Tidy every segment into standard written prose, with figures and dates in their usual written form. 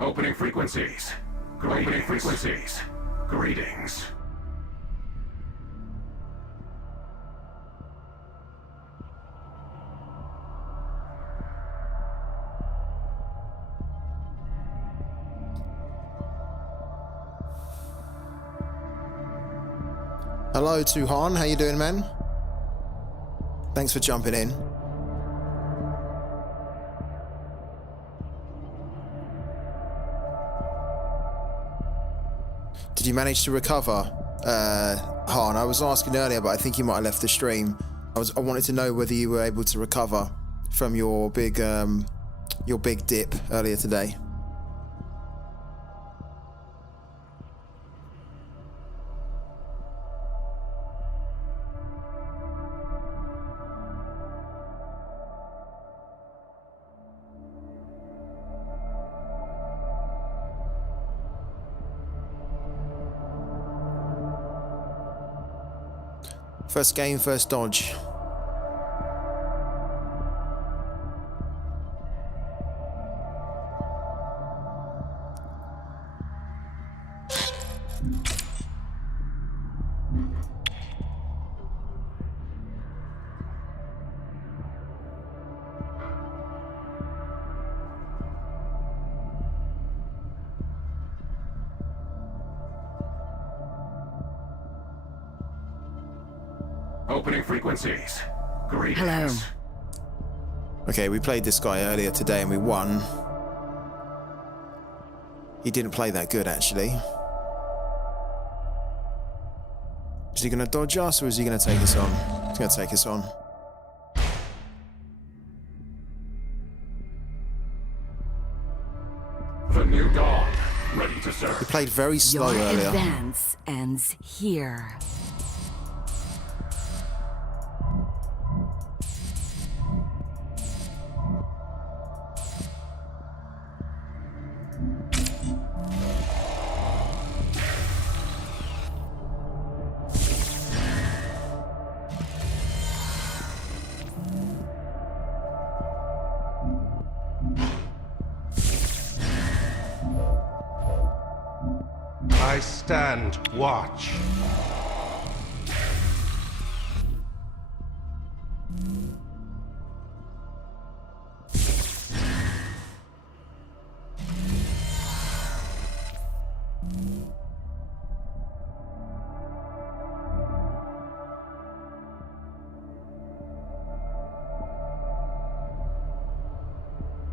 Opening frequencies. Opening frequencies. Greetings. Hello to Han, how you doing, man? Thanks for jumping in. Did you manage to recover, Han? I was asking earlier, but I think you might have left the stream. I wanted to know whether you were able to recover from your big dip earlier today. First game, first dodge. Opening frequencies. Greetings. Hello. Okay, we played this guy earlier today and we won. He didn't play that good, actually. Is he going to dodge us or is he going to take us on? He's going to take us on. The new dawn. Ready to serve. He played very slow Your earlier. advance ends here. I stand watch.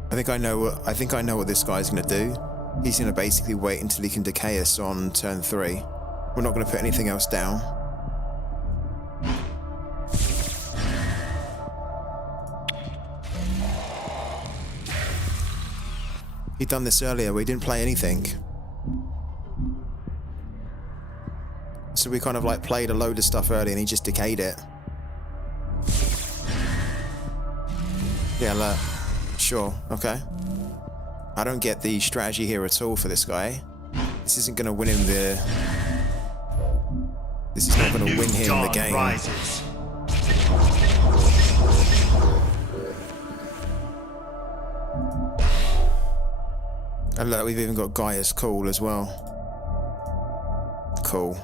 I think I know what this guy's going to do. He's going to basically wait until he can decay us on turn 3. We're not going to put anything else down. He'd done this earlier. We didn't play anything. So we kind of like played a load of stuff earlier and he just decayed it. Yeah, look. Sure, okay. I don't get the strategy here at all for this guy. This isn't gonna win him the... This is not gonna win him the game. Rises. And look, we've even got Gaia's Call as well. Cool.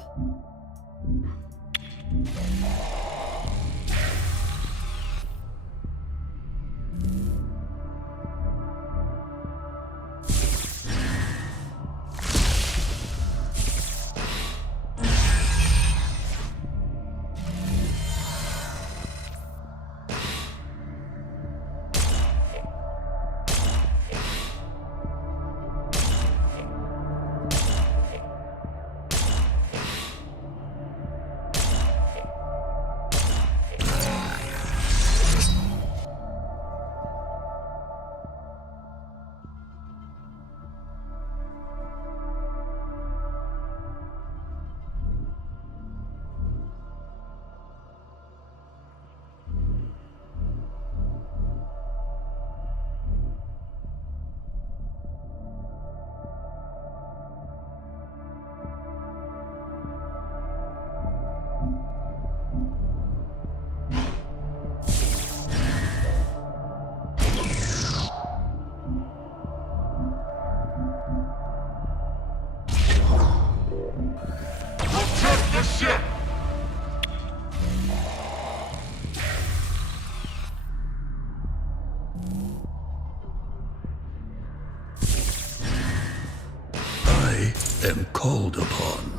Am called upon.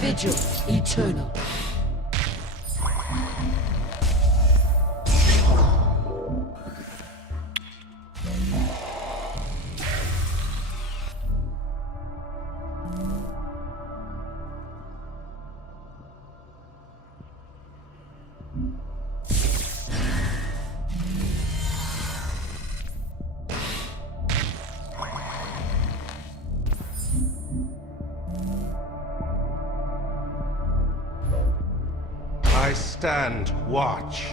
Vigil eternal. I stand watch.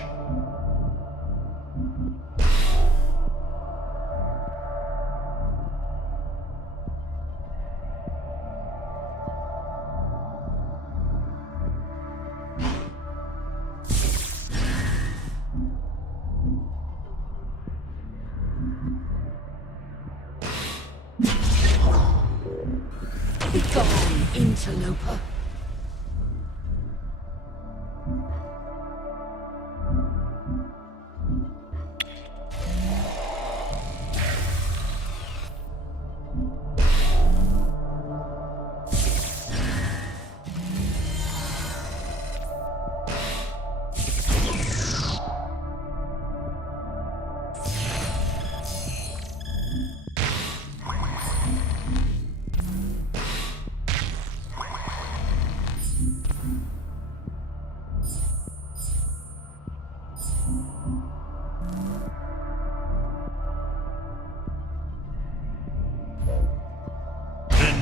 Be gone, interloper.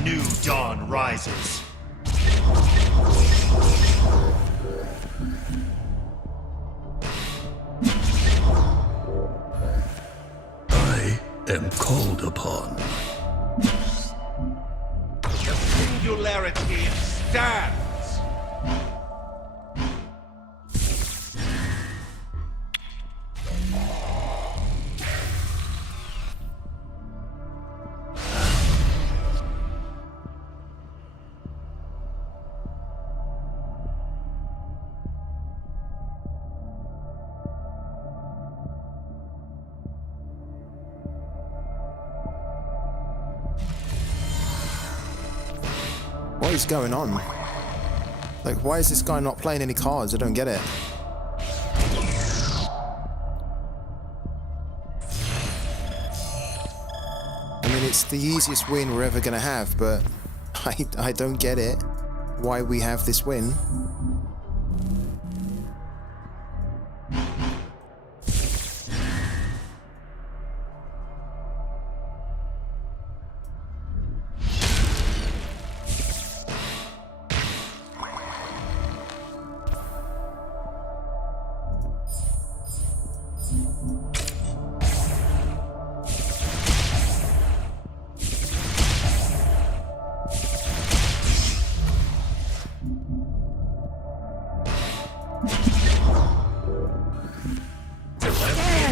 New dawn rises. I am called upon. singularity stands! What is going on? Like, why is this guy not playing any cards? I don't get it. I mean, it's the easiest win we're ever gonna have, but I don't get it. Why we have this win.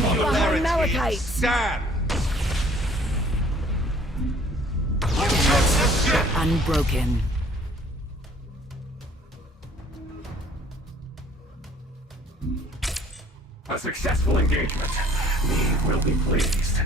Singularity stands! Unbroken. A successful engagement. Me will be pleased.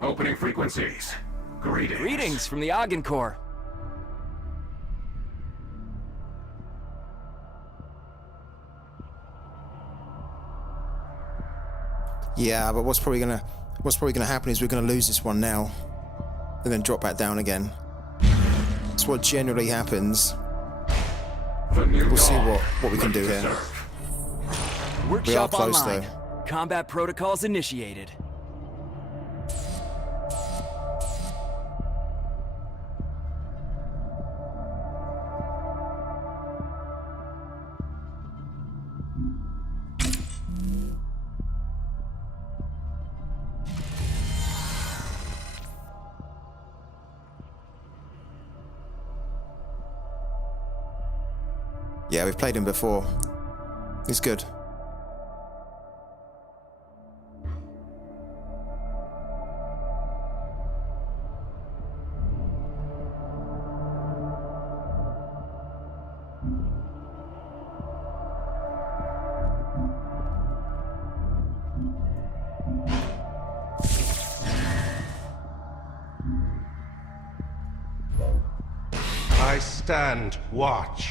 Opening frequencies. Greetings. Greetings from the Ogden Corps. Yeah, but what's probably gonna happen is we're gonna lose this one now, and then drop back down again. That's what generally happens. The new We'll see dawn. what we can Ready do to here. serve. Workshop close, online. though. Combat protocols initiated. Yeah, we've played him before. He's good. I stand watch.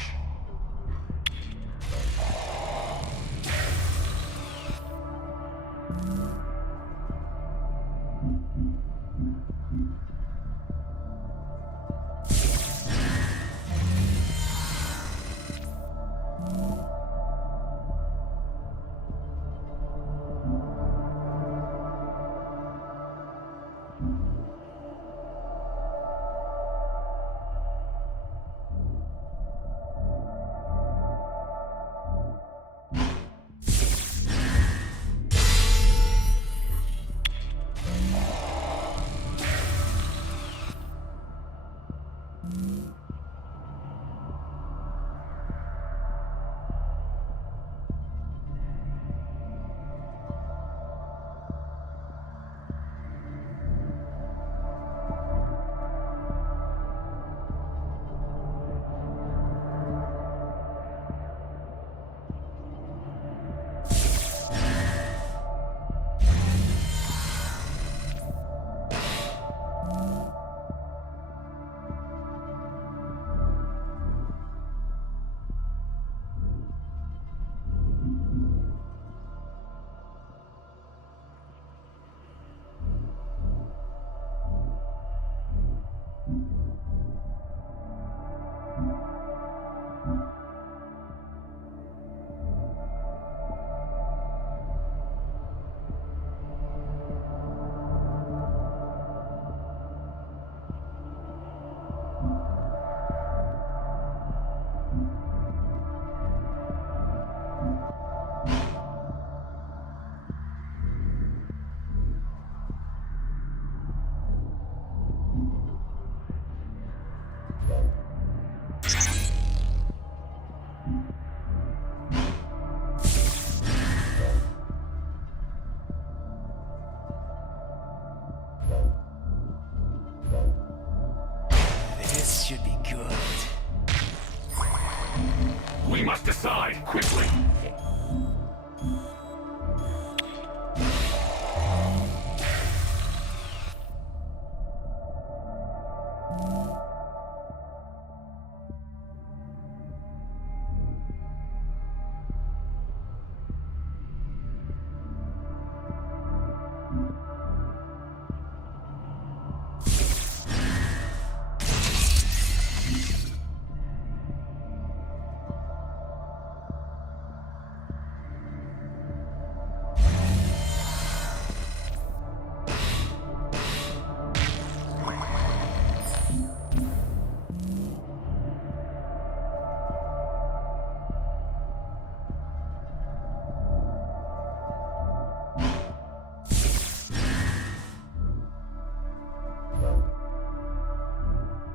quickly.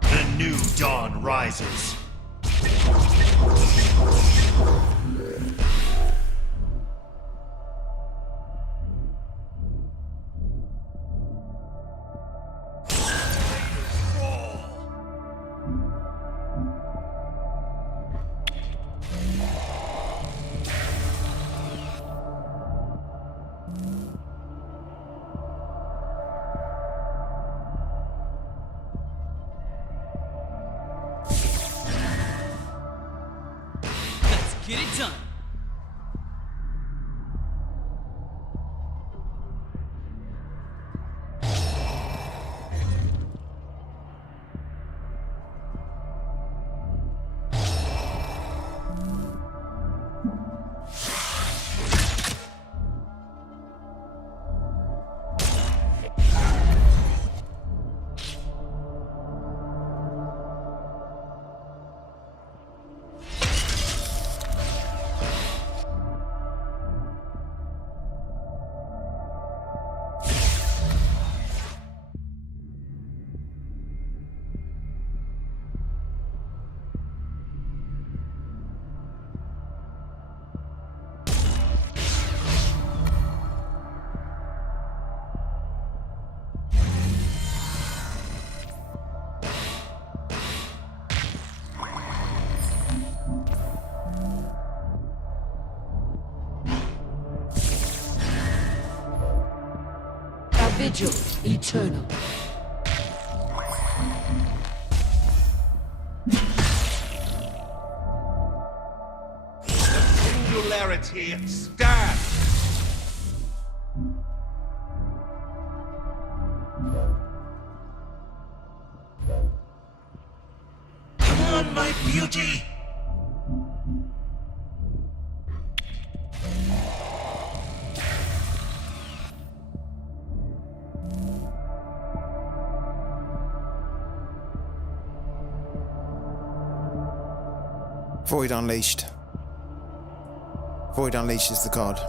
The new dawn rises. Let's get it done. A vigil eternal. Singularity stands. Come on, my beauty! Void Unleashed. Void Unleashed is the card.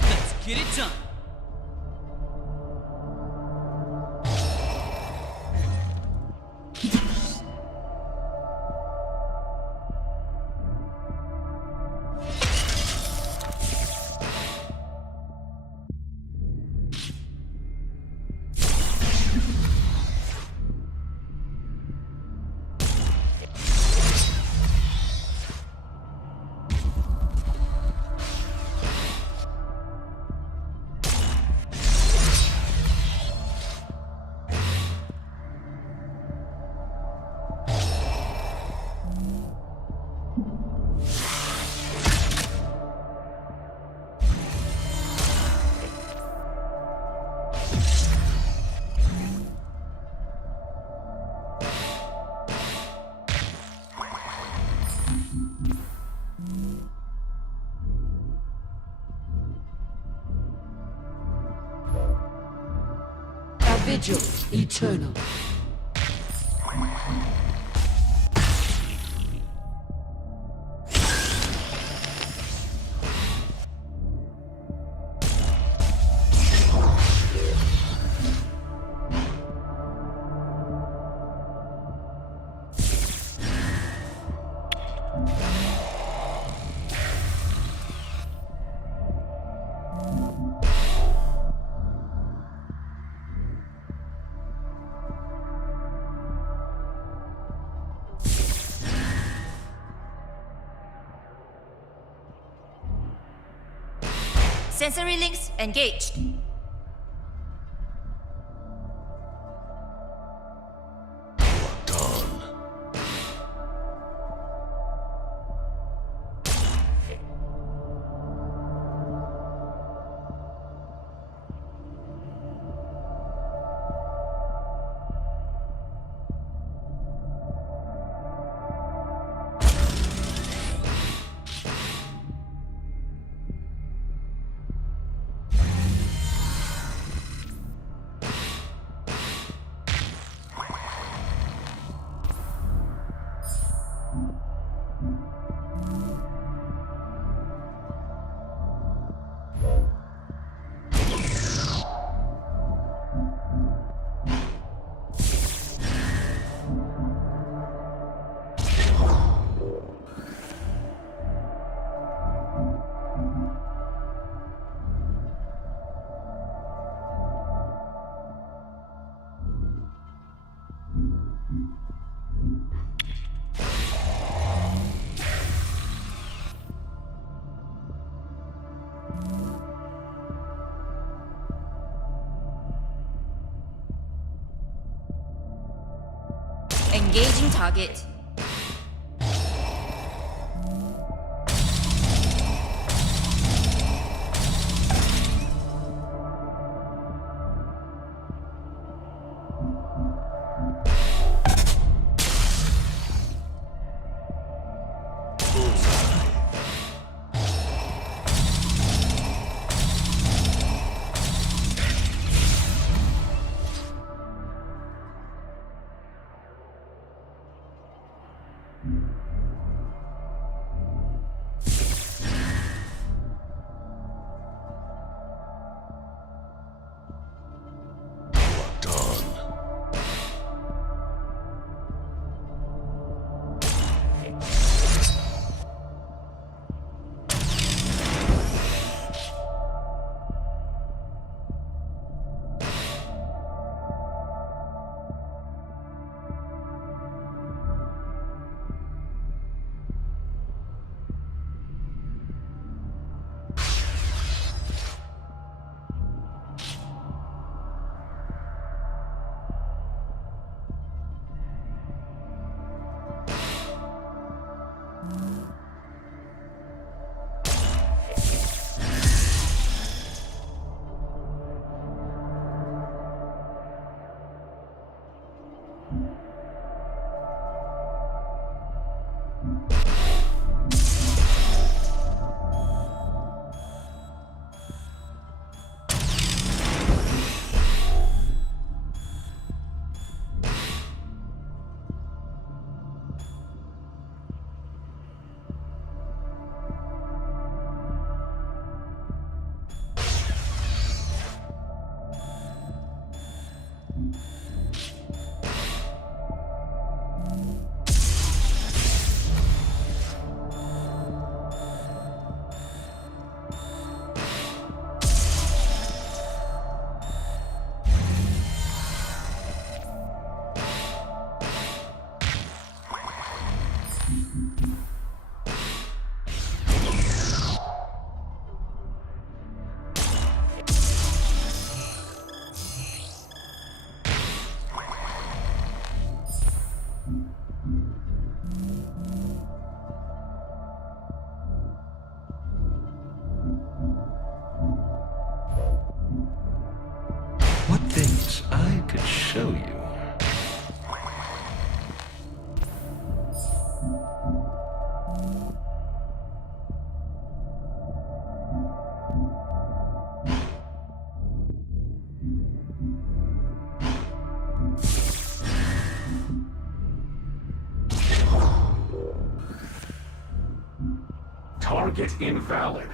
Let's get it done. A vigil eternal. Sensory links engaged. Engaging target. What things I could show you. Target invalid.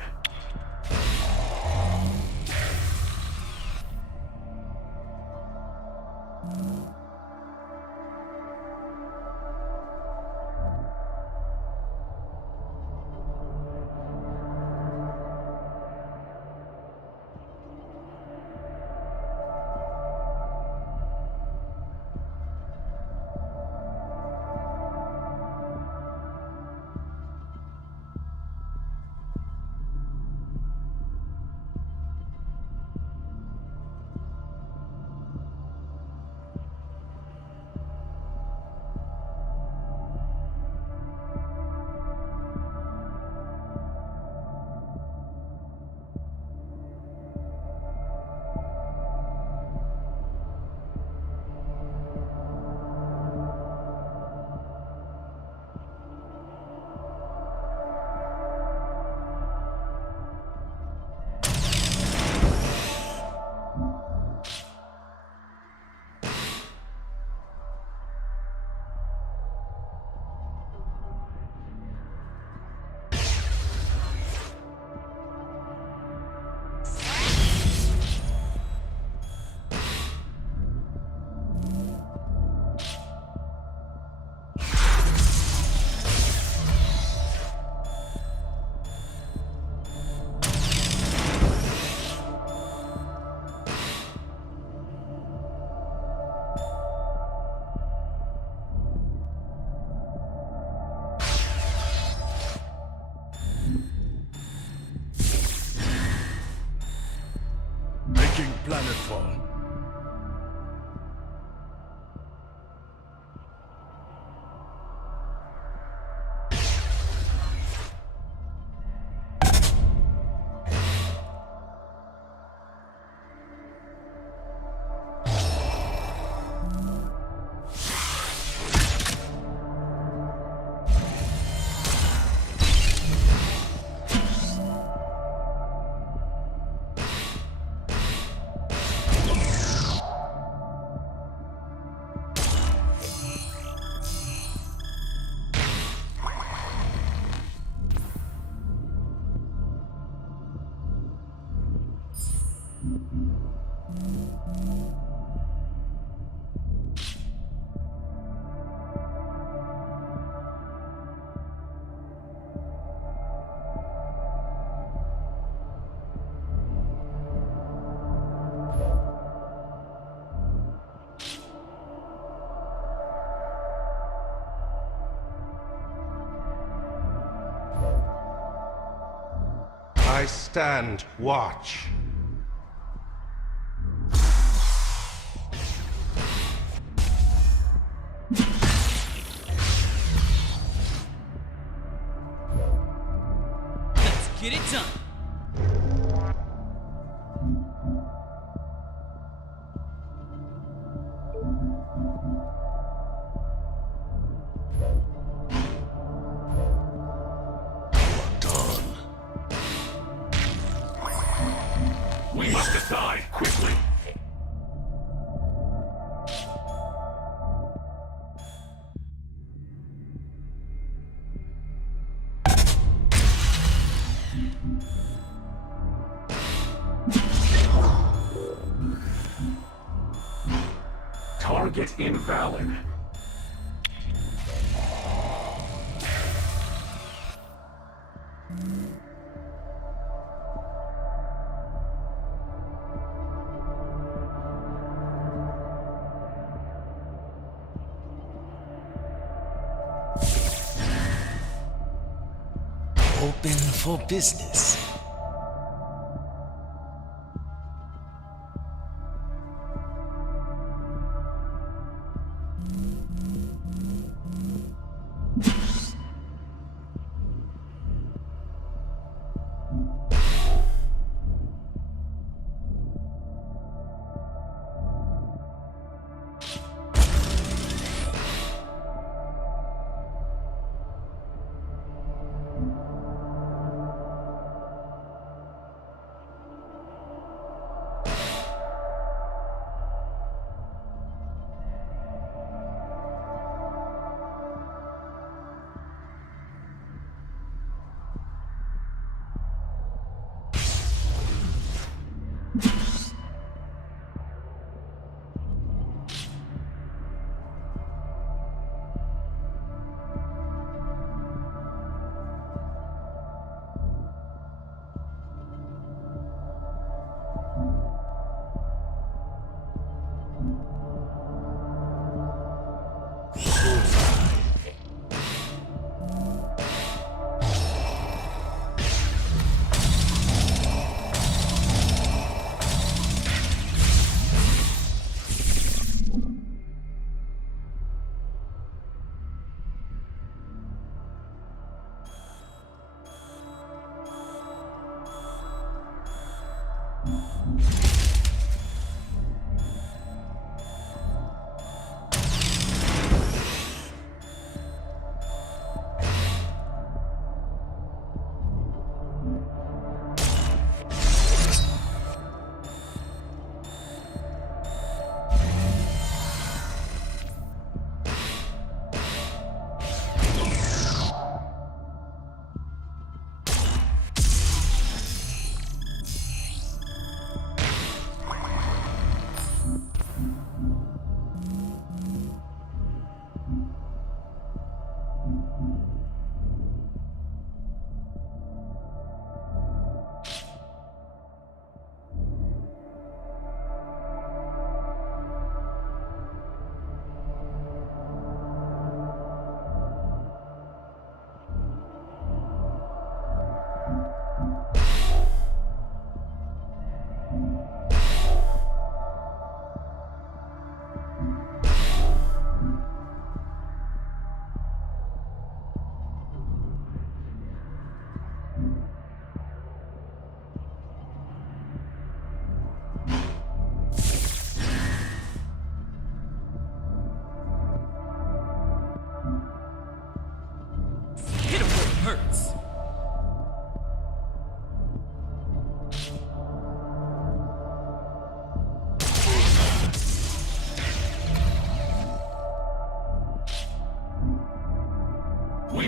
Approaching planetfall. I stand watch. Let's get it done. We must decide quickly. Target invalid. Open for business.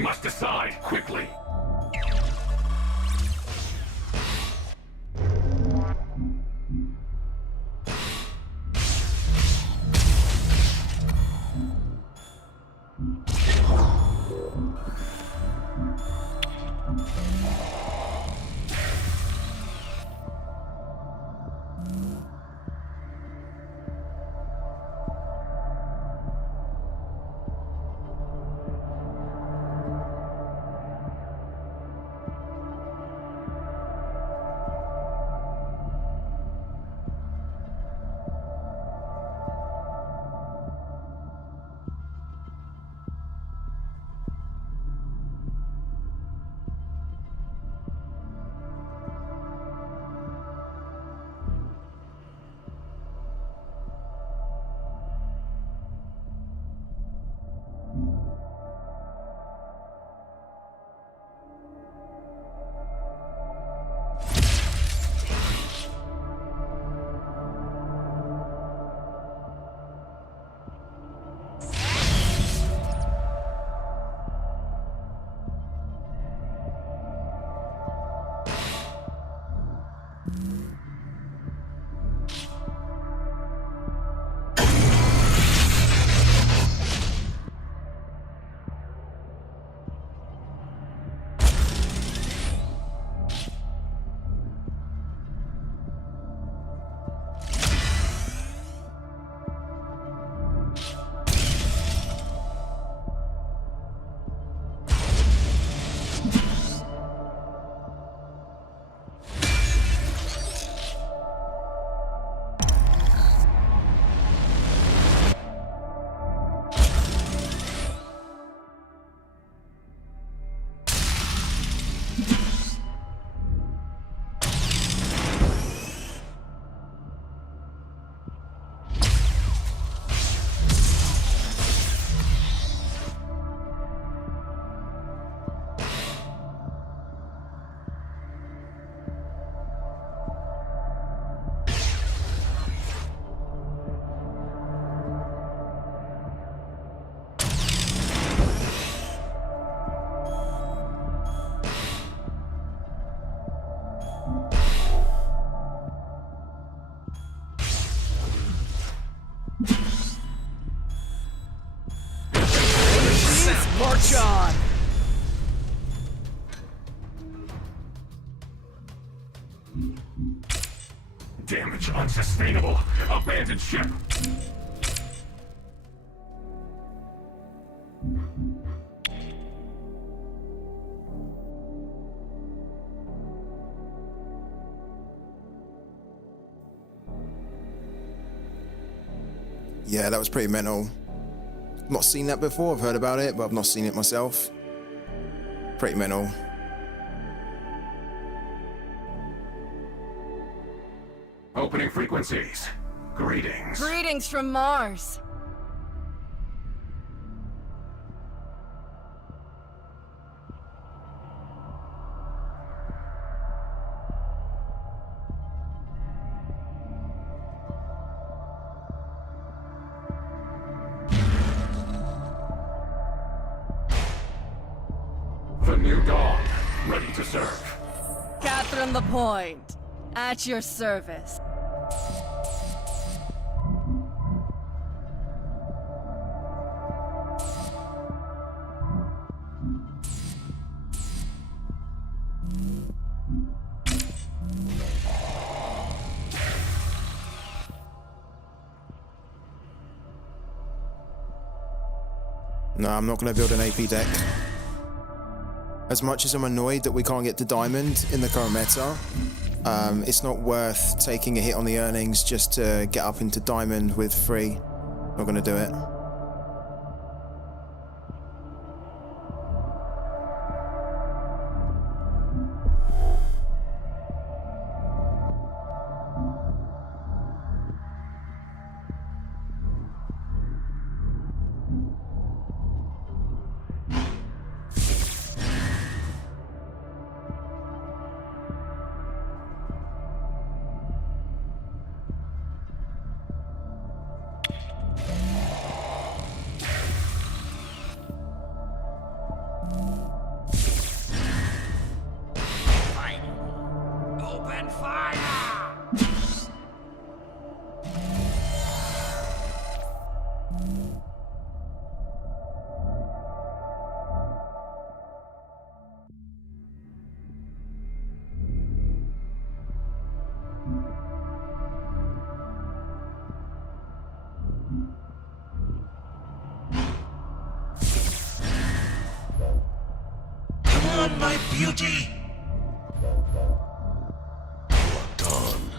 must decide quickly. March on! Damage unsustainable. Abandoned ship. Yeah, that was pretty mental. Not seen that before. I've heard about it, but I've not seen it myself. Pretty mental. Opening frequencies. Greetings. Greetings from Mars. The new dawn. Ready to serve. Catherine the Point. At your service. No, I'm not going to build an AP deck. As much as I'm annoyed that we can't get to Diamond in the current meta, it's not worth taking a hit on the earnings just to get up into Diamond with free. Not going to do it. Come on, my beauty! Dawn.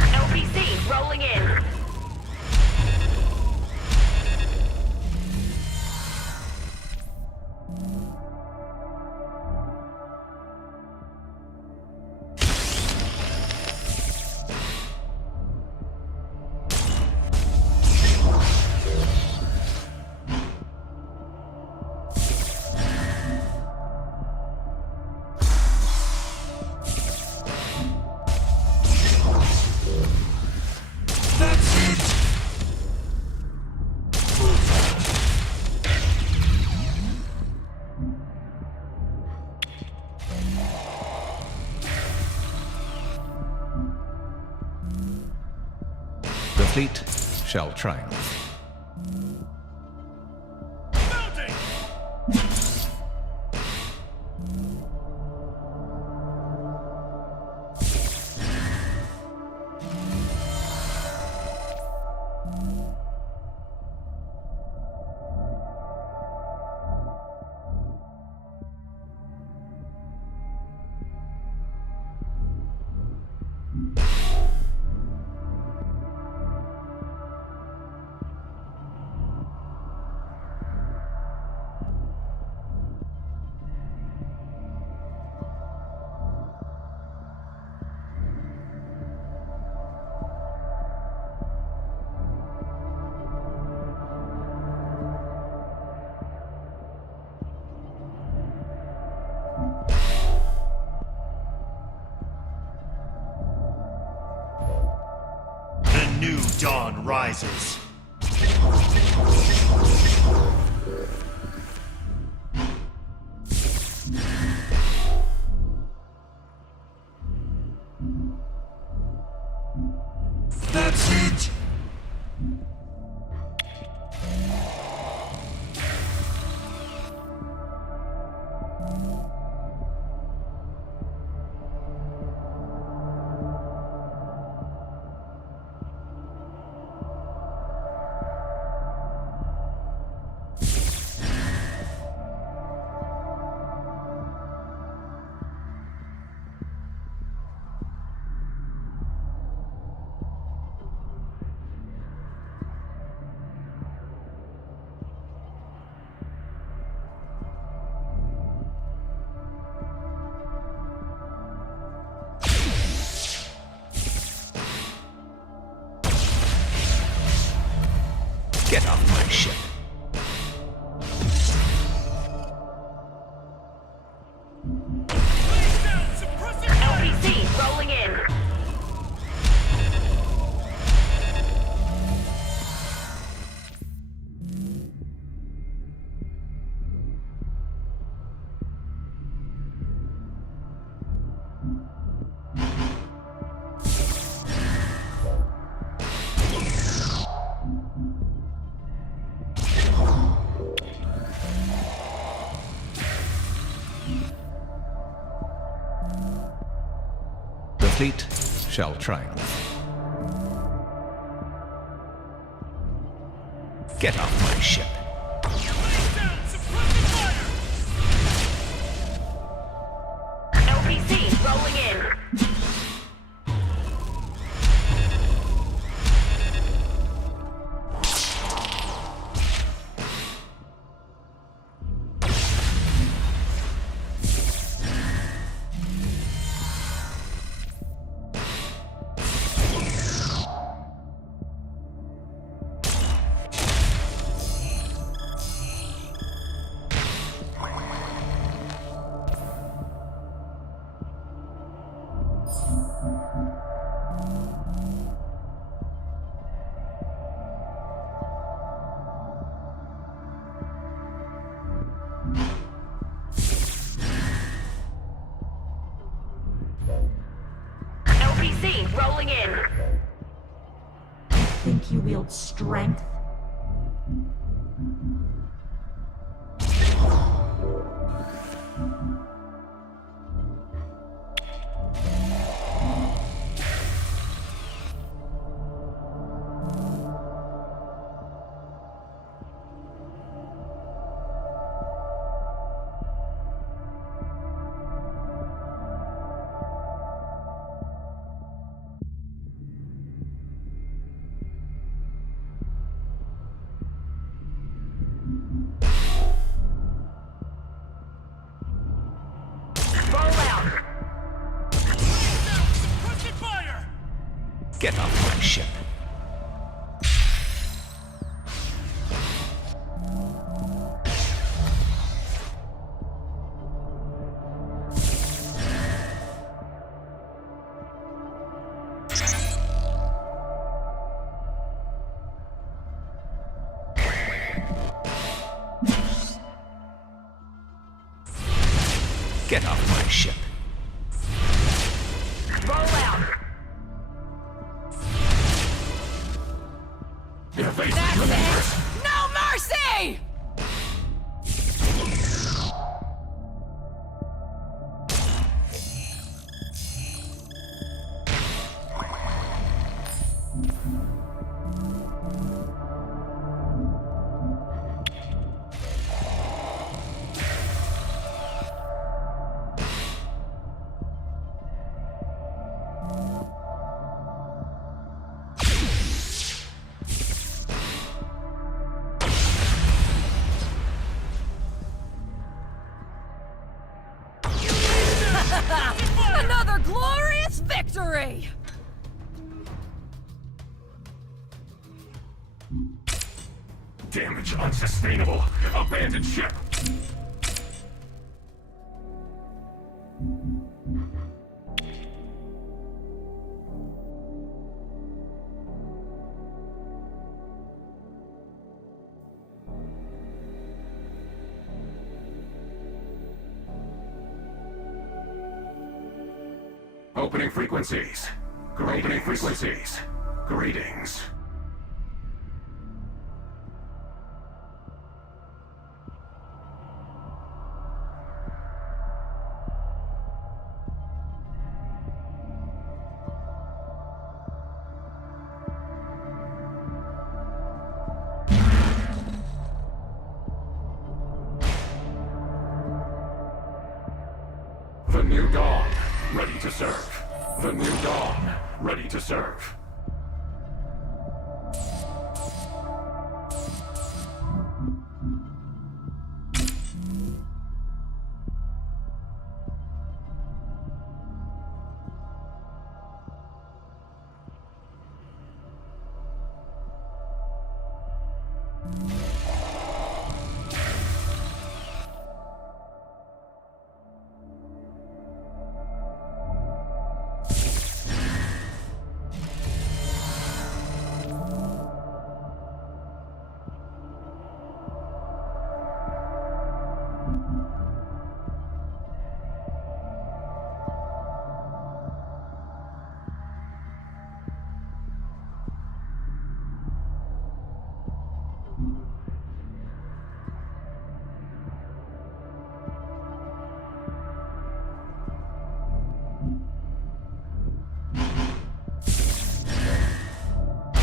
LPC rolling in. The fleet shall triumph. The new dawn rises. That's it! Get off my ship. LPC rolling in. The fleet shall triumph. Get off my ship. LPC rolling in. wield strength? Get off my ship. Get off my ship. Roll out. That's it! No mercy! Another glorious victory! Damage unsustainable. Abandoned ship. Opening frequencies. Opening frequencies. Greetings. The new dawn, ready to serve. The new dawn, ready to serve.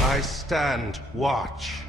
I stand watch.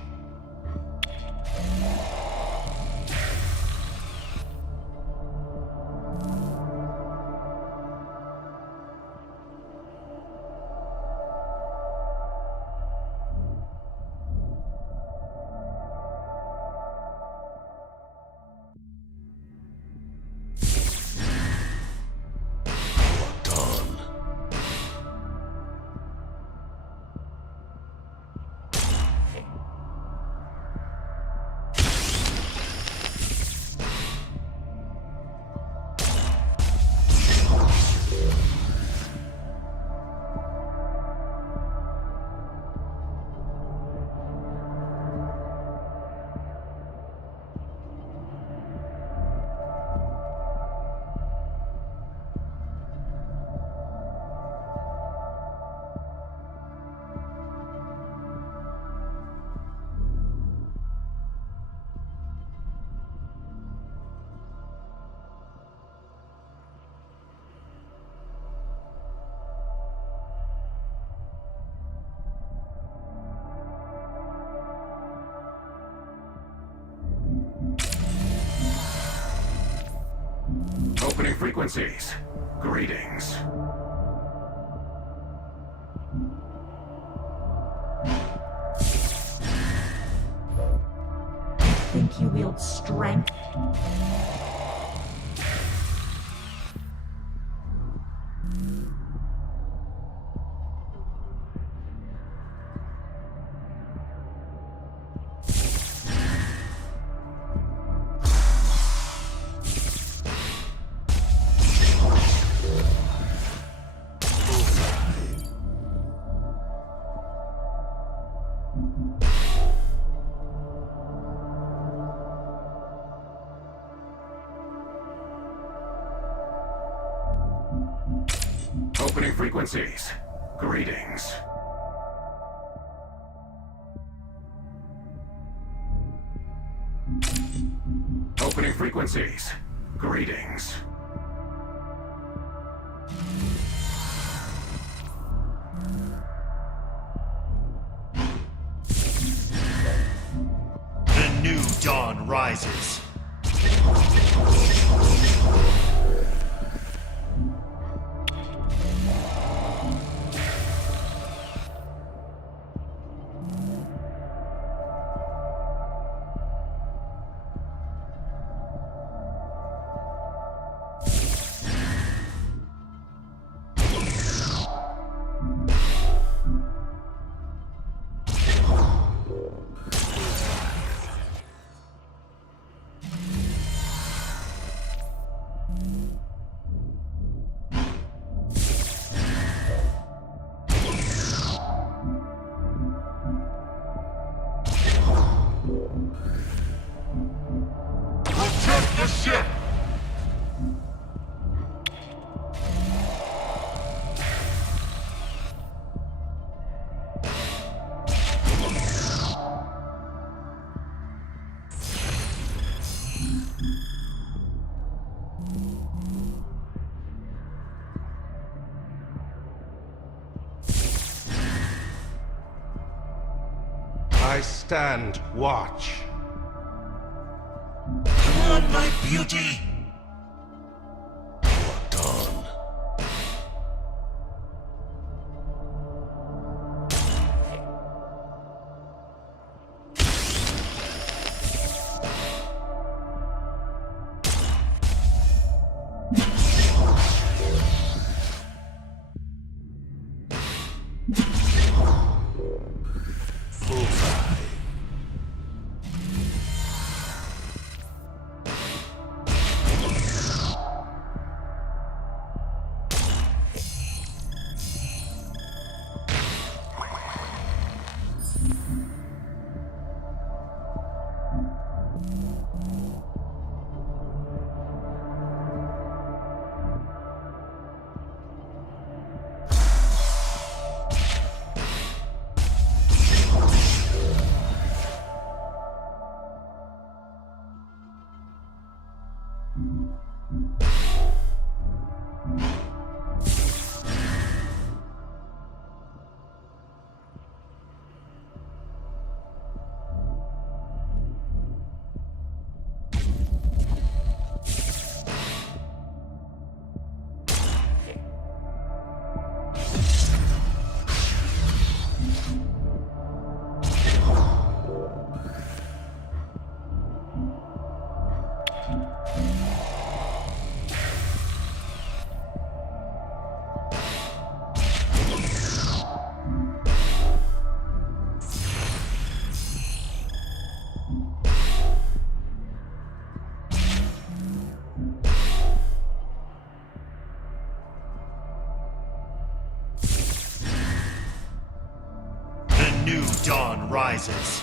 frequencies. Greetings. Think you wield strength? Opening frequencies. Greetings. Opening frequencies. Greetings. The new dawn rises. Protect the ship! I stand watch. Come on, my beauty. Dawn. New dawn rises.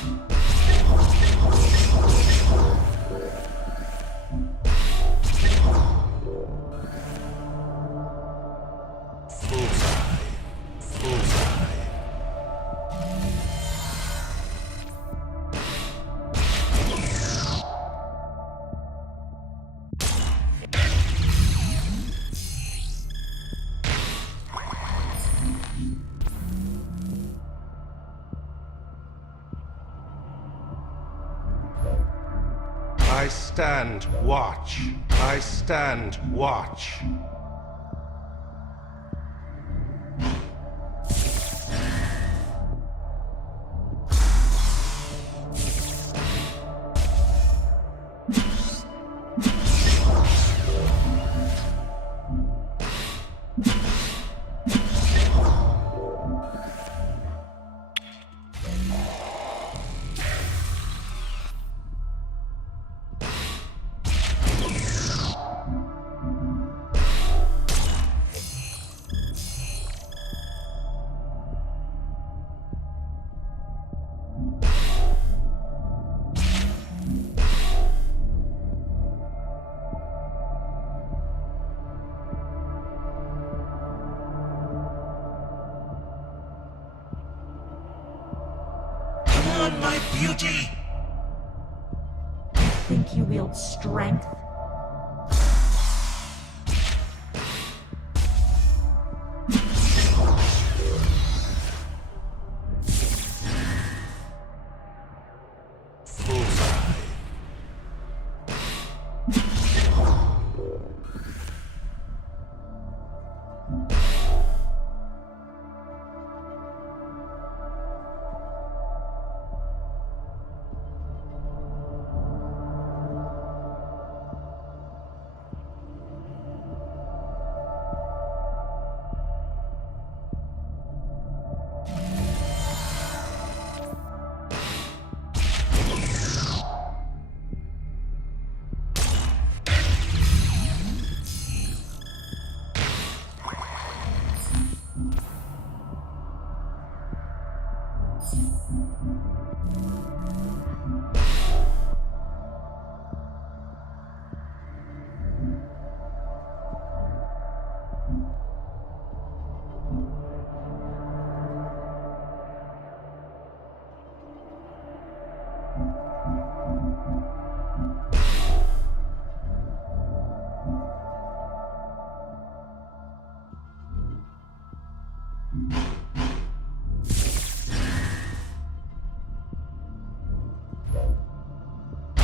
I stand watch. I stand watch. Come on, my beauty! Think you wield strength?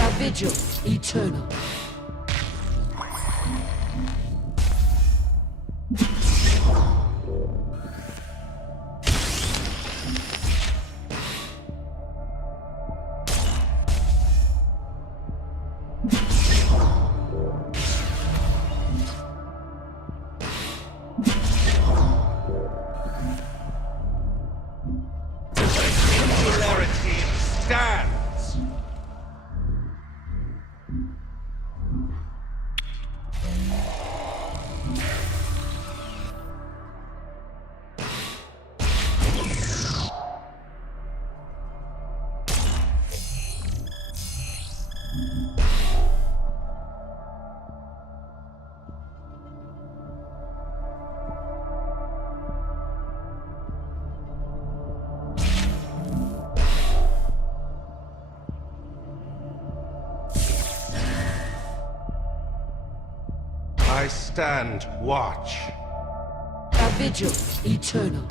A vigil eternal. Singularity stands. I stand watch. A vigil eternal.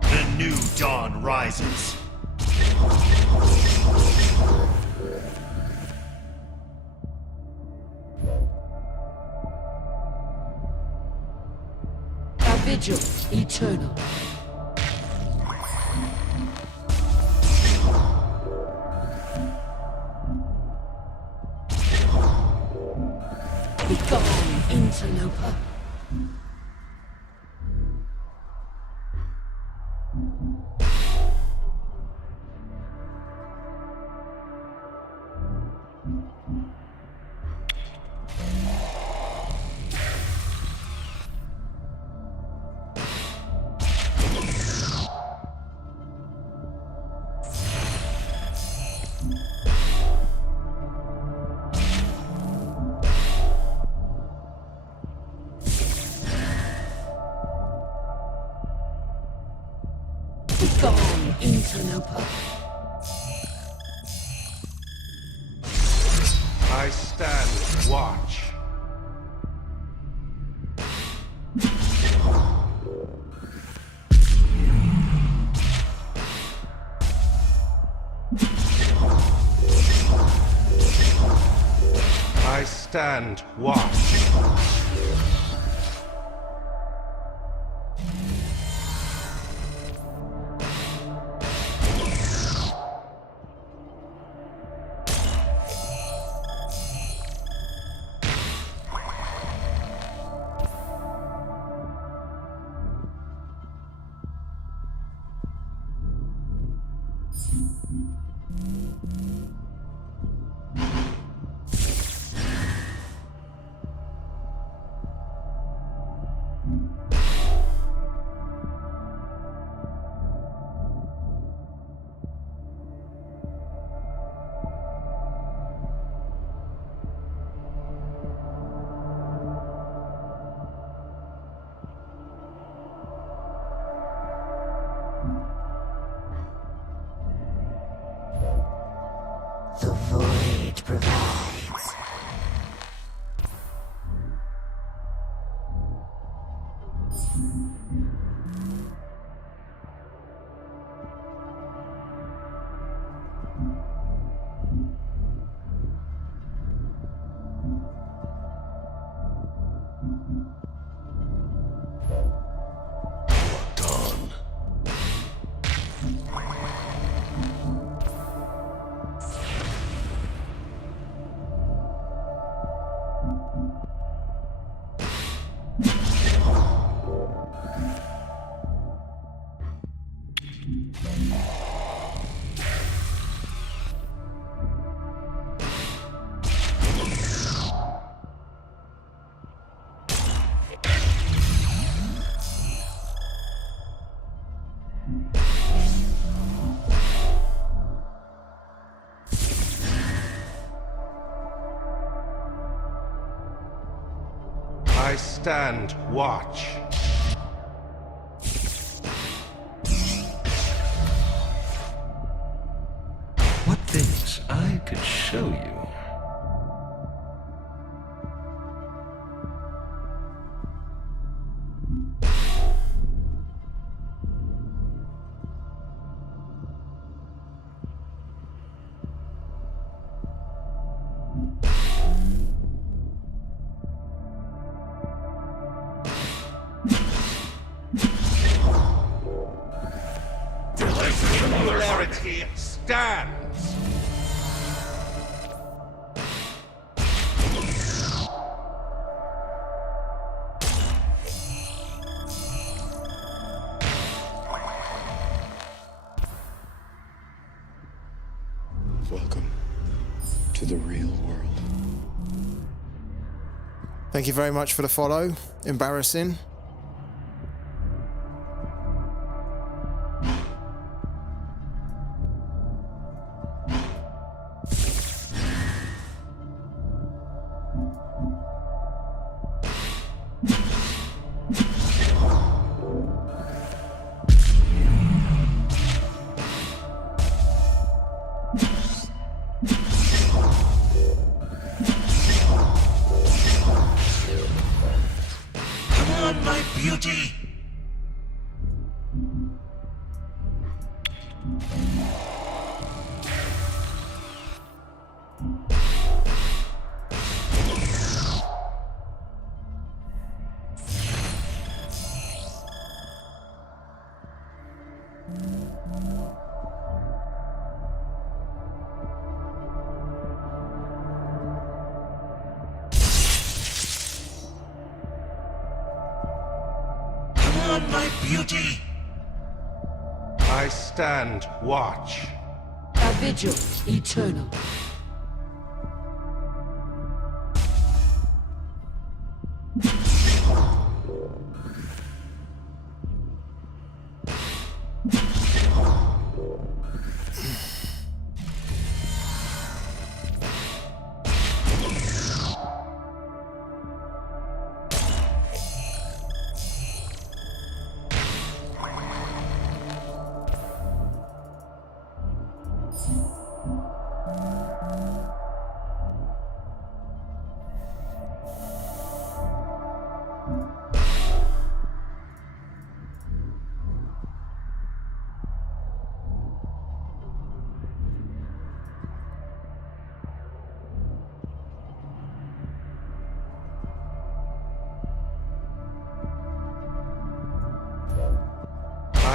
The new dawn rises. A vigil eternal. Be gone, interloper. Begone, interloper. I stand watch. I stand watch. The void provides. I stand watch. What things I could show you. Singularity stands. Welcome to the real world. Thank you very much for the follow. Embarrassing. My beauty! My beauty! I stand watch. A vigil eternal.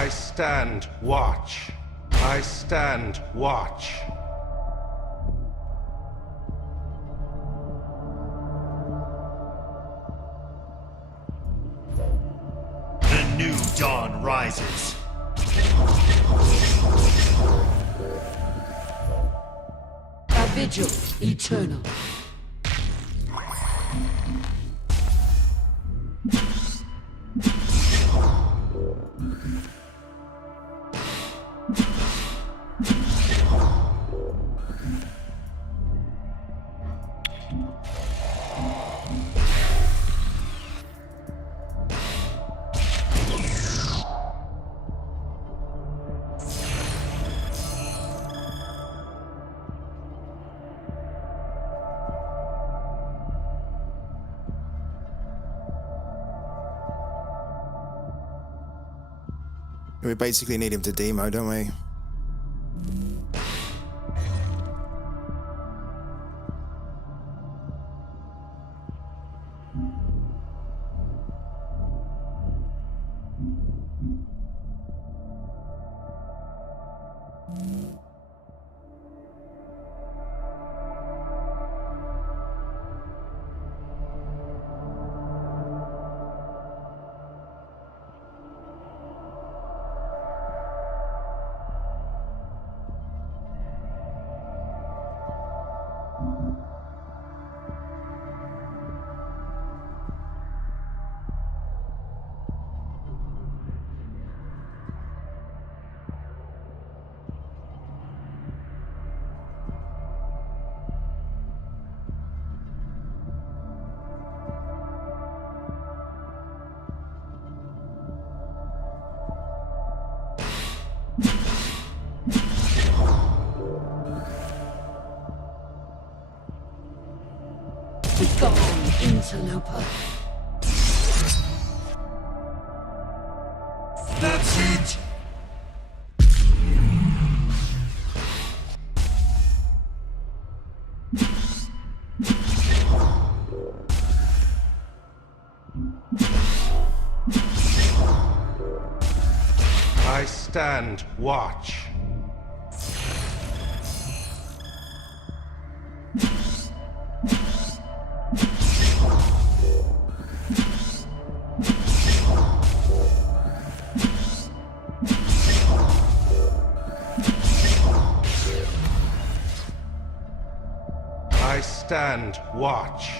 I stand watch. I stand watch. The new dawn rises. A vigil eternal. We basically need him to demo, don't we? Begone, interloper. That's it! I stand watch. I stand watch.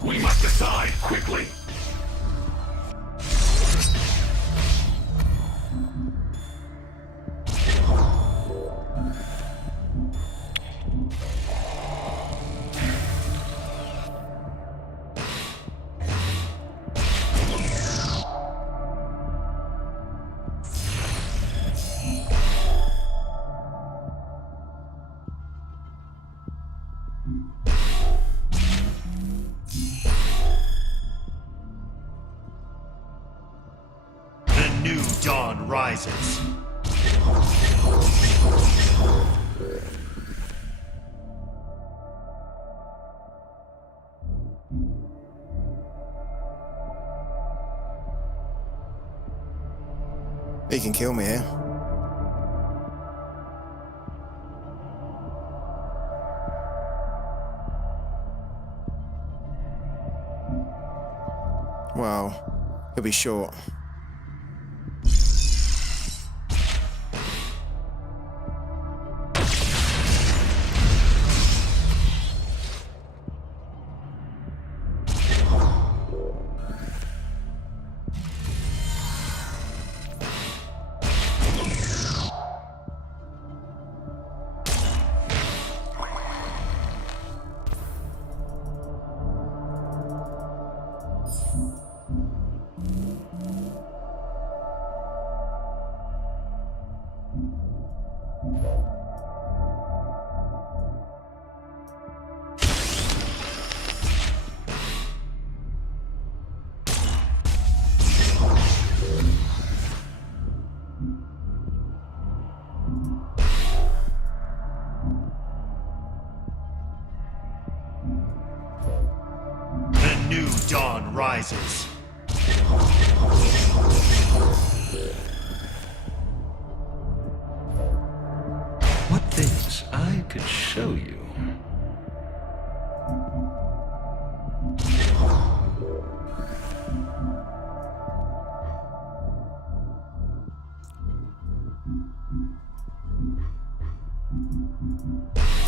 We must decide quickly. The new dawn rises. He can kill me here. Well, he'll be short. The new dawn rises. What things I could show you.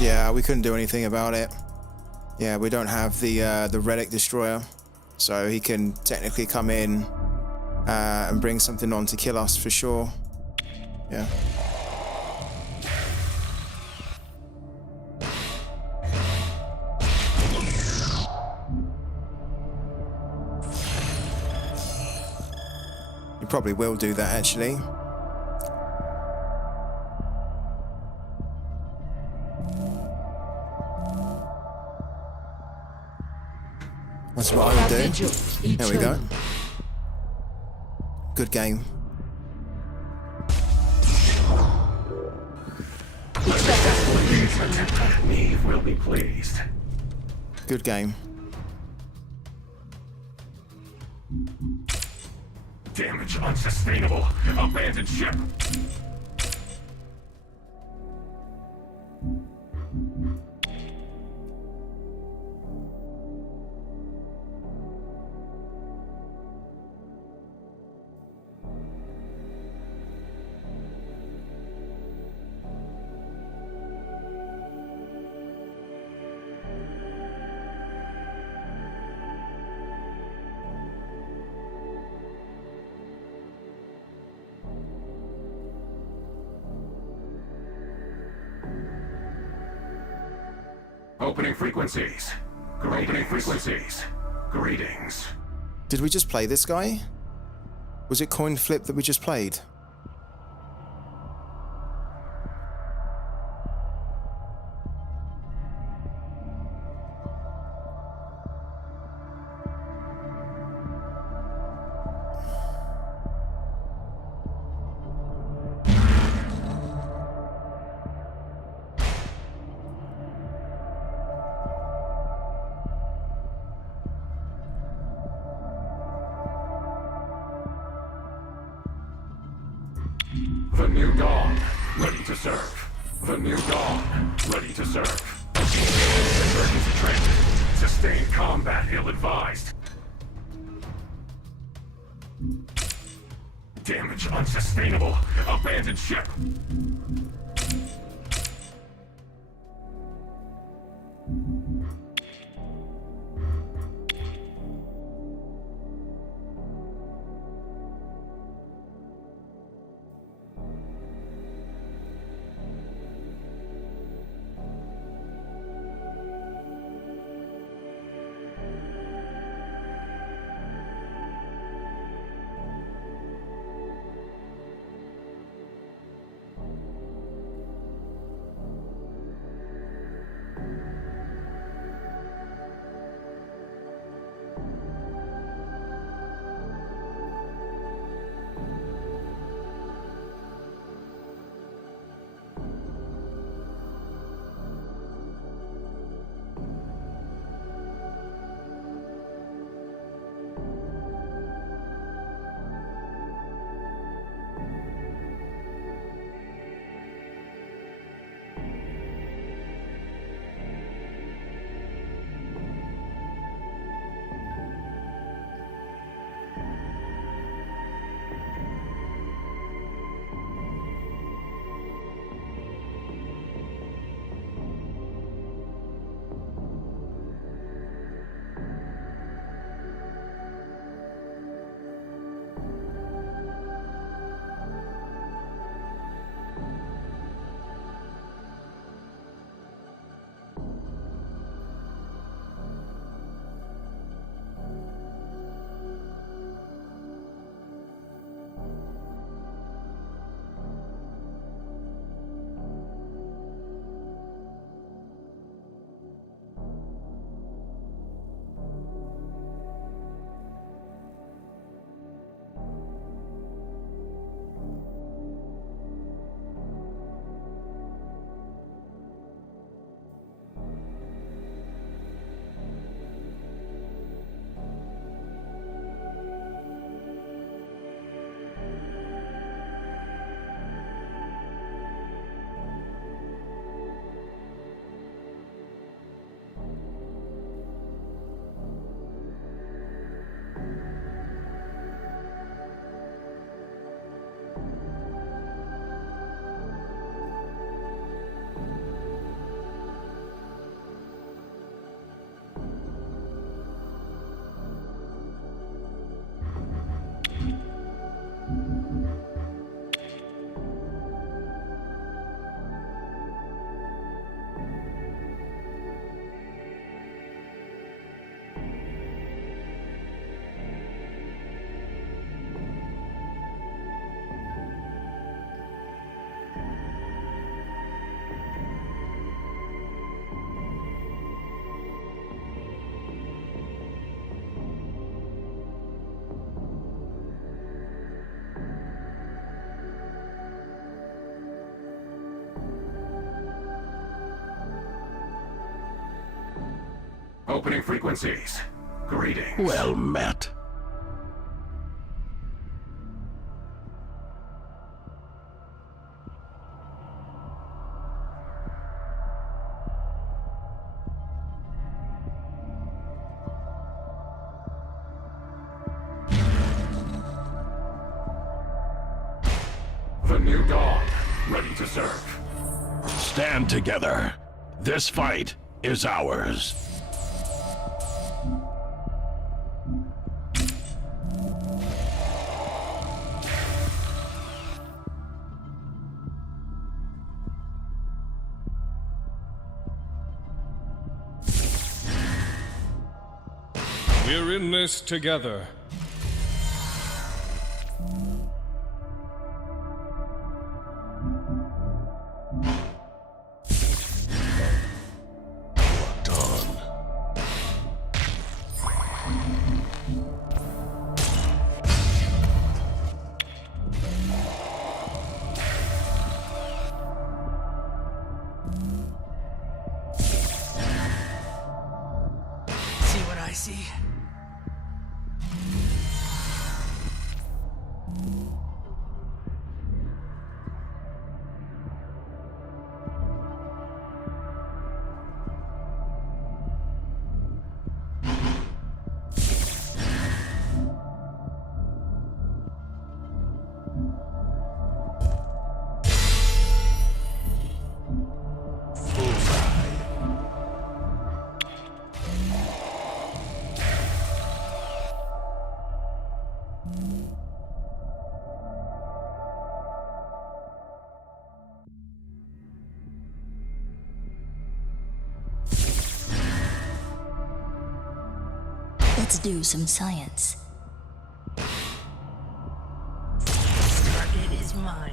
Yeah, we couldn't do anything about it. Yeah, we don't have the relic destroyer, so he can technically come in and bring something on to kill us for sure. Yeah. He probably will do that actually. That's what I would do. There we go. Good game. Me will be pleased. Good game. Damage unsustainable. Abandoned ship. Opening frequencies. Opening frequencies. Greetings. Did we just play this guy? Was it coin flip that we just played? The new dawn, ready to serve. The new dawn, ready to serve. Emergency training. Sustained combat ill-advised. Damage unsustainable. Abandoned ship. Opening frequencies. Greetings. Well met. The new dawn, ready to serve. Stand together. This fight is ours. We're in this together. See what I see? Let's do some science. Target is mine.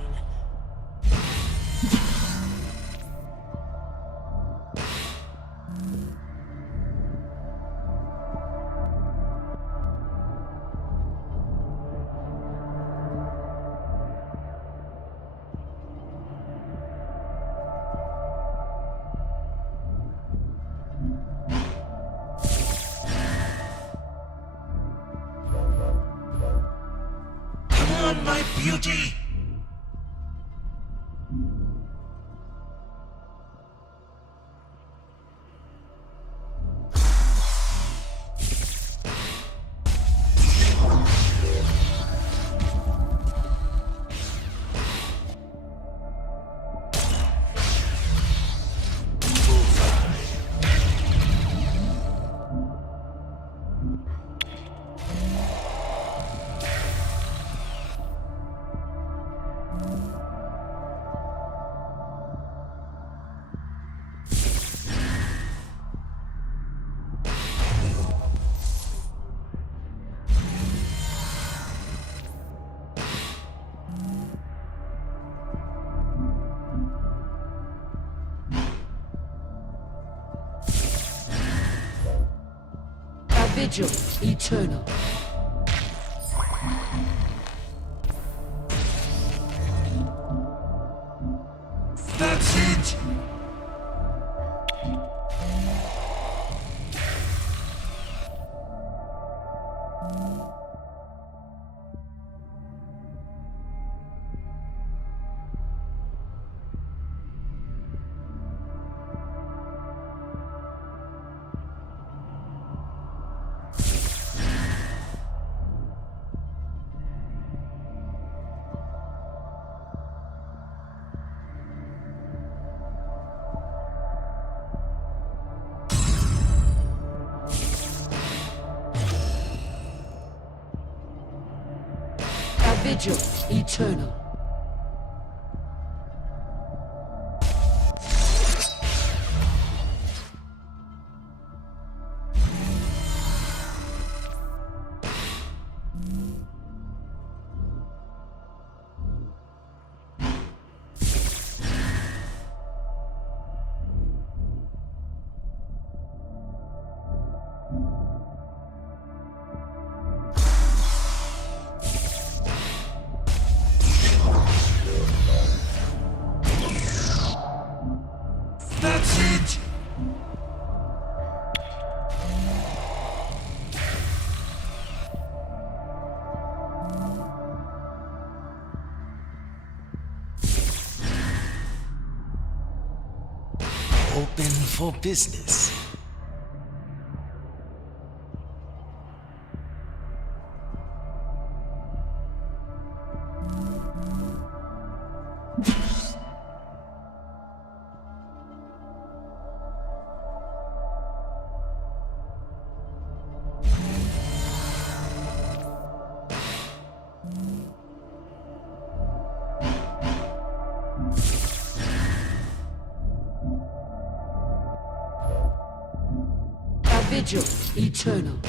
Come on, my beauty! A vigil eternal. That's it! A vigil eternal. That's it! Open for business. A vigil eternal.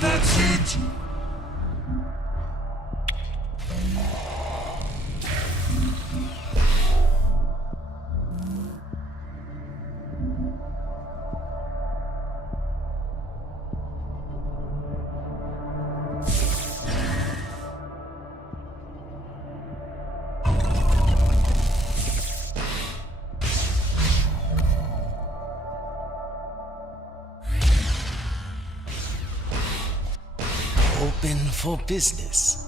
That's it! Open for business.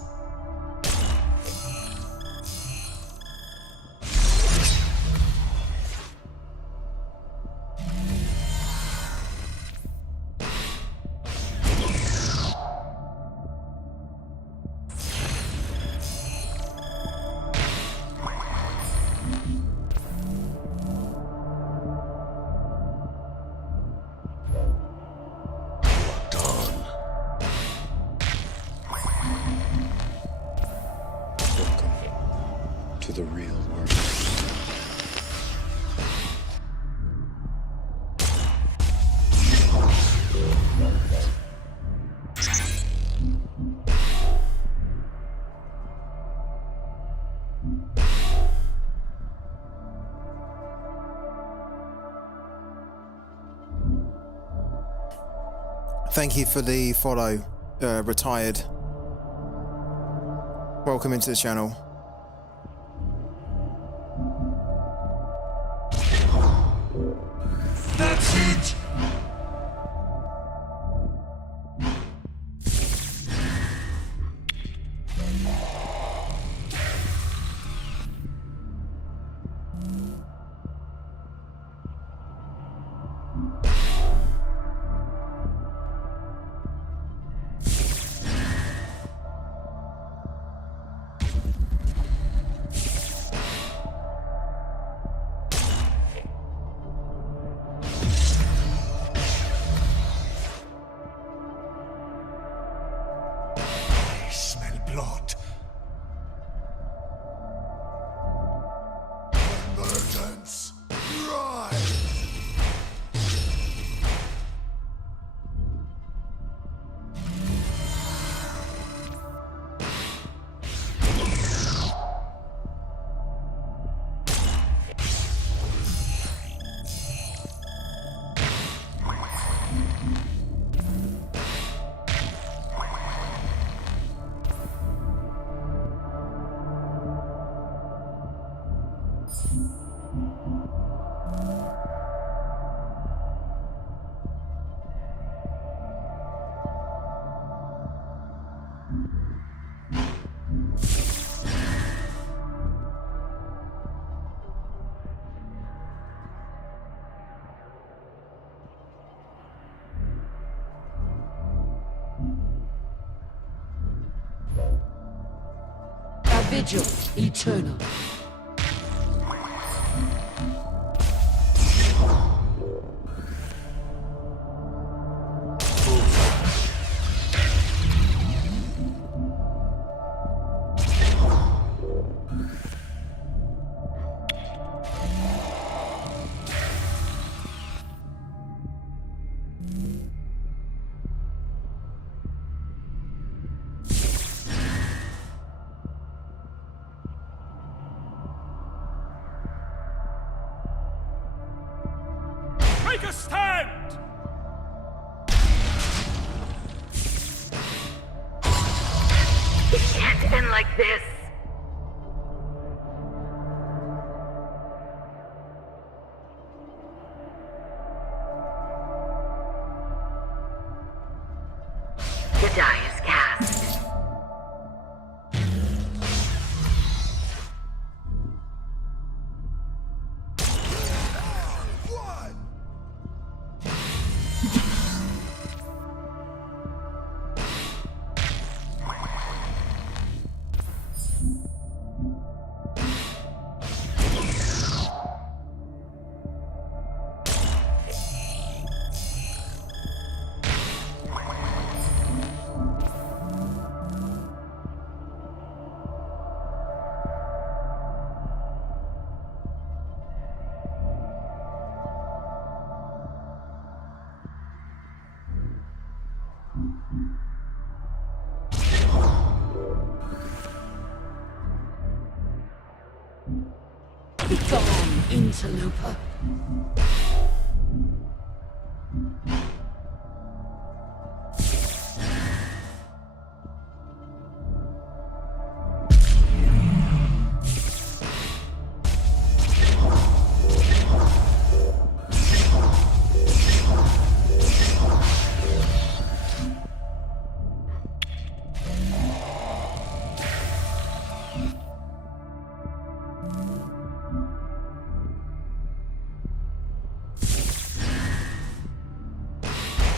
Welcome to the real world. Thank you for the follow, retired. Welcome into the channel. That's it! I smell blood. Emergence! Rise! A vigil eternal. Take a stand! It can't end like this. The die is cast. Begone, interloper.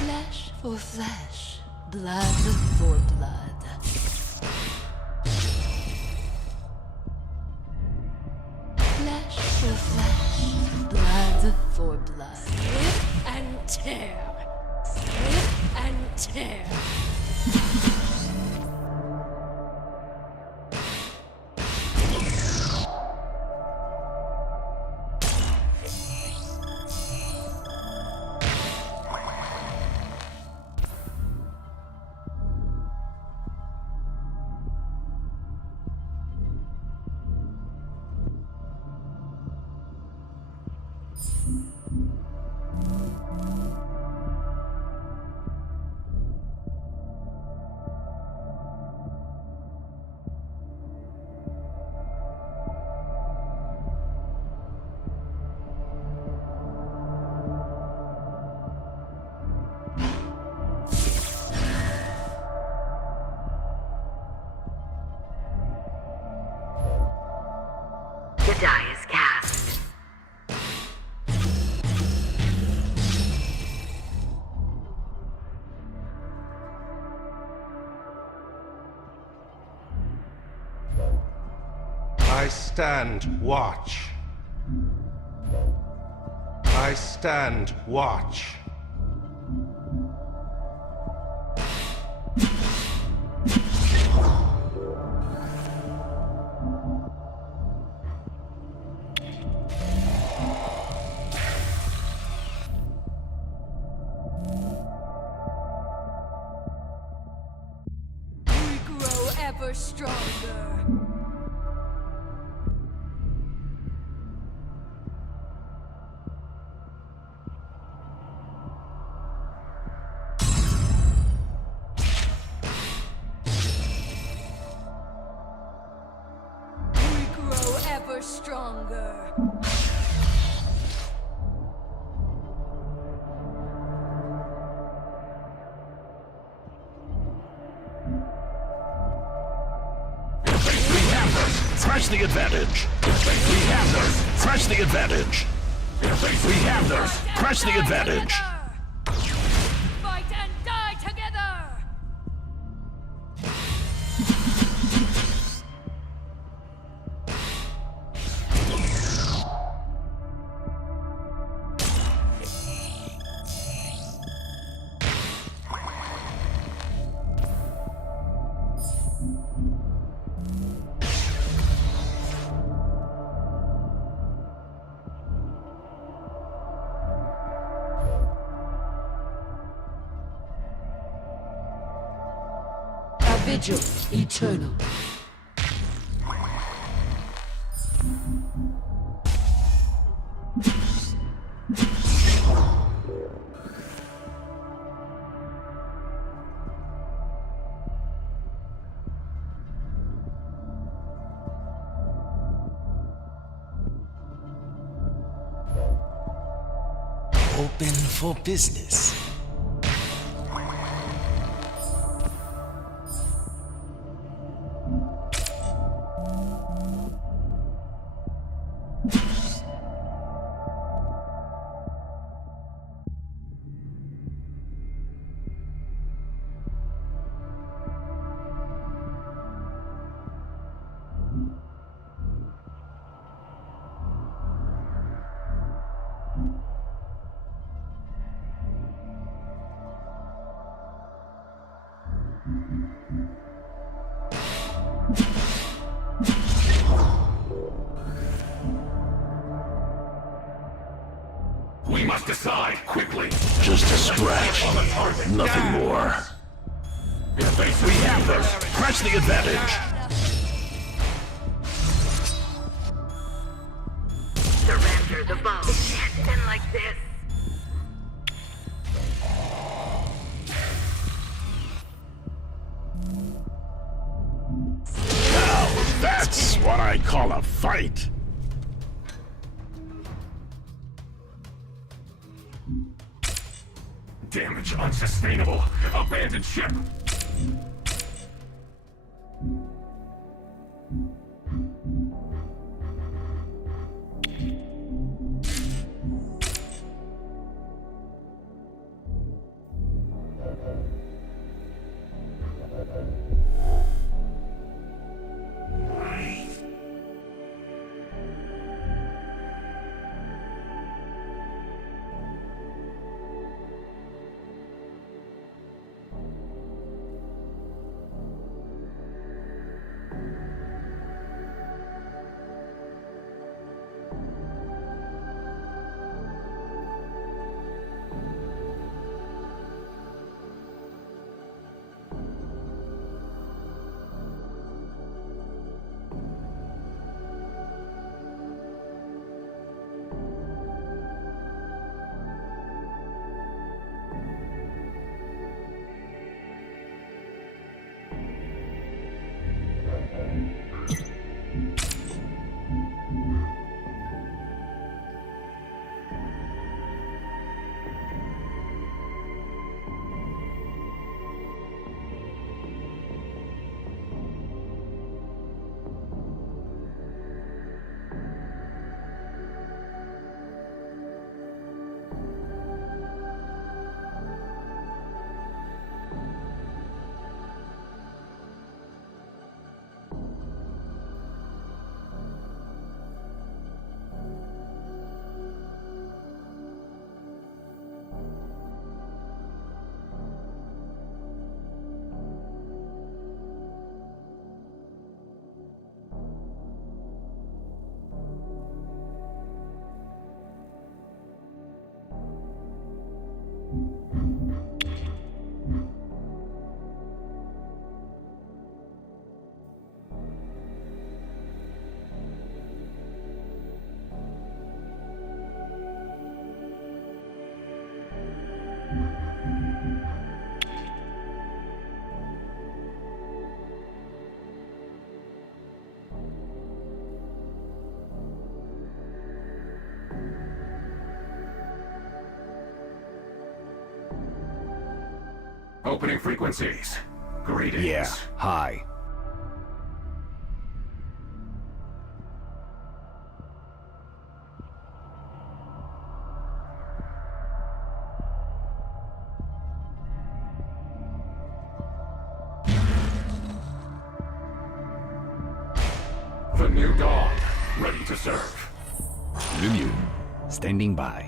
Flesh for flesh, blood for blood. Flesh for flesh, blood for blood. Rip and tear. Rip and tear. The die is cast. I stand watch. I stand watch. We grow ever stronger. We grow ever stronger. Press the advantage. We have this. Press the advantage. We have this. Press the advantage. Fight and die together. A vigil eternal. Open for business. We must decide quickly. Just a scratch. On the target. Nothing more. We have this. Press the advantage. Surrender the bow. It can't end like this. Now, that's what I call a fight. Damage unsustainable. Abandoned ship. Opening frequencies. Greetings. Yeah, hi. The new dawn, ready to serve. Review. Standing by.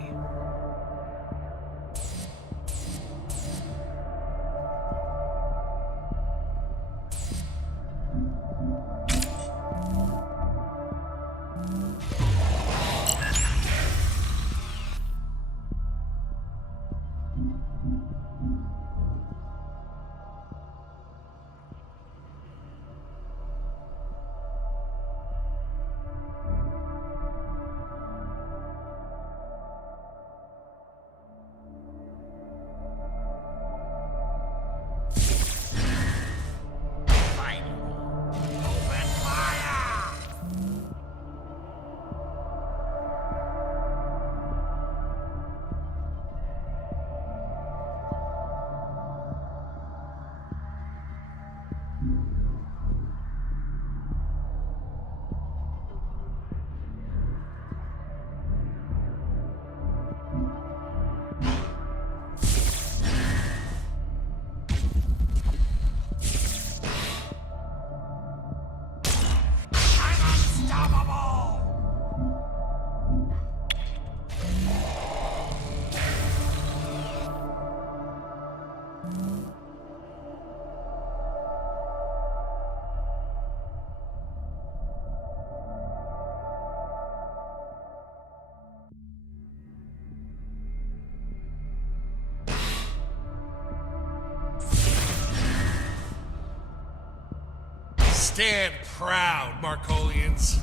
Stand proud, Markolians.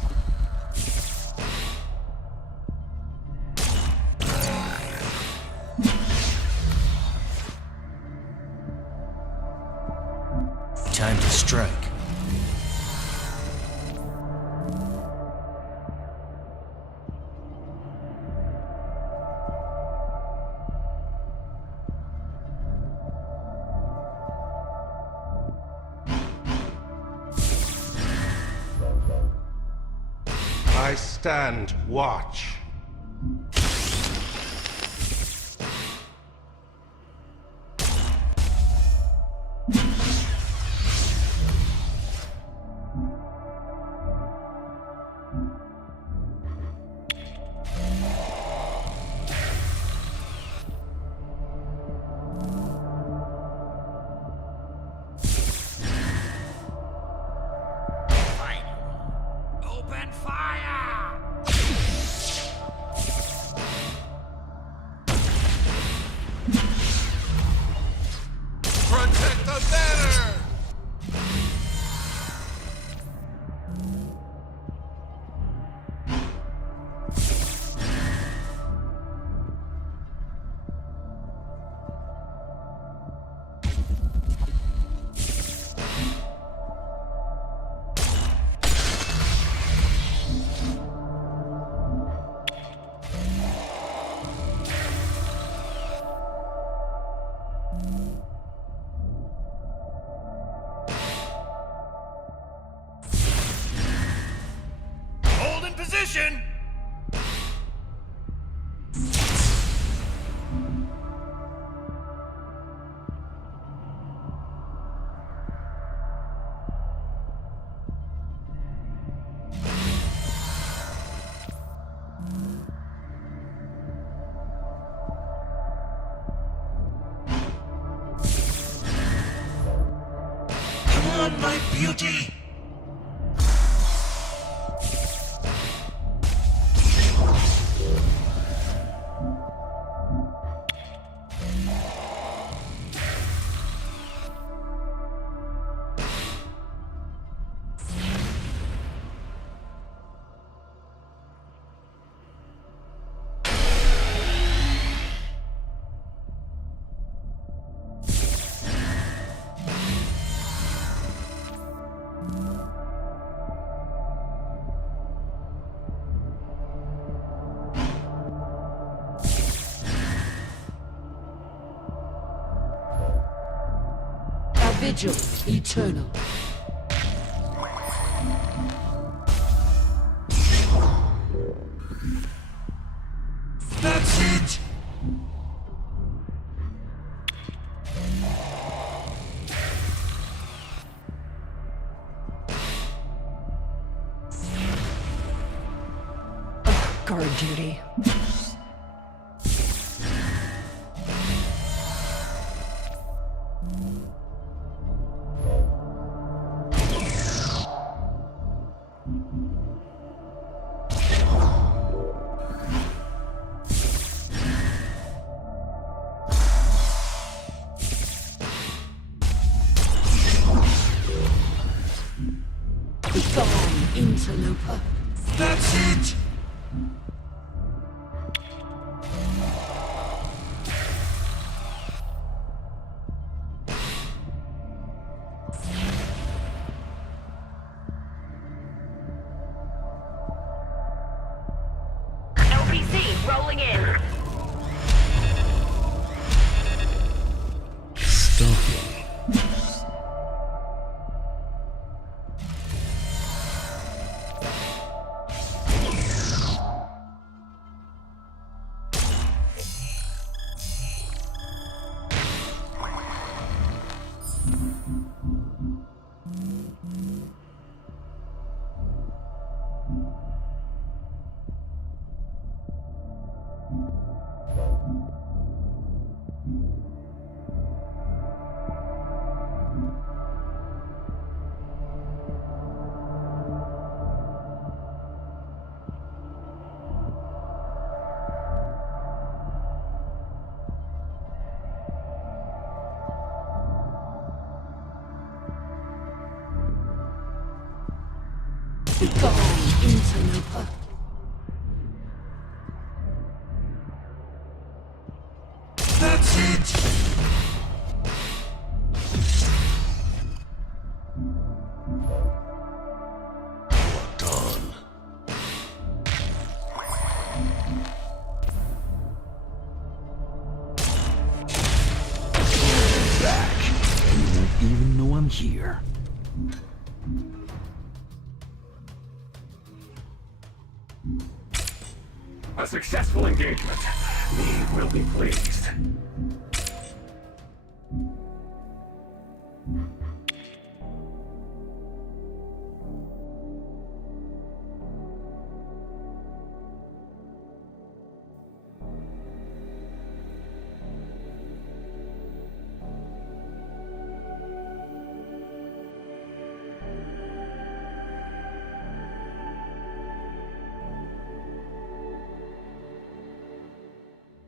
Time to strike. I stand watch. Open fire! Protect the banner! Hold in position! Come on, my beauty! A vigil eternal. That's it! Guard duty. Begone, interloper. That's it! LPC rolling in. Begone, interloper. That's it! Done. Back, and you won't even know I'm here. A successful engagement. Me will be pleased.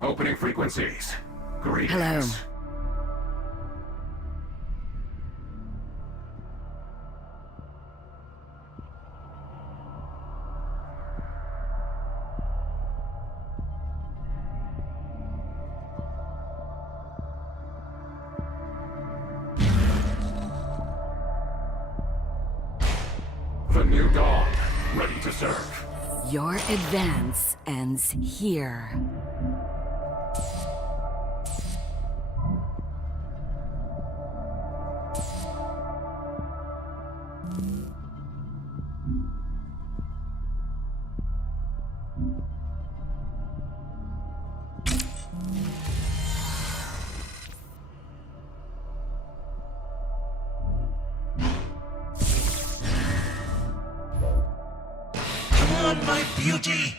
Opening frequencies. Greetings. Hello. The new dawn, ready to serve. Your advance ends here. Come on, my beauty!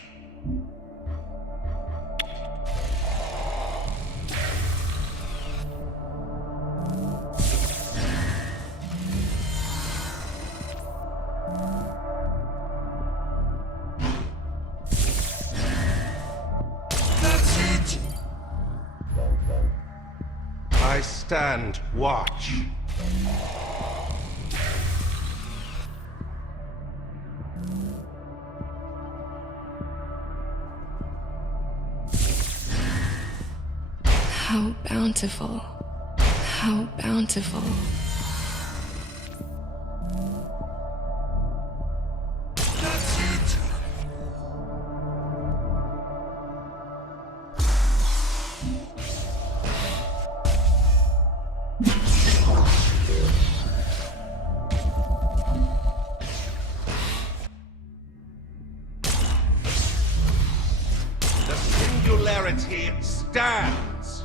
That's it! I stand watch. How bountiful. How bountiful. That's it! The singularity stands.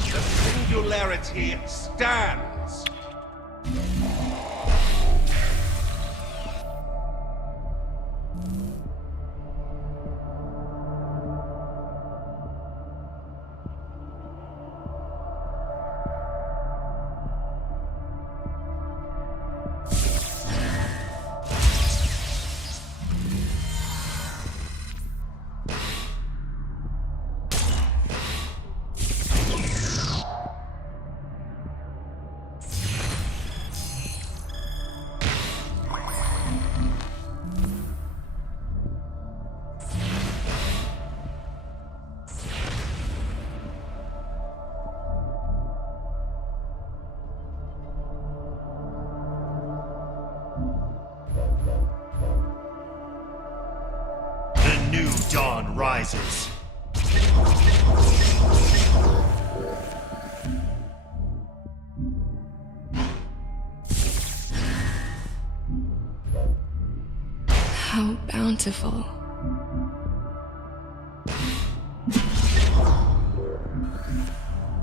The singularity stands. The new dawn rises. How bountiful.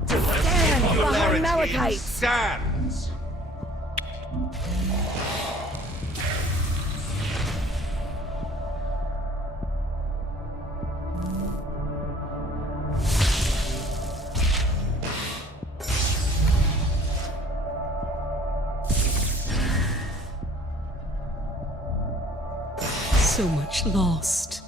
Stand behind Malachite! Stands. So much lost.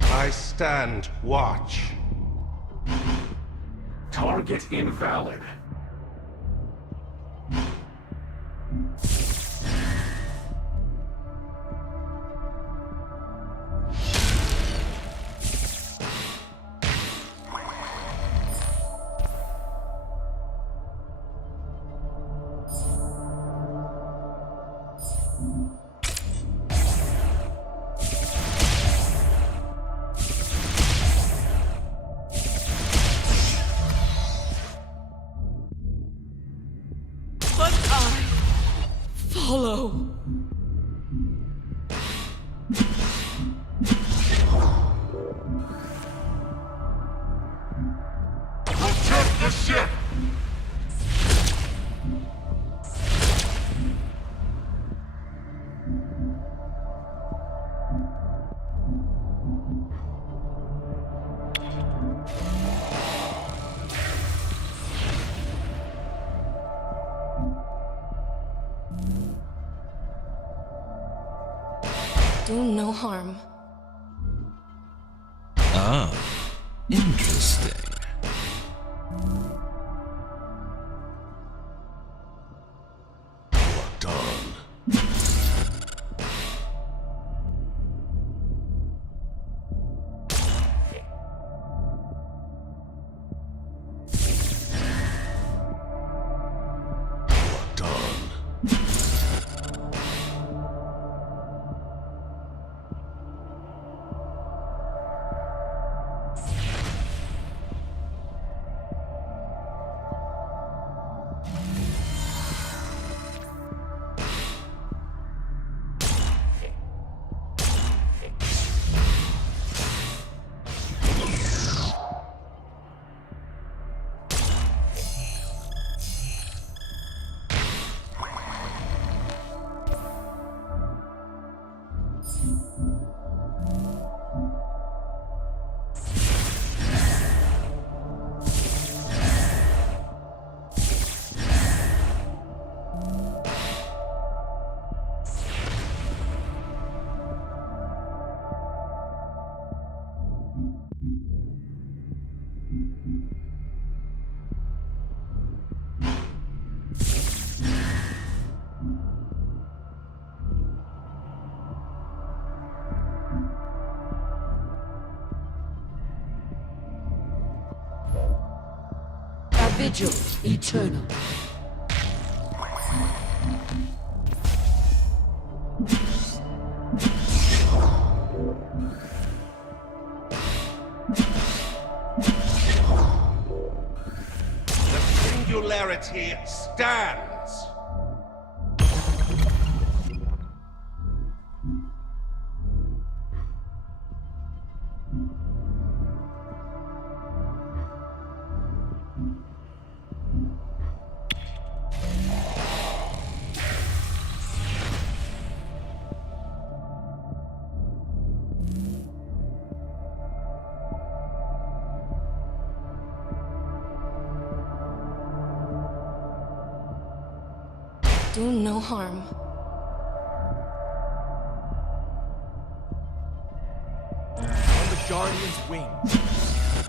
I stand watch. Target invalid. But I follow. Protect the ship! Do no harm. Ah, interesting. A vigil eternal. The singularity stands. Do no harm. On the Guardian's wings.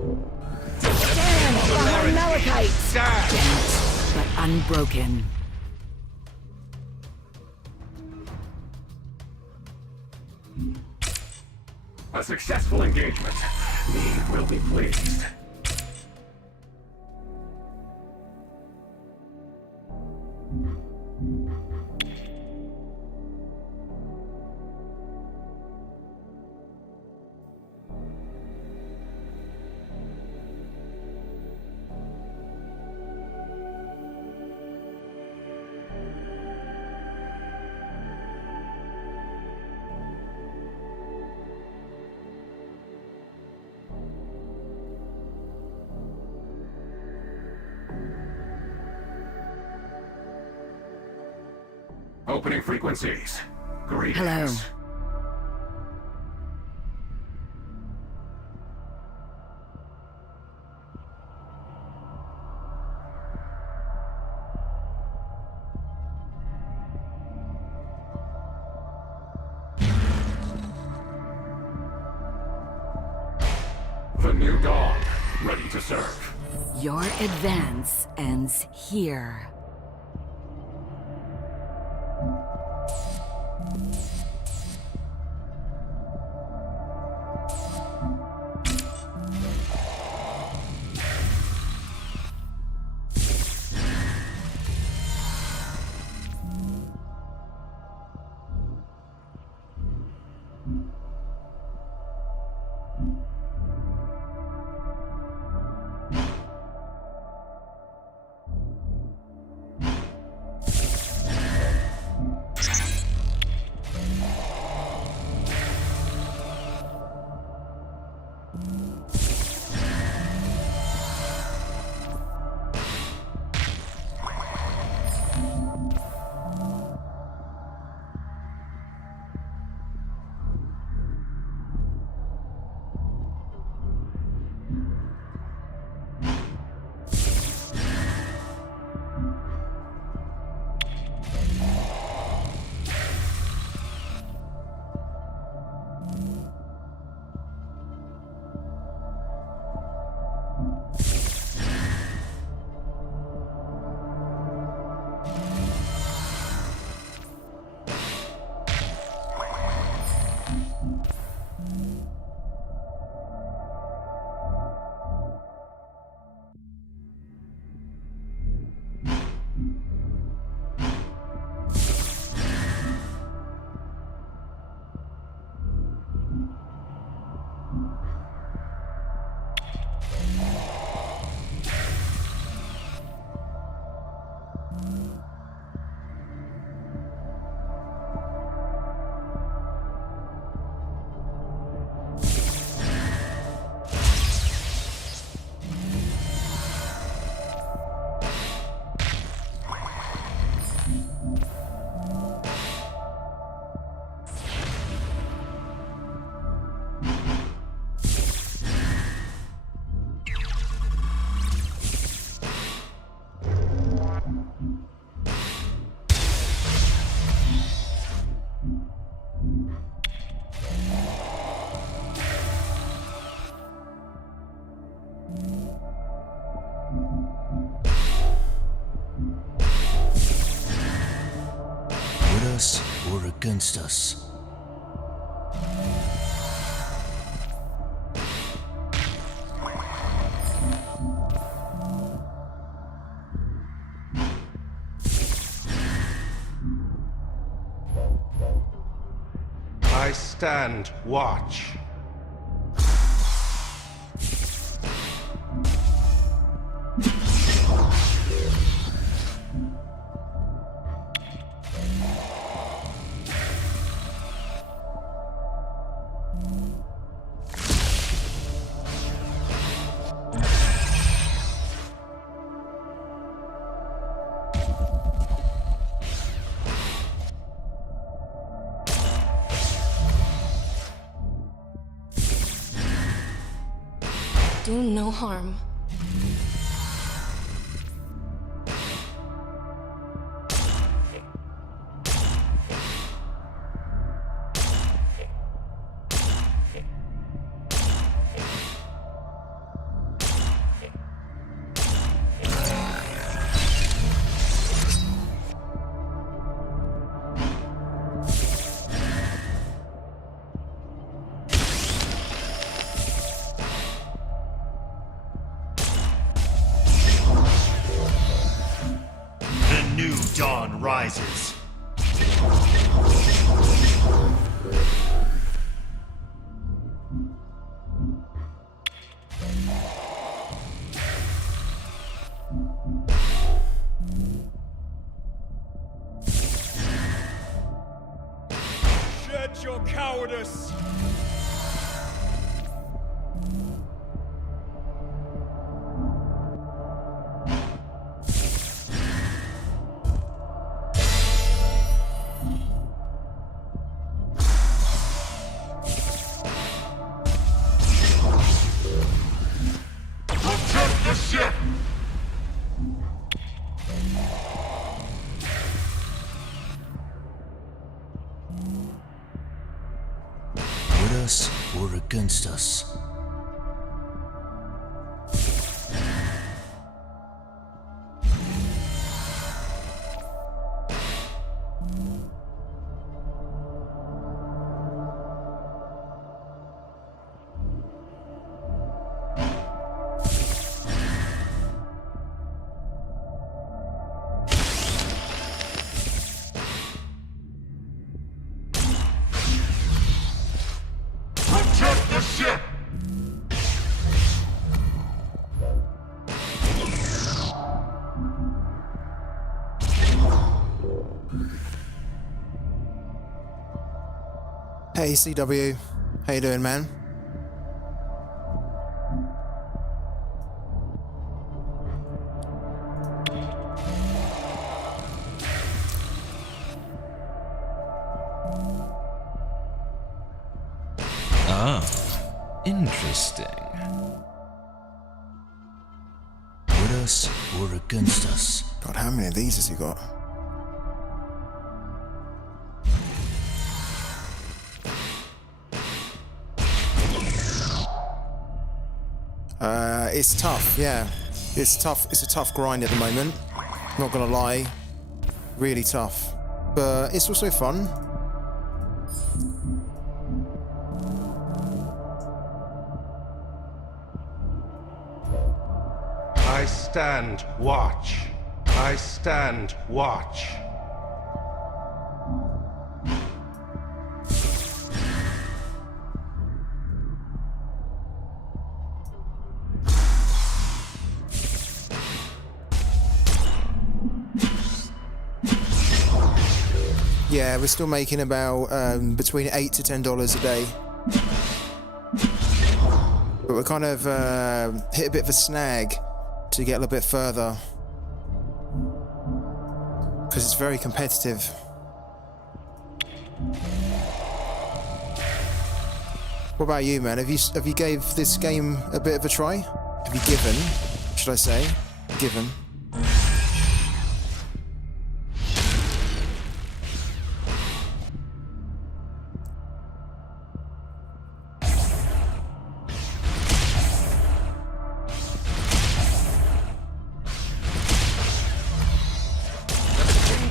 Stand behind Malachite! Bent, but unbroken. A successful engagement. Need will be pleased. Opening frequencies. Greetings. Hello. The new dawn, ready to serve. Your advance ends here. Us or against us. I stand watch. Do no harm. dawn rises. Shed your cowardice! Protect the ship! With us or against us? Protect the ship! Hey CW, how you doing, man? Ah, interesting. With us or against us? God, how many of these has he got? It's tough, yeah. It's tough. It's a tough grind at the moment. Not gonna lie, really tough. But it's also fun. I stand watch. I stand watch. Yeah, we're still making about between $8 to $10 a day. But we're kind of hit a bit of a snag to get a little bit further. Because it's very competitive. What about you, man? Have you gave this game a bit of a try? Have you given, should I say? Given.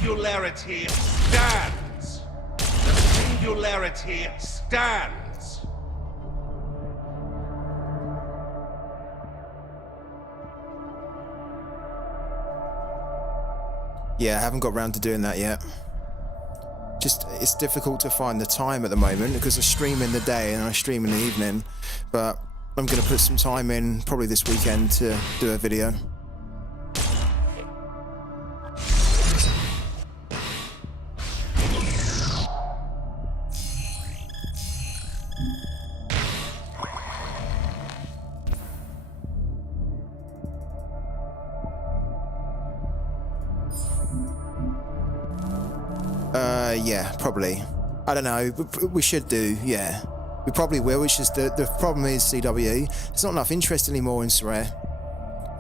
Singularity stands. The singularity stands. Yeah, I haven't got round to doing that yet. Just, it's difficult to find the time at the moment because I stream in the day and I stream in the evening. But I'm going to put some time in probably this weekend to do a video. Yeah, probably. I don't know. We should do, yeah. We probably will. It's just the problem is CW. There's not enough interest anymore in sorare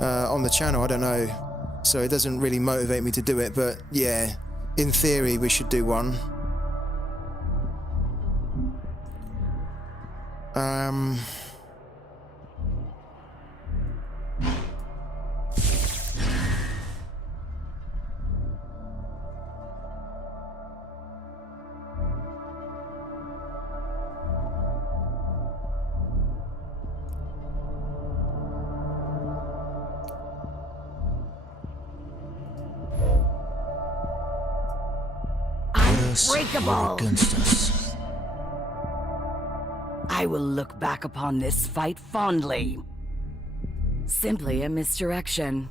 on the channel. I don't know. So it doesn't really motivate me to do it. But yeah, in theory, we should do one. us or Unbreakable. against us. I will look back upon this fight fondly. Simply a misdirection.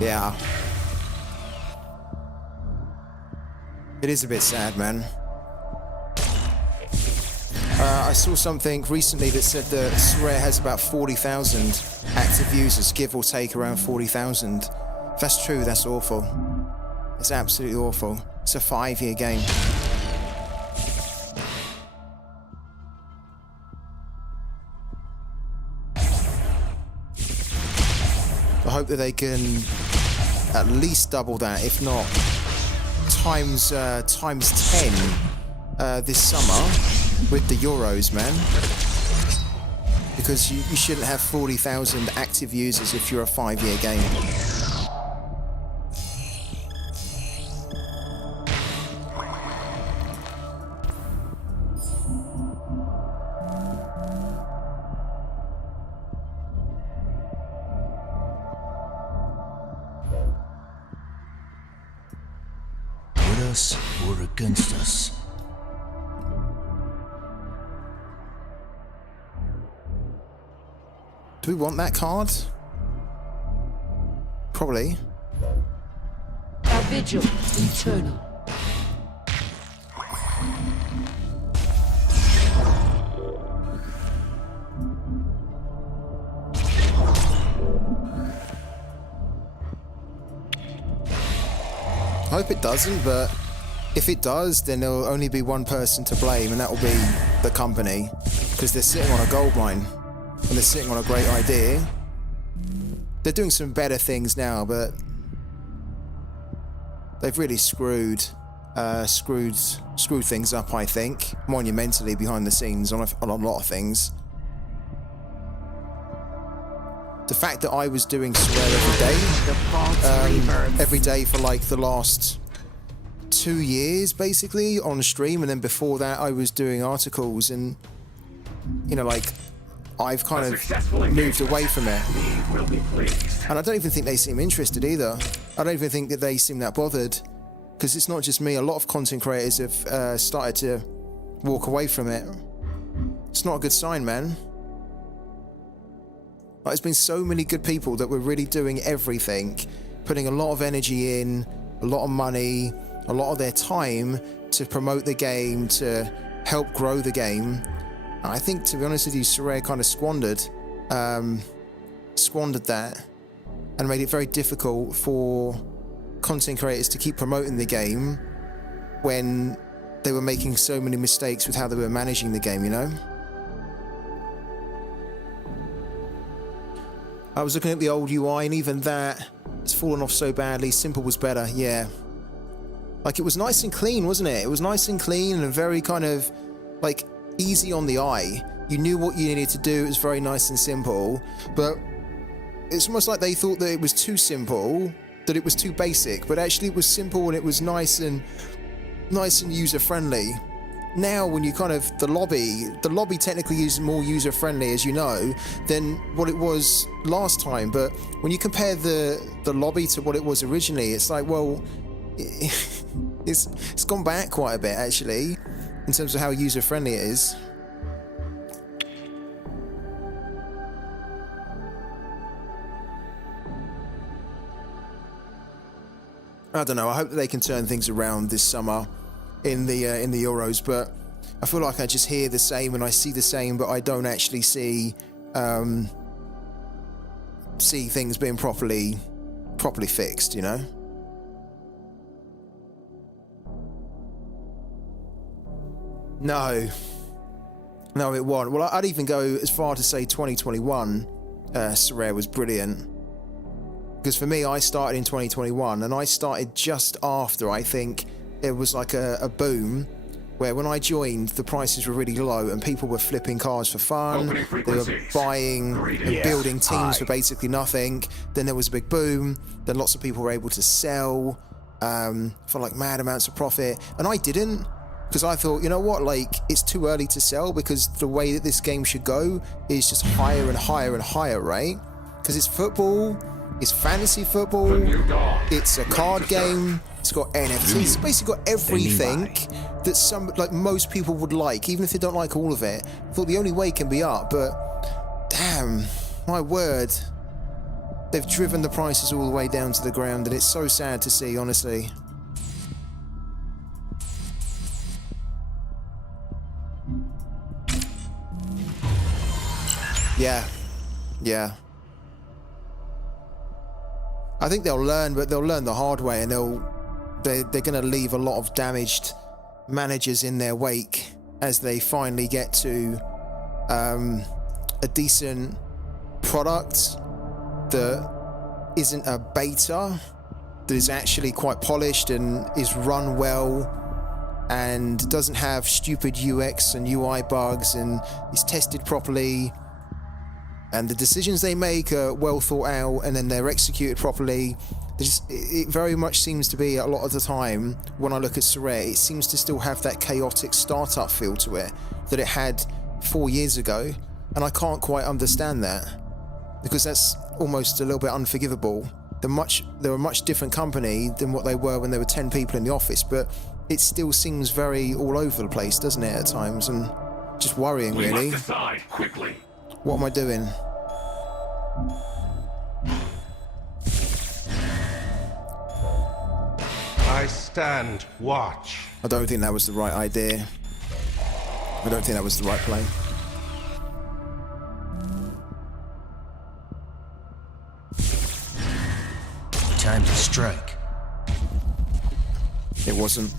Yeah. It is a bit sad, man. I saw something recently that said that Sorare has about 40,000 active users, give or take around 40,000. If that's true, that's awful. It's absolutely awful. It's a 5-year game. I hope that they can at least double that, if not times 10 this summer with the Euros, man. Because you shouldn't have 40,000 active users if you're a 5-year game. With us or against us. Do we want that card? Probably. Our vigil eternal. I hope it doesn't, but if it does, then there'll only be one person to blame, and that will be the company, because they're sitting on a gold mine, and they're sitting on a great idea. They're doing some better things now, but they've really screwed things up, I think, monumentally behind the scenes on a lot of things. The fact that I was doing Sorare every day for like the last 2 years, basically, on stream, and then before that I was doing articles, and you know, like, I've kind of moved away from it. And I don't even think they seem interested either. I don't even think that they seem that bothered, because it's not just me. A lot of content creators have started to walk away from it. It's not a good sign, man. Like, there's been so many good people that were really doing everything, putting a lot of energy in, a lot of money, a lot of their time to promote the game, to help grow the game. And I think, to be honest with you, Sorare kind of squandered that, and made it very difficult for content creators to keep promoting the game when they were making so many mistakes with how they were managing the game, you know? I was looking at the old UI, and even that, it's fallen off so badly. Simple was better, yeah. Like, it was nice and clean, wasn't it? It was nice and clean and very kind of, like, easy on the eye. You knew what you needed to do. It was very nice and simple. But it's almost like they thought that it was too simple, that it was too basic. But actually, it was simple, and it was nice and user-friendly. Now, when you kind of, the lobby technically is more user-friendly, as you know, than what it was last time. But when you compare the lobby to what it was originally, it's like, well, it's gone back quite a bit, actually, in terms of how user-friendly it is. I don't know. I hope that they can turn things around this summer in the Euros, but I feel like I just hear the same and I see the same, but I don't actually see things being properly fixed, you know? No, it won't. Well, I'd even go as far to say 2021, Sorare was brilliant. Because for me, I started in 2021, and I started just after, I think, it was like a boom, where when I joined, the prices were really low, and people were flipping cars for fun. They were buying and building teams for basically nothing. Then there was a big boom. Then lots of people were able to sell for like mad amounts of profit, and I didn't. Because I thought, you know what, like, it's too early to sell, because the way that this game should go is just higher and higher and higher, right? Because it's football, it's fantasy football, it's a card game, it's got NFTs, it's basically got everything that most people would like, even if they don't like all of it. I thought the only way can be up, but damn, my word, they've driven the prices all the way down to the ground, and it's so sad to see, honestly. Yeah. I think they'll learn, but they'll learn the hard way, and they're going to leave a lot of damaged managers in their wake as they finally get to a decent product that isn't a beta, that is actually quite polished and is run well and doesn't have stupid UX and UI bugs and is tested properly, and the decisions they make are well thought out, and then they're executed properly. It very much seems to be, a lot of the time when I look at Sorare, it seems to still have that chaotic startup feel to it that it had 4 years ago, and I can't quite understand that, because that's almost a little bit unforgivable. They're a much different company than what they were when there were 10 people in the office, but it still seems very all over the place, doesn't it, at times, and just worrying, really. We must decide quickly. What am I doing? I stand watch. I don't think that was the right idea. I don't think that was the right play. Time to strike. It wasn't.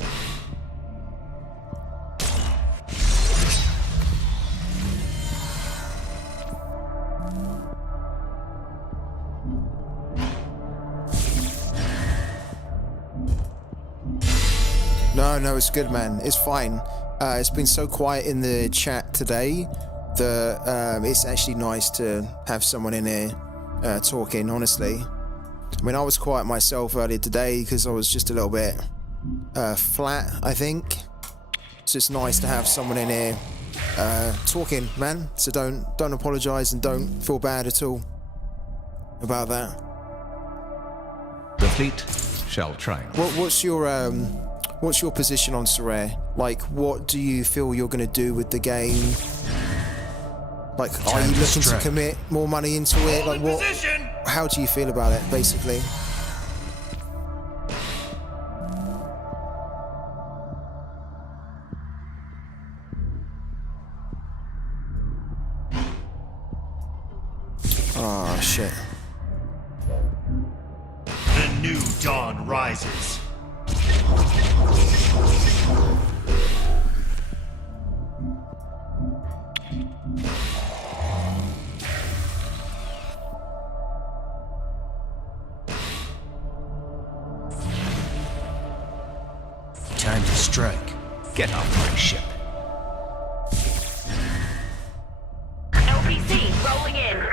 No, it's good, man. It's fine. It's been so quiet in the chat today that it's actually nice to have someone in here talking, honestly. I mean, I was quiet myself earlier today because I was just a little bit flat, I think. So it's nice to have someone in here talking, man. So don't apologize and don't feel bad at all about that. The fleet shall triumph. What's your position on Sorare? Like, what do you feel you're going to do with the game? Like, are you looking to commit more money into it? Like, what? How do you feel about it, basically? Oh, shit. The new dawn rises. Time to strike. Get off my ship. LPC rolling in.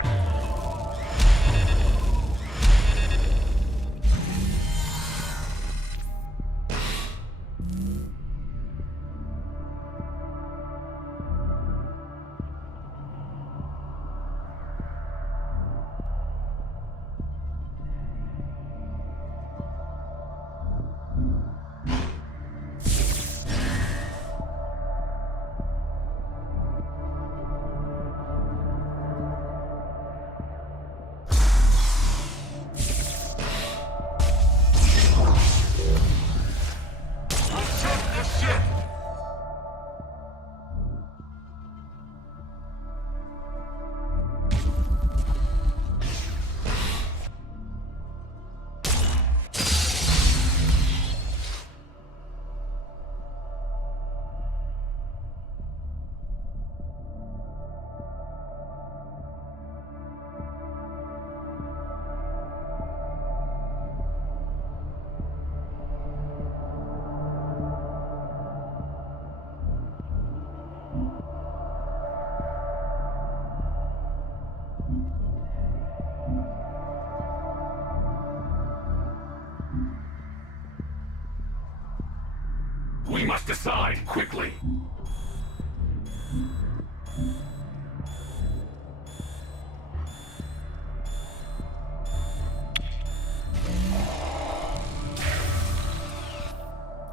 We must decide quickly.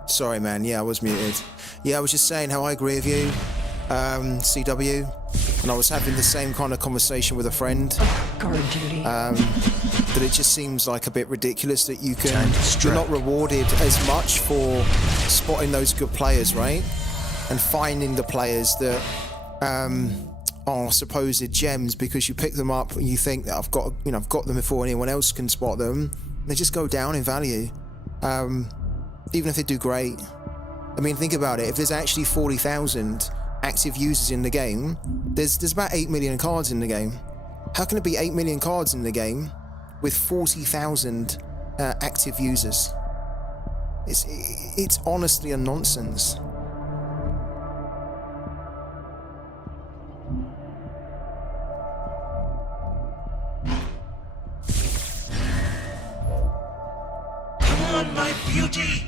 Sorry, man. Yeah, I was muted. Yeah, I was just saying how I agree with you, CW. And I was having the same kind of conversation with a friend. Guard duty. That it just seems like a bit ridiculous that you're not rewarded as much for spotting those good players, right? And finding the players that are supposed gems because you pick them up and you think that I've got them before anyone else can spot them. They just go down in value. Even if they do great. I mean, think about it. If there's actually 40,000 active users in the game, there's about 8 million cards in the game. How can it be 8 million cards in the game with 40,000 active users? It's honestly a nonsense. Come on, my beauty!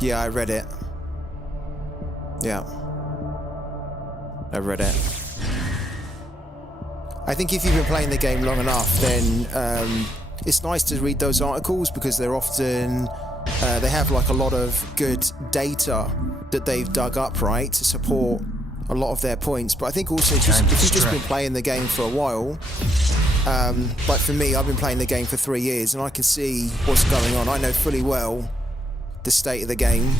Yeah, I read it. Yeah. I read it. I think if you've been playing the game long enough, then it's nice to read those articles because they're often they have like a lot of good data that they've dug up, right, to support a lot of their points. But I think also just if you've just been playing the game for a while, like for me, I've been playing the game for 3 years and I can see what's going on. I know fully well the state of the game,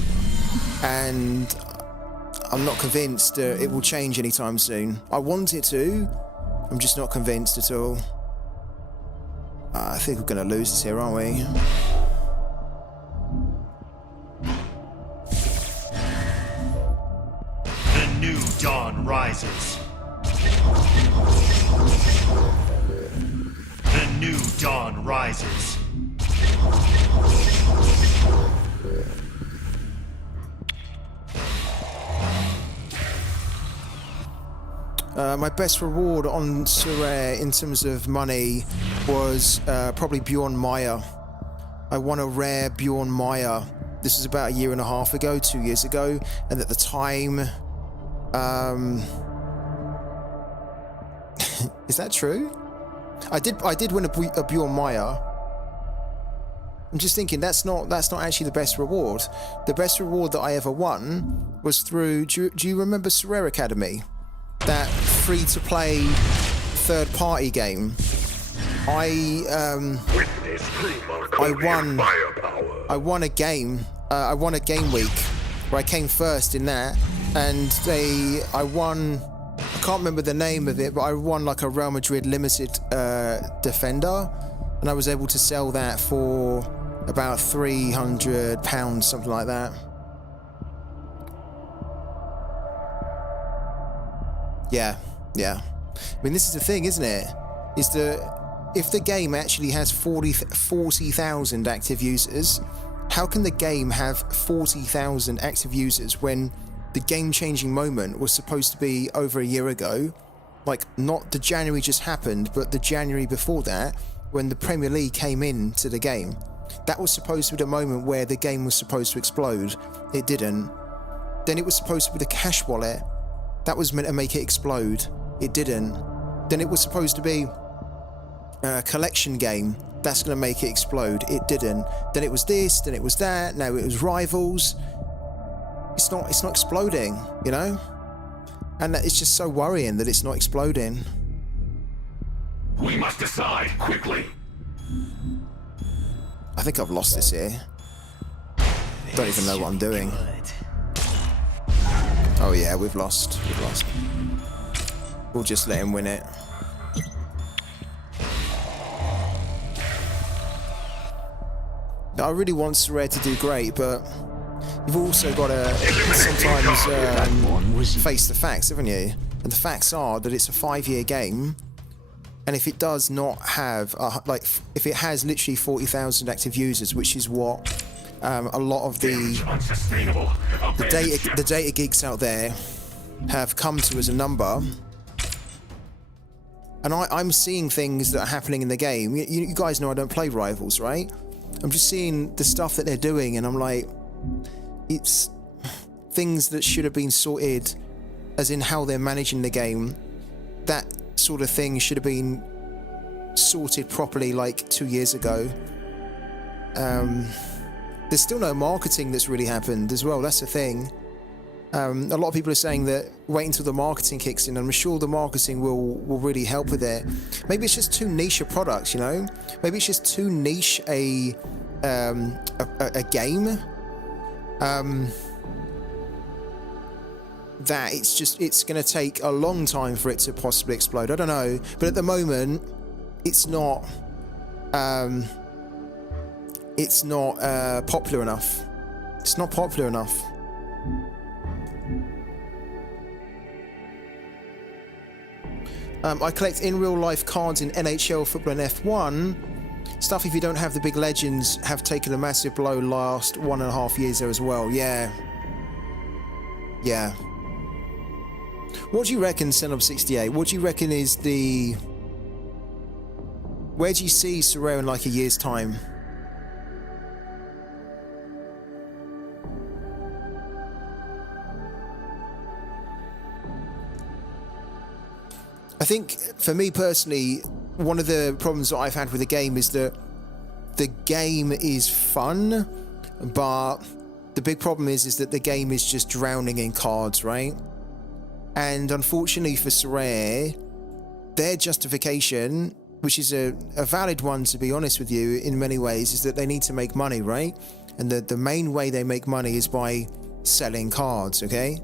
and I'm not convinced that it will change anytime soon. I want it to, I'm just not convinced at all. I think we're going to lose this here, aren't we? The new dawn rises. The new dawn rises. My best reward on Sorare in terms of money was probably Bjorn Maya. I won a rare Bjorn Maya. This was about 1.5 years ago, 2 years ago, and at the time, is that true? I did win a Bjorn Maya. I'm just thinking that's not actually the best reward. The best reward that I ever won was through. Do you remember Sorare Academy? That free-to-play third-party game. I won a game. I won a game week where I came first in that, and I won. I can't remember the name of it, but I won like a Real Madrid limited defender, and I was able to sell that for about £300, something like that. Yeah. I mean, this is the thing, isn't it? Is that if the game actually has 40,000 active users, how can the game have 40,000 active users when the game-changing moment was supposed to be over 1 year ago? Like, not the January just happened, but the January before that, when the Premier League came into the game. That was supposed to be the moment where the game was supposed to explode. It didn't. Then it was supposed to be the cash wallet. That was meant to make it explode. It didn't. Then it was supposed to be a collection game. That's going to make it explode. It didn't. Then it was this, then it was that, now it was Rivals. It's not exploding, you know? And it's just so worrying that it's not exploding. We must decide quickly. I think I've lost this here. Don't even know what I'm doing. Oh yeah, we've lost. We'll just let him win it. I really want Sorare to do great, but you've also got to sometimes face the facts, haven't you? And the facts are that it's a 5-year game, And if it does not have, if it has literally 40,000 active users, which is what a lot of the data geeks out there have come to as a number, and I'm seeing things that are happening in the game. You guys know I don't play Rivals, right? I'm just seeing the stuff that they're doing, and I'm like, it's things that should have been sorted, as in how they're managing the game. That sort of thing should have been sorted properly like 2 years ago. There's still no marketing that's really happened as well. That's the thing. A lot of people are saying that wait until the marketing kicks in. I'm sure the marketing will really help with it. Maybe it's just too niche a product, you know? Maybe it's just too niche a game. That it's going to take a long time for it to possibly explode. I don't know, but at the moment, it's not popular enough. It's not popular enough. I collect in real life cards in NHL, football, and F1. Stuff if you don't have the big legends have taken a massive blow last 1.5 years there as well. Yeah. What do you reckon, Senub68? What do you reckon is the... Where do you see Sorare in like a year's time? I think, for me personally, one of the problems that I've had with the game is that the game is fun, but the big problem is that the game is just drowning in cards, right? And unfortunately for Sorare, their justification, which is a valid one to be honest with you in many ways, is that they need to make money, right? And the main way they make money is by selling cards, okay?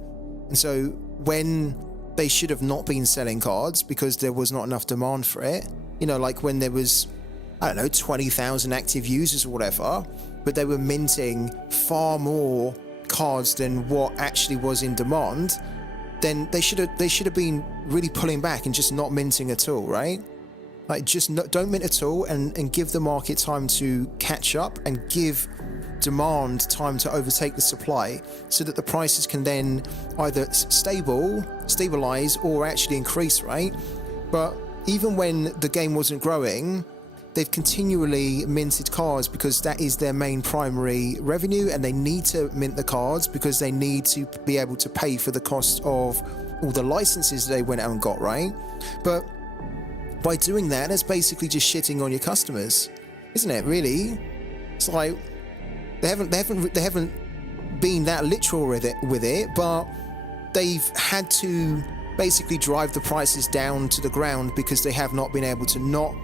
And so when they should have not been selling cards because there was not enough demand for it, you know, like when there was, I don't know, 20,000 active users or whatever, but they were minting far more cards than what actually was in demand, then they should have been really pulling back and just not minting at all, right? Like, just don't mint at all and give the market time to catch up and give demand time to overtake the supply so that the prices can then either stabilize or actually increase, right? But even when the game wasn't growing, they've continually minted cards because that is their main primary revenue, and they need to mint the cards because they need to be able to pay for the cost of all the licenses they went out and got, right? But by doing that, it's basically just shitting on your customers, isn't it? Really, it's like they haven't been that literal with it, but they've had to basically drive the prices down to the ground because they have not been able to not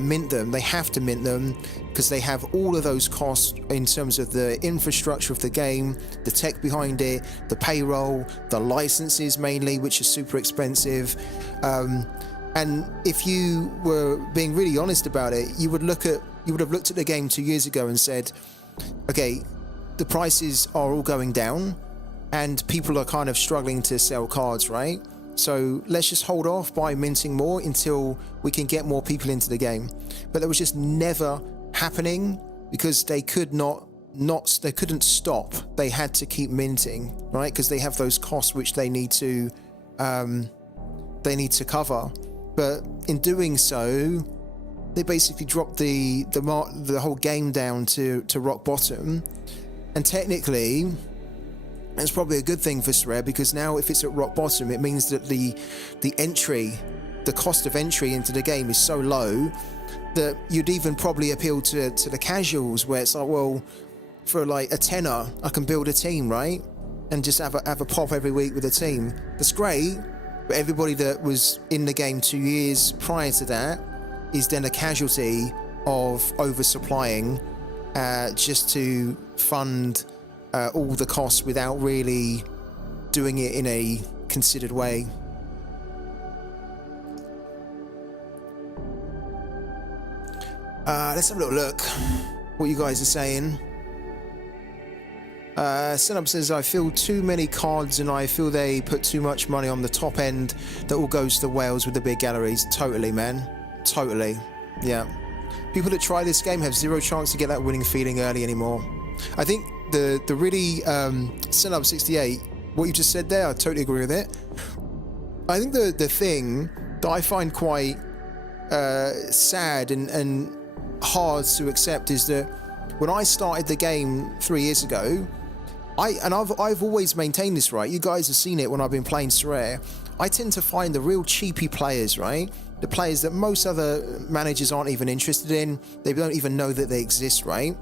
mint them. They have to mint them because they have all of those costs in terms of the infrastructure of the game, the tech behind it, the payroll, the licenses mainly, which are super expensive. And if you were being really honest about it, you would have looked at the game 2 years ago and said, okay, the prices are all going down and people are kind of struggling to sell cards, right? So let's just hold off by minting more until we can get more people into the game. But that was just never happening because they they couldn't stop. They had to keep minting, right? Because they have those costs which they need to cover. But in doing so, they basically dropped the whole game down to rock bottom. And technically, it's probably a good thing for Sorare because now if it's at rock bottom, it means that the cost of entry into the game is so low that you'd even probably appeal to the casuals, where it's like, well, for like a tenner, I can build a team, right? And just have a pop every week with a team. That's great. But everybody that was in the game 2 years prior to that is then a casualty of oversupplying just to fund all the costs without really doing it in a considered way. Let's have a little look what you guys are saying. Setup says, I feel too many cards and I feel they put too much money on the top end that all goes to the whales with the big galleries. Totally, man. Totally. Yeah. People that try this game have zero chance to get that winning feeling early anymore. I think the really Senub 68, what you just said there, I totally agree with it. I think the thing that I find quite sad and hard to accept is that when I started the game 3 years ago, I've always maintained this, right? You guys have seen it when I've been playing Sorare. I tend to find the real cheapy players, right? The players that most other managers aren't even interested in. They don't even know that they exist, right?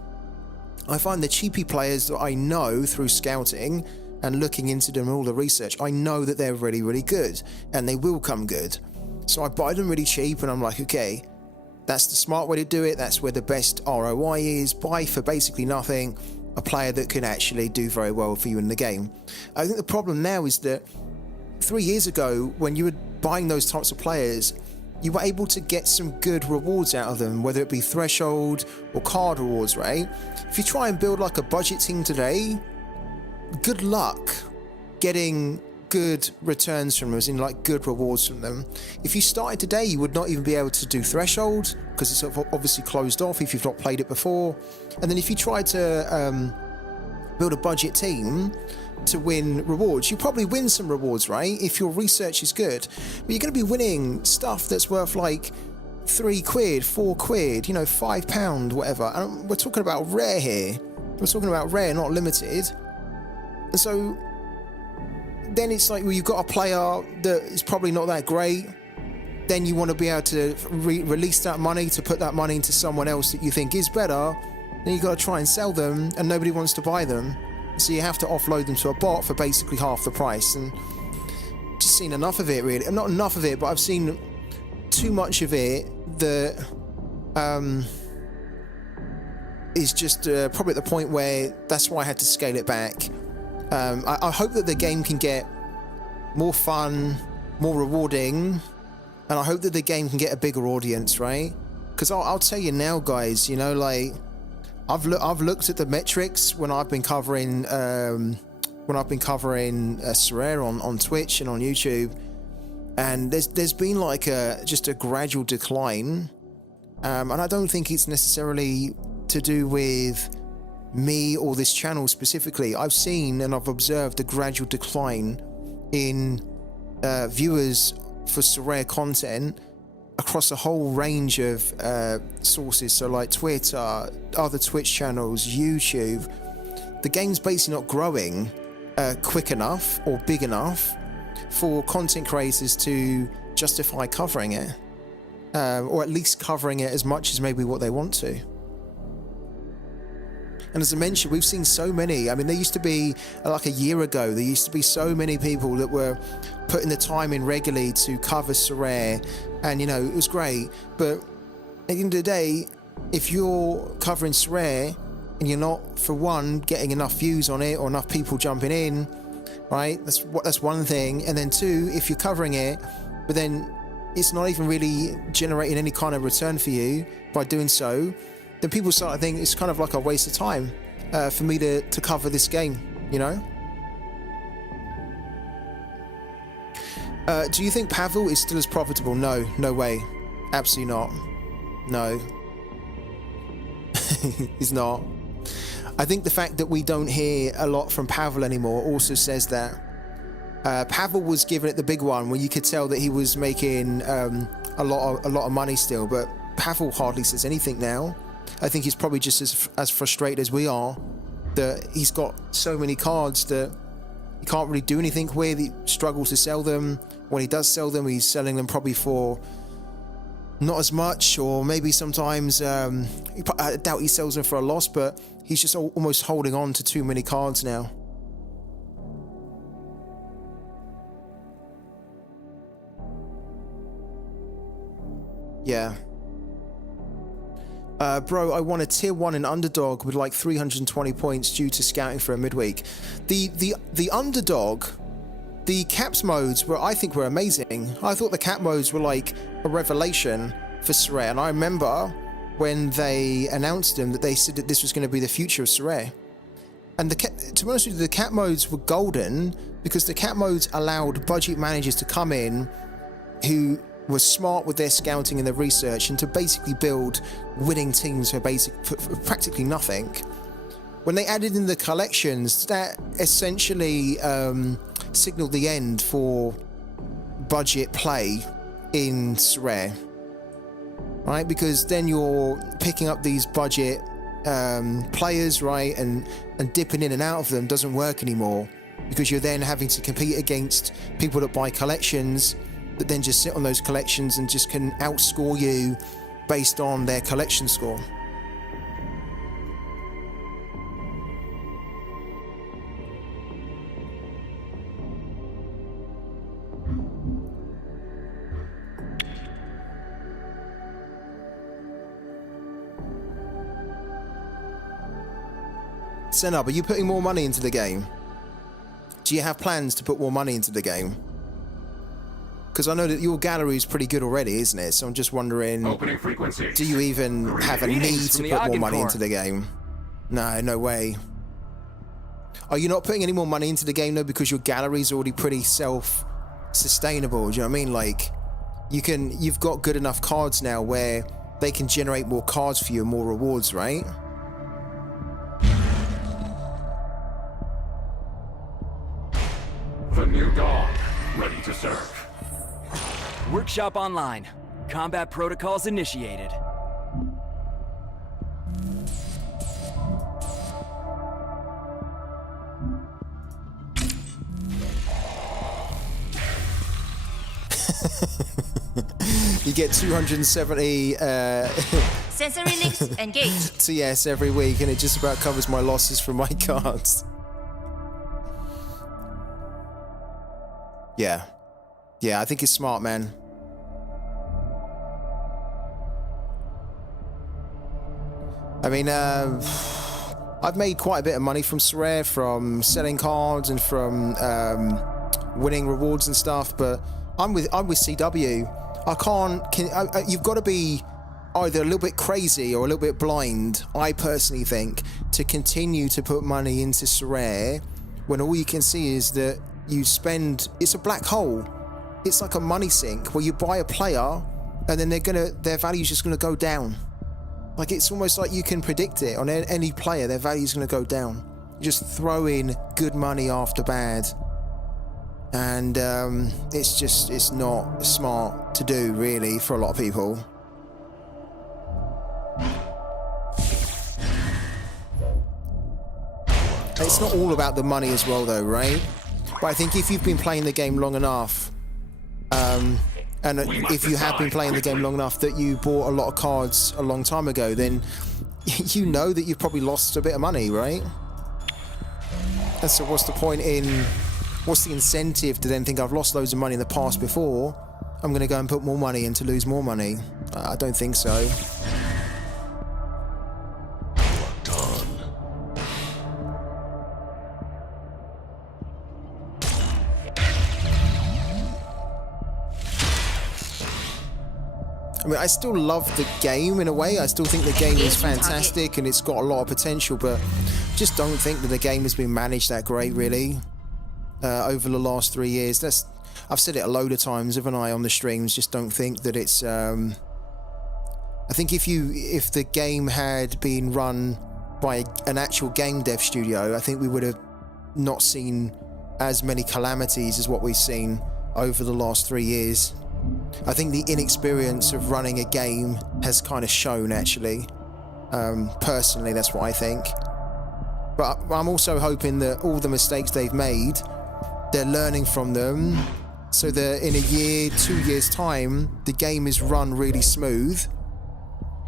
I find the cheapy players that I know through scouting and looking into them and all the research, I know that they're really, really good and they will come good. So I buy them really cheap and I'm like, okay, that's the smart way to do it. That's where the best ROI is. Buy for basically nothing a player that can actually do very well for you in the game. I think the problem now is that 3 years ago, when you were buying those types of players, you were able to get some good rewards out of them, whether it be threshold or card rewards, right? If you try and build like a budget team today, good luck getting good returns from them, as in like good rewards from them. If you started today, you would not even be able to do threshold because it's obviously closed off if you've not played it before. And then if you try to build a budget team to win rewards, you probably win some rewards, right? If your research is good, but you're going to be winning stuff that's worth like £3, £4, you know, £5, whatever. And we're talking about rare here. We're talking about rare, not limited. And so then it's like, well, you've got a player that is probably not that great. Then you want to be able to release that money to put that money into someone else that you think is better. Then you've got to try and sell them and nobody wants to buy them. So you have to offload them to a bot for basically half the price. And just seen enough of it, really. Not enough of it, but I've seen too much of it that is just probably at the point where that's why I had to scale it back. I hope that the game can get more fun, more rewarding, and I hope that the game can get a bigger audience, right? Because I'll tell you now, guys, you know, like I've looked at the metrics when I've been covering Sorare on Twitch and on YouTube, and there's been like just a gradual decline, and I don't think it's necessarily to do with me or this channel specifically. I've seen and I've observed a gradual decline in viewers for Sorare content across a whole range of sources, so like Twitter, other Twitch channels, YouTube. The game's basically not growing quick enough or big enough for content creators to justify covering it, or at least covering it as much as maybe what they want to. And as I mentioned, we've seen so many. I mean, there used to be, like a year ago, there used to be so many people that were putting the time in regularly to cover Sorare, and, you know, it was great. But at the end of the day, if you're covering Sorare and you're not, for one, getting enough views on it or enough people jumping in, right? That's one thing. And then two, if you're covering it, but then it's not even really generating any kind of return for you by doing so, then people start to think it's kind of like a waste of time for me to cover this game, you know? Do you think Pavel is still as profitable? No, no way. Absolutely not. No. He's not. I think the fact that we don't hear a lot from Pavel anymore also says that Pavel was given it the big one, where you could tell that he was making a lot of money still, but Pavel hardly says anything now. I think he's probably just as frustrated as we are, that he's got so many cards that he can't really do anything with. He struggles to sell them. When he does sell them, he's selling them probably for not as much, or maybe sometimes I doubt he sells them for a loss, but he's just almost holding on to too many cards now. Yeah. Bro, I won a tier 1 in underdog with like 320 points due to scouting for a midweek. The underdog, the caps modes I think were amazing. I thought the cap modes were like a revelation for Sorare, and I remember when they announced them that they said that this was going to be the future of Sorare. And to be honest with you, the cap modes were golden because the cap modes allowed budget managers to come in who was smart with their scouting and their research and to basically build winning teams for practically nothing. When they added in the collections, that essentially signaled the end for budget play in sorare, right? Because then you're picking up these budget players, right, and dipping in and out of them doesn't work anymore, because you're then having to compete against people that buy collections that then just sit on those collections and just can outscore you based on their collection score. Senab, are you putting more money into the game? Do you have plans to put more money into the game? Because I know that your gallery is pretty good already, isn't it? So I'm just wondering, opening frequencies. Do you even have a need to put more money into the game? No, no way. Are you not putting any more money into the game though because your gallery is already pretty self-sustainable? Do you know what I mean? Like, you've got good enough cards now where they can generate more cards for you and more rewards, right? The new dawn, ready to serve. Workshop online. Combat protocols initiated. You get 270 sensory links engaged. TS every week, and it just about covers my losses from my cards. Yeah, I think it's smart, man. I mean, I've made quite a bit of money from sorare, from selling cards and from winning rewards and stuff. But I'm with CW. I can't. You've got to be either a little bit crazy or a little bit blind, I personally think, to continue to put money into sorare when all you can see is that you spend. It's a black hole. It's like a money sink where you buy a player and then their value's just gonna go down. Like, it's almost like you can predict it on any player, their value's gonna go down. You just throw in good money after bad. And it's not smart to do, really, for a lot of people. It's not all about the money as well, though, right? But I think if you've been playing the game long enough, and if you have been playing the game long enough that you bought a lot of cards a long time ago, then you know that you've probably lost a bit of money, right? And so what's the incentive to then think I've lost loads of money in the past before, I'm going to go and put more money in to lose more money? I don't think so. I mean, I still love the game in a way. I still think the game is fantastic and it's got a lot of potential, but just don't think that the game has been managed that great, really, over the last 3 years. I've said it a load of times, haven't I, on the streams. Just don't think that it's. I think if the game had been run by an actual game dev studio, I think we would have not seen as many calamities as what we've seen over the last 3 years. I think the inexperience of running a game has kind of shown, actually. Personally, that's what I think. But I'm also hoping that all the mistakes they've made, they're learning from them, so that in a year, 2 years' time, the game is run really smooth.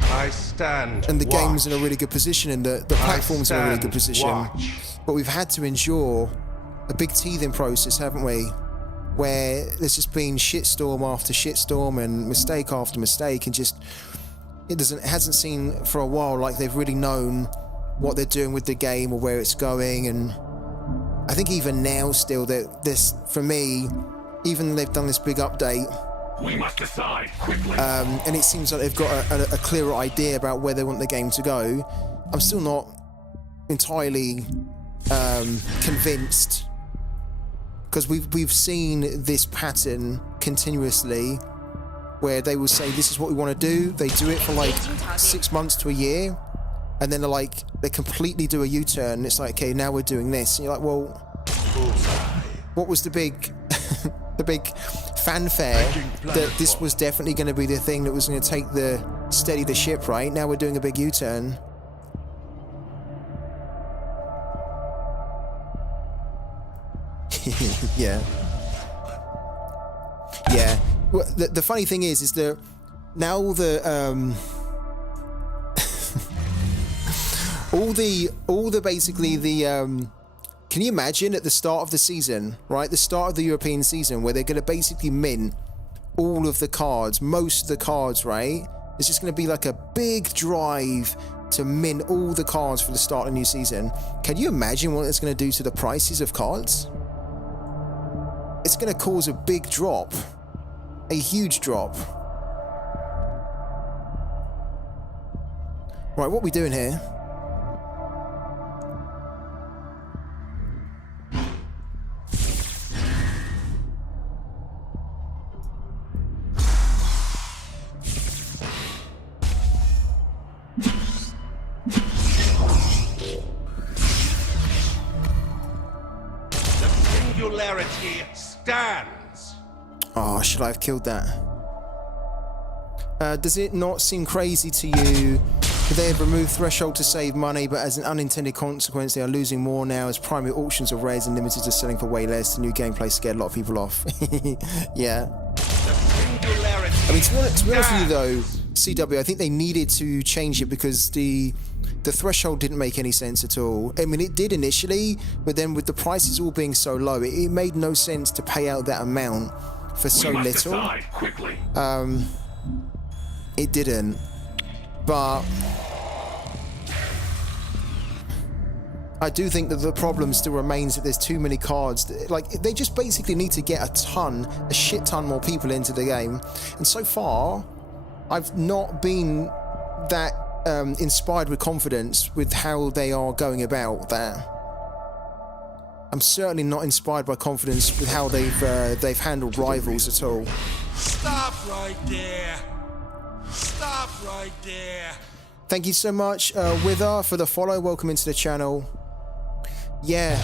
I stand. And the game's in a really good position, and the platform's in a really good position. But we've had to endure a big teething process, haven't we? Where there's just been shitstorm after shitstorm and mistake after mistake, and just it hasn't seemed for a while like they've really known what they're doing with the game or where it's going. And I think even now still that this, for me, even though they've done this big update, we must decide quickly. And it seems like they've got a clearer idea about where they want the game to go. I'm still not entirely convinced, because we've seen this pattern continuously where they will say, this is what we want to do. They do it for like 6 months to a year. And then they completely do a U-turn. It's like, okay, now we're doing this. And you're like, well, what was the big, the big fanfare that this was definitely going to be the thing that was going to steady the ship, right? Now we're doing a big U-turn. Yeah. Yeah. Well, the funny thing is that now all the basically can you imagine at the start of the season, right? The start of the European season, where they're going to basically mint all of the cards, most of the cards, right? It's just going to be like a big drive to mint all the cards for the start of the new season. Can you imagine what it's going to do to the prices of cards? It's going to cause a big drop, a huge drop. Right, what are we doing here? Singularity stands. Oh, should I have killed that? Does it not seem crazy to you that they have removed threshold to save money, but as an unintended consequence, they are losing more now as primary auctions of rares and limiteds are selling for way less? The new gameplay scared a lot of people off. Yeah. I mean, to be honest with you though, CW, I think they needed to change it because the threshold didn't make any sense at all. I mean, it did initially, but then with the prices all being so low, it made no sense to pay out that amount for so little. Quickly. It didn't, but I do think that the problem still remains that there's too many cards. Like, they just basically need to get a shit ton more people into the game. And so far, I've not been that inspired with confidence with how they are going about that. I'm certainly not inspired by confidence with how they've handled rivals at all. Stop right there. Stop right there. Thank you so much, Wither, for the follow. Welcome into the channel. Yeah.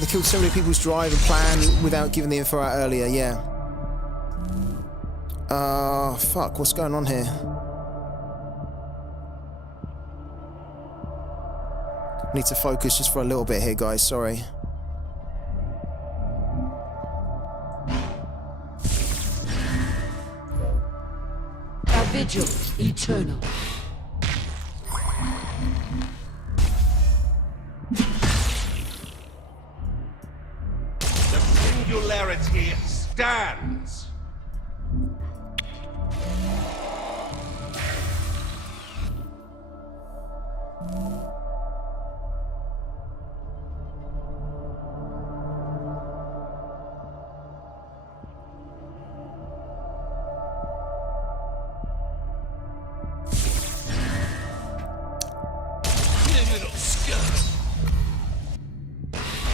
They killed so many people's drive and plan without giving the info out earlier. Yeah. Fuck. What's going on here? Need to focus just for a little bit here, guys. Sorry. A vigil eternal. The singularity stands.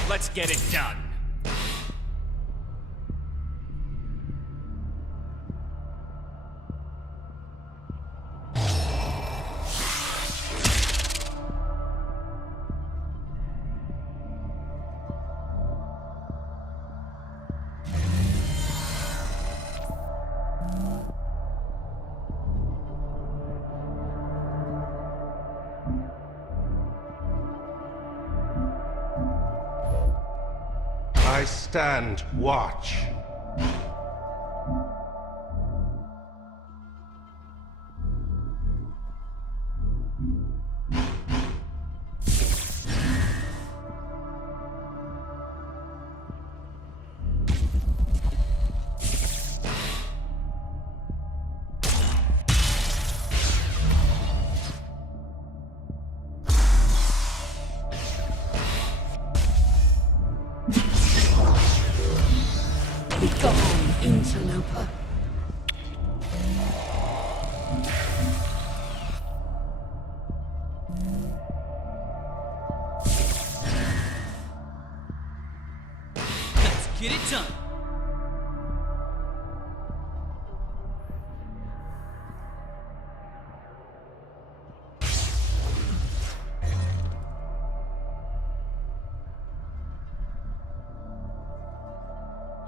Let's get it done. I stand watch. Begone, interloper. Get it done.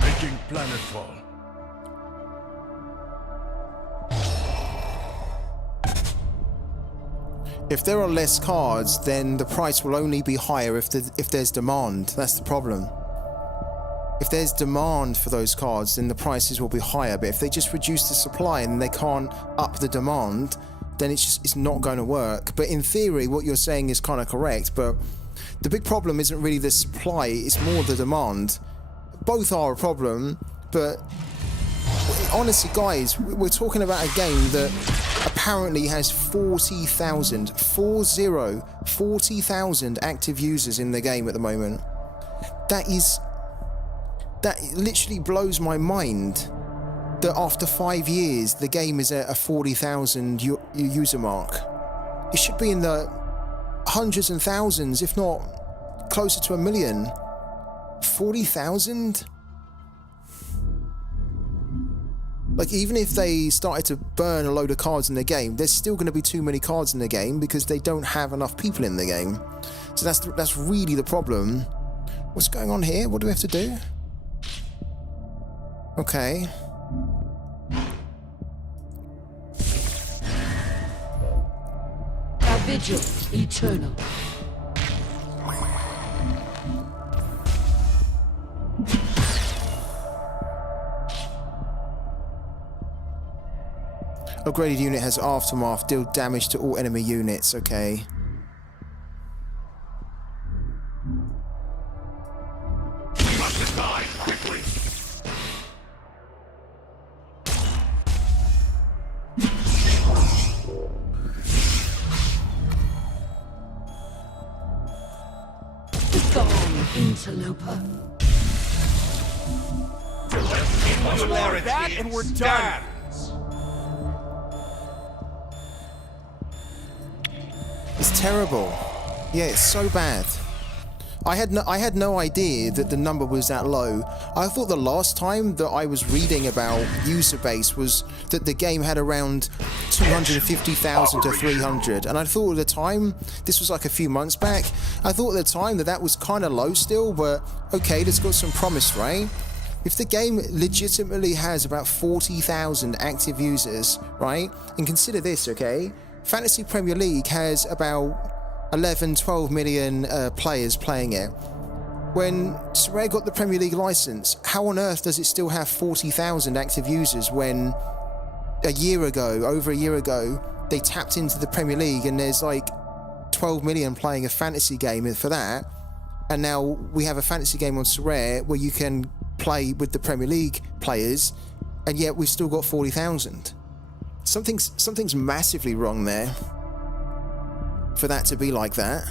Making planetfall. If there are less cards, then the price will only be higher if there's demand. That's the problem. If there's demand for those cards, then the prices will be higher. But if they just reduce the supply and they can't up the demand, then it's not going to work. But in theory, what you're saying is kind of correct. But the big problem isn't really the supply, it's more the demand. Both are a problem, but honestly, guys, we're talking about a game that apparently has 40,000 active users in the game at the moment. That literally blows my mind that after 5 years the game is at a 40,000 user mark. It should be in the hundreds and thousands, if not closer to 1 million. 40,000? Like, even if they started to burn a load of cards in the game, there's still going to be too many cards in the game because they don't have enough people in the game. So that's really the problem. What's going on here? What do we have to do? Okay. A vigil eternal. Upgraded unit has aftermath, deal damage to all enemy units. Okay. We must decide quickly. Gone, interloper. That and we're done. It's terrible. Yeah, it's so bad. I had no idea that the number was that low. I thought the last time that I was reading about user base was that the game had around 250,000 to 300, and I thought at the time, this was like a few months back, I thought at the time that was kind of low still, but okay, that's got some promise, right? If the game legitimately has about 40,000 active users, right? And consider this, okay? Fantasy Premier League has about 11, 12 million players playing it. When Sorare got the Premier League license, how on earth does it still have 40,000 active users when over a year ago, they tapped into the Premier League and there's like 12 million playing a fantasy game for that, and now we have a fantasy game on Sorare where you can play with the Premier League players, and yet we've still got 40,000. Something's massively wrong there for that to be like that.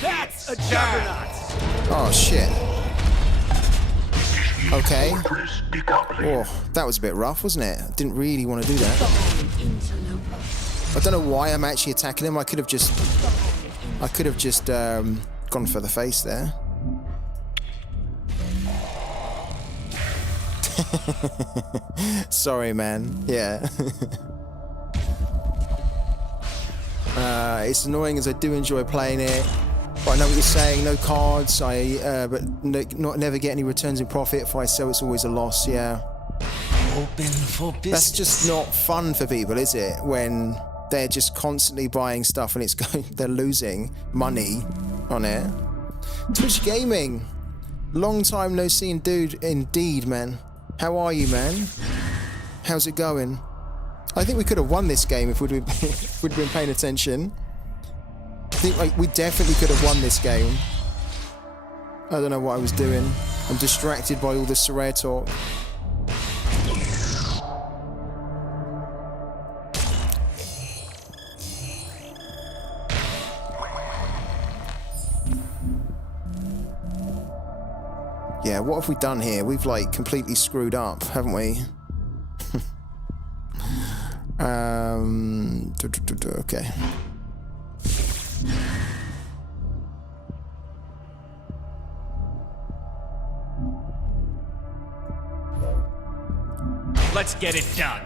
That's a juggernaut. Oh shit. Okay. Oh, that was a bit rough, wasn't it? Didn't really want to do that. I don't know why I'm actually attacking him. I could have just gone for the face there. Sorry, man. Yeah. It's annoying as I do enjoy playing it. But I know what you're saying, no cards, never get any returns in profit. If I sell, it's always a loss, yeah. Open for business. That's just not fun for people, is it? When they're just constantly buying stuff and they're losing money on it. Twitch Gaming. Long time no see, dude, indeed, man. How are you, man? How's it going? I think we could have won this game if we'd been paying attention. I think we definitely could have won this game. I don't know what I was doing. I'm distracted by all the sorare talk. Yeah, what have we done here? We've like completely screwed up, haven't we? Okay. Let's get it done.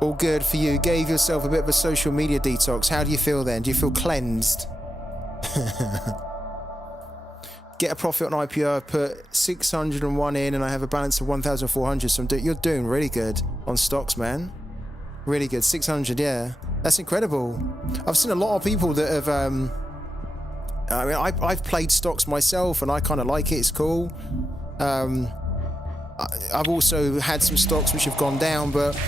All good for you. Gave yourself a bit of a social media detox. How do you feel then? Do you feel cleansed? Get a profit on IPO. I put 601 in and I have a balance of 1,400. So you're doing really good on stocks, man. Really good. 600, yeah. That's incredible. I've seen a lot of people that have... I mean, I've played stocks myself and I kind of like it. It's cool. I've also had some stocks which have gone down, but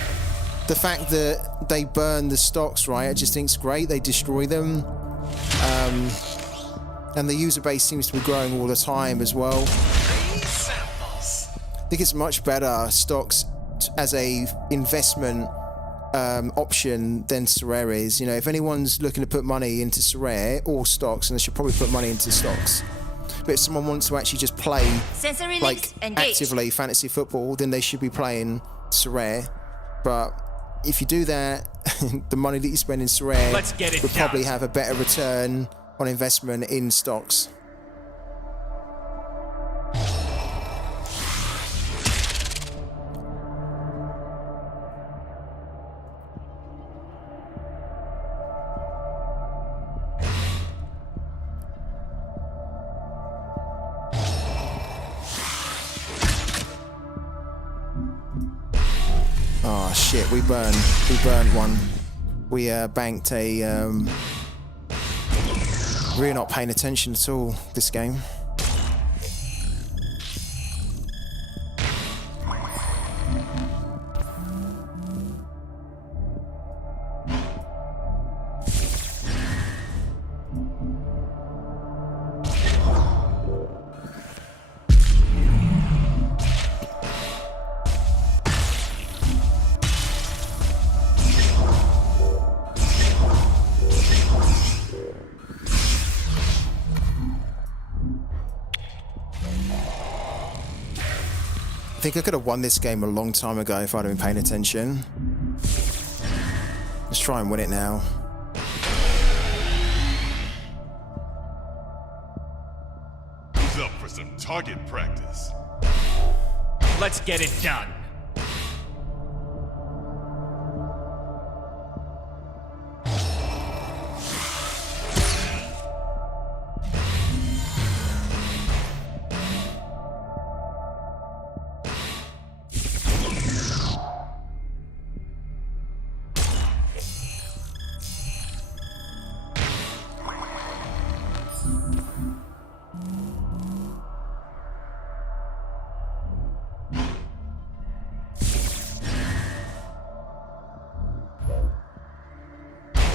the fact that they burn the stocks, right, I just think it's great. They destroy them. And the user base seems to be growing all the time as well. I think it's much better stocks as a investment option than sorare is. You know, if anyone's looking to put money into sorare or stocks, and they should probably put money into stocks. But if someone wants to actually just play like actively fantasy football, then they should be playing sorare. But if you do that, the money that you spend in sorare would probably have a better return on investment in stocks. Oh shit, we burned one. We banked a we're not paying attention at all this game. I think I could have won this game a long time ago if I'd have been paying attention. Let's try and win it now. Who's up for some target practice? Let's get it done.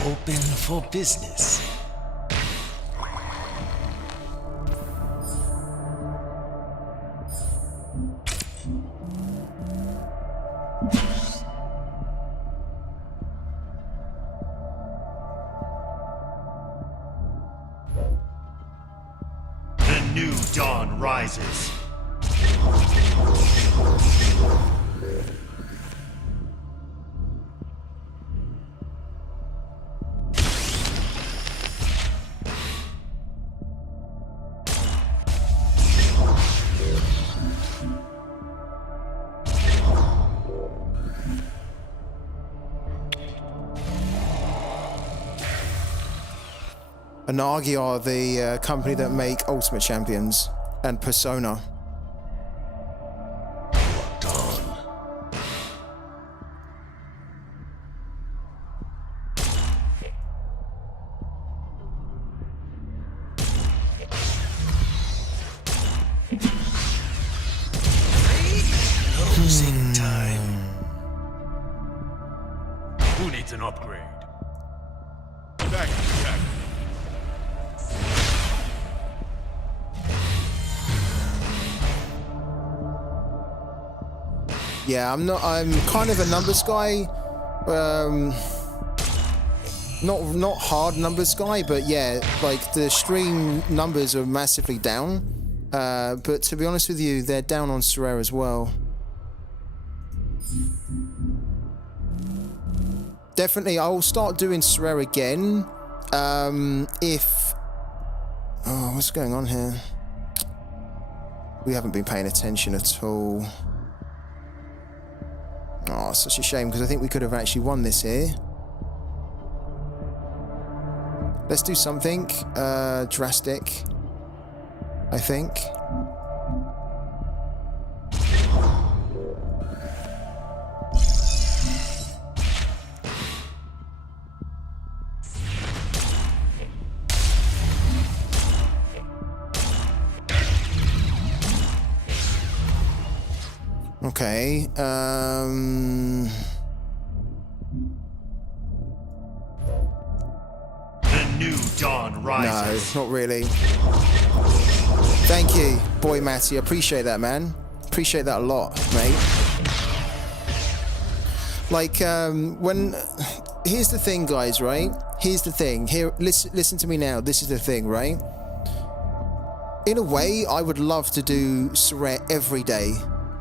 Open for business. The new dawn rises. Anagi are the company that make Ultimate Champions and Persona. Losing time. Who needs an upgrade? Back to back. Yeah, I'm kind of a numbers guy. Not hard numbers guy, but yeah, like the stream numbers are massively down. But to be honest with you, they're down on Sorare as well. Definitely, I'll start doing Sorare again. Oh, what's going on here? We haven't been paying attention at all. Oh, such a shame, because I think we could have actually won this here. Let's do something drastic, I think. Okay, The new dawn rises. No, not really. Thank you, boy Matty. I appreciate that, man. Appreciate that a lot, mate. Like, here's the thing, guys, right? Here's the thing. Here, listen to me now. This is the thing, right? In a way, I would love to do Sorare every day.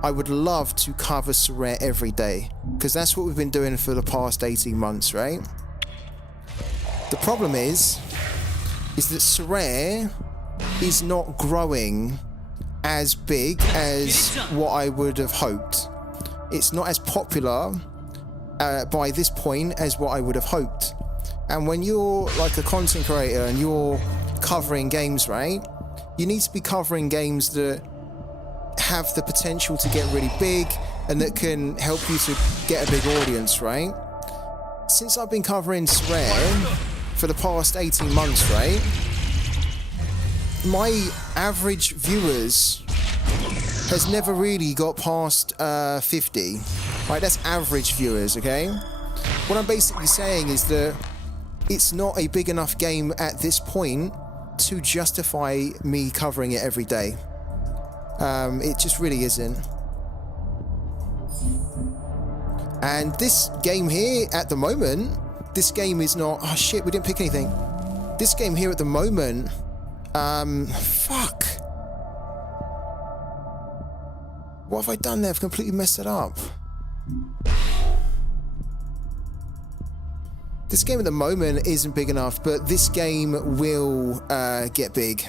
I would love to cover Sorare every day, because that's what we've been doing for the past 18 months, right? The problem is that Sorare is not growing as big as what I would have hoped. It's not as popular by this point as what I would have hoped. And when you're like a content creator and you're covering games, right? You need to be covering games that have the potential to get really big and that can help you to get a big audience, right? Since I've been covering Sorare for the past 18 months, right? My average viewers has never really got past 50, right? That's average viewers, okay? What I'm basically saying is that it's not a big enough game at this point to justify me covering it every day. It just really isn't. And this game here, at the moment, this game is not... Oh shit, we didn't pick anything. This game here at the moment... fuck. What have I done there? I've completely messed it up. This game at the moment isn't big enough, but this game will get big.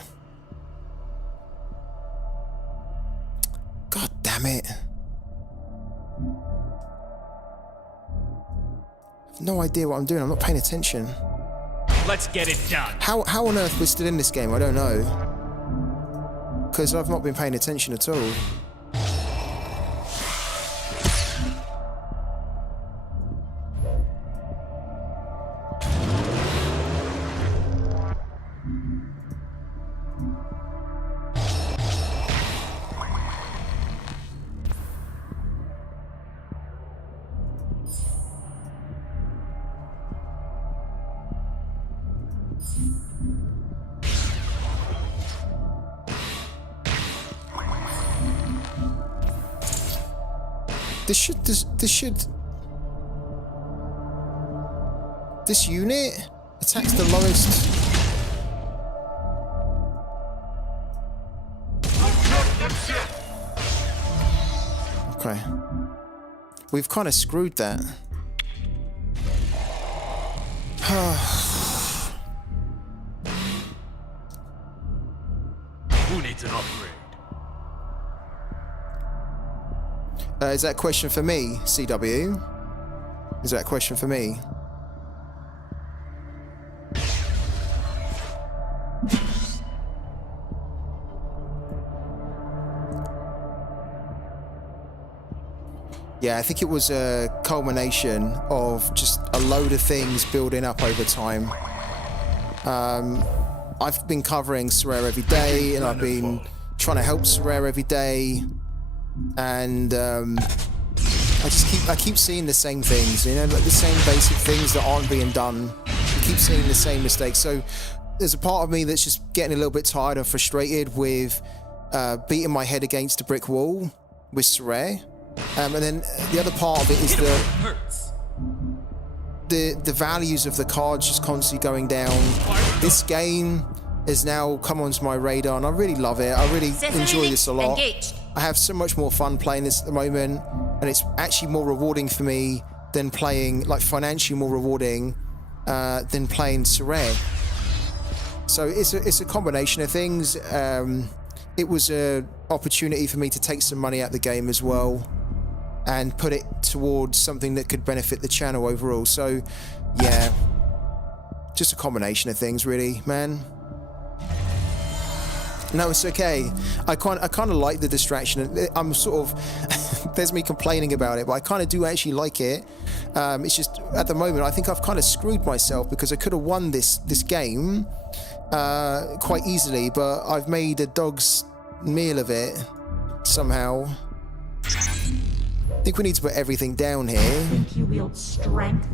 God damn it. I have no idea what I'm doing. I'm not paying attention. Let's get it done. How on earth we're still in this game? I don't know. Because I've not been paying attention at all. This unit attacks the lowest. Okay. We've kind of screwed that. Who needs an upgrade? Is that a question for me, CW? Is that a question for me? Yeah, I think it was a culmination of just a load of things building up over time. I've been covering Sorare every day, and I've been trying to help Sorare every day, and I keep seeing the same things, you know, like the same basic things that aren't being done. I keep seeing the same mistakes. So there's a part of me that's just getting a little bit tired and frustrated with beating my head against a brick wall with Sorare. And then the other part of it is the values of the cards just constantly going down. This game has now come onto my radar, and I really love it. I really enjoy this a lot. I have so much more fun playing this at the moment, and it's actually more rewarding for me than playing, like financially more rewarding than playing sorare. So it's a combination of things. It was an opportunity for me to take some money out of the game as well and put it towards something that could benefit the channel overall. So yeah, just a combination of things really, man. No, it's okay. I kind of like the distraction. I'm sort of there's me complaining about it, but I kind of do actually like it. It's just at the moment I think I've kind of screwed myself because I could have won this game quite easily, but I've made a dog's meal of it somehow. I think we need to put everything down here. I think you wield strength.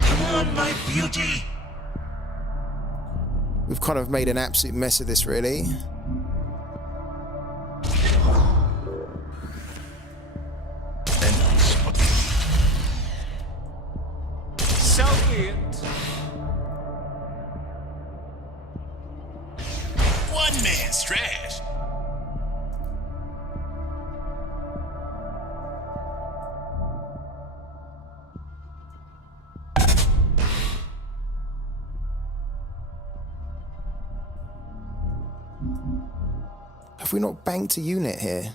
Come on, my beauty. We've kind of made an absolute mess of this, really. So be it. One man's trash. Have we not banked a unit here?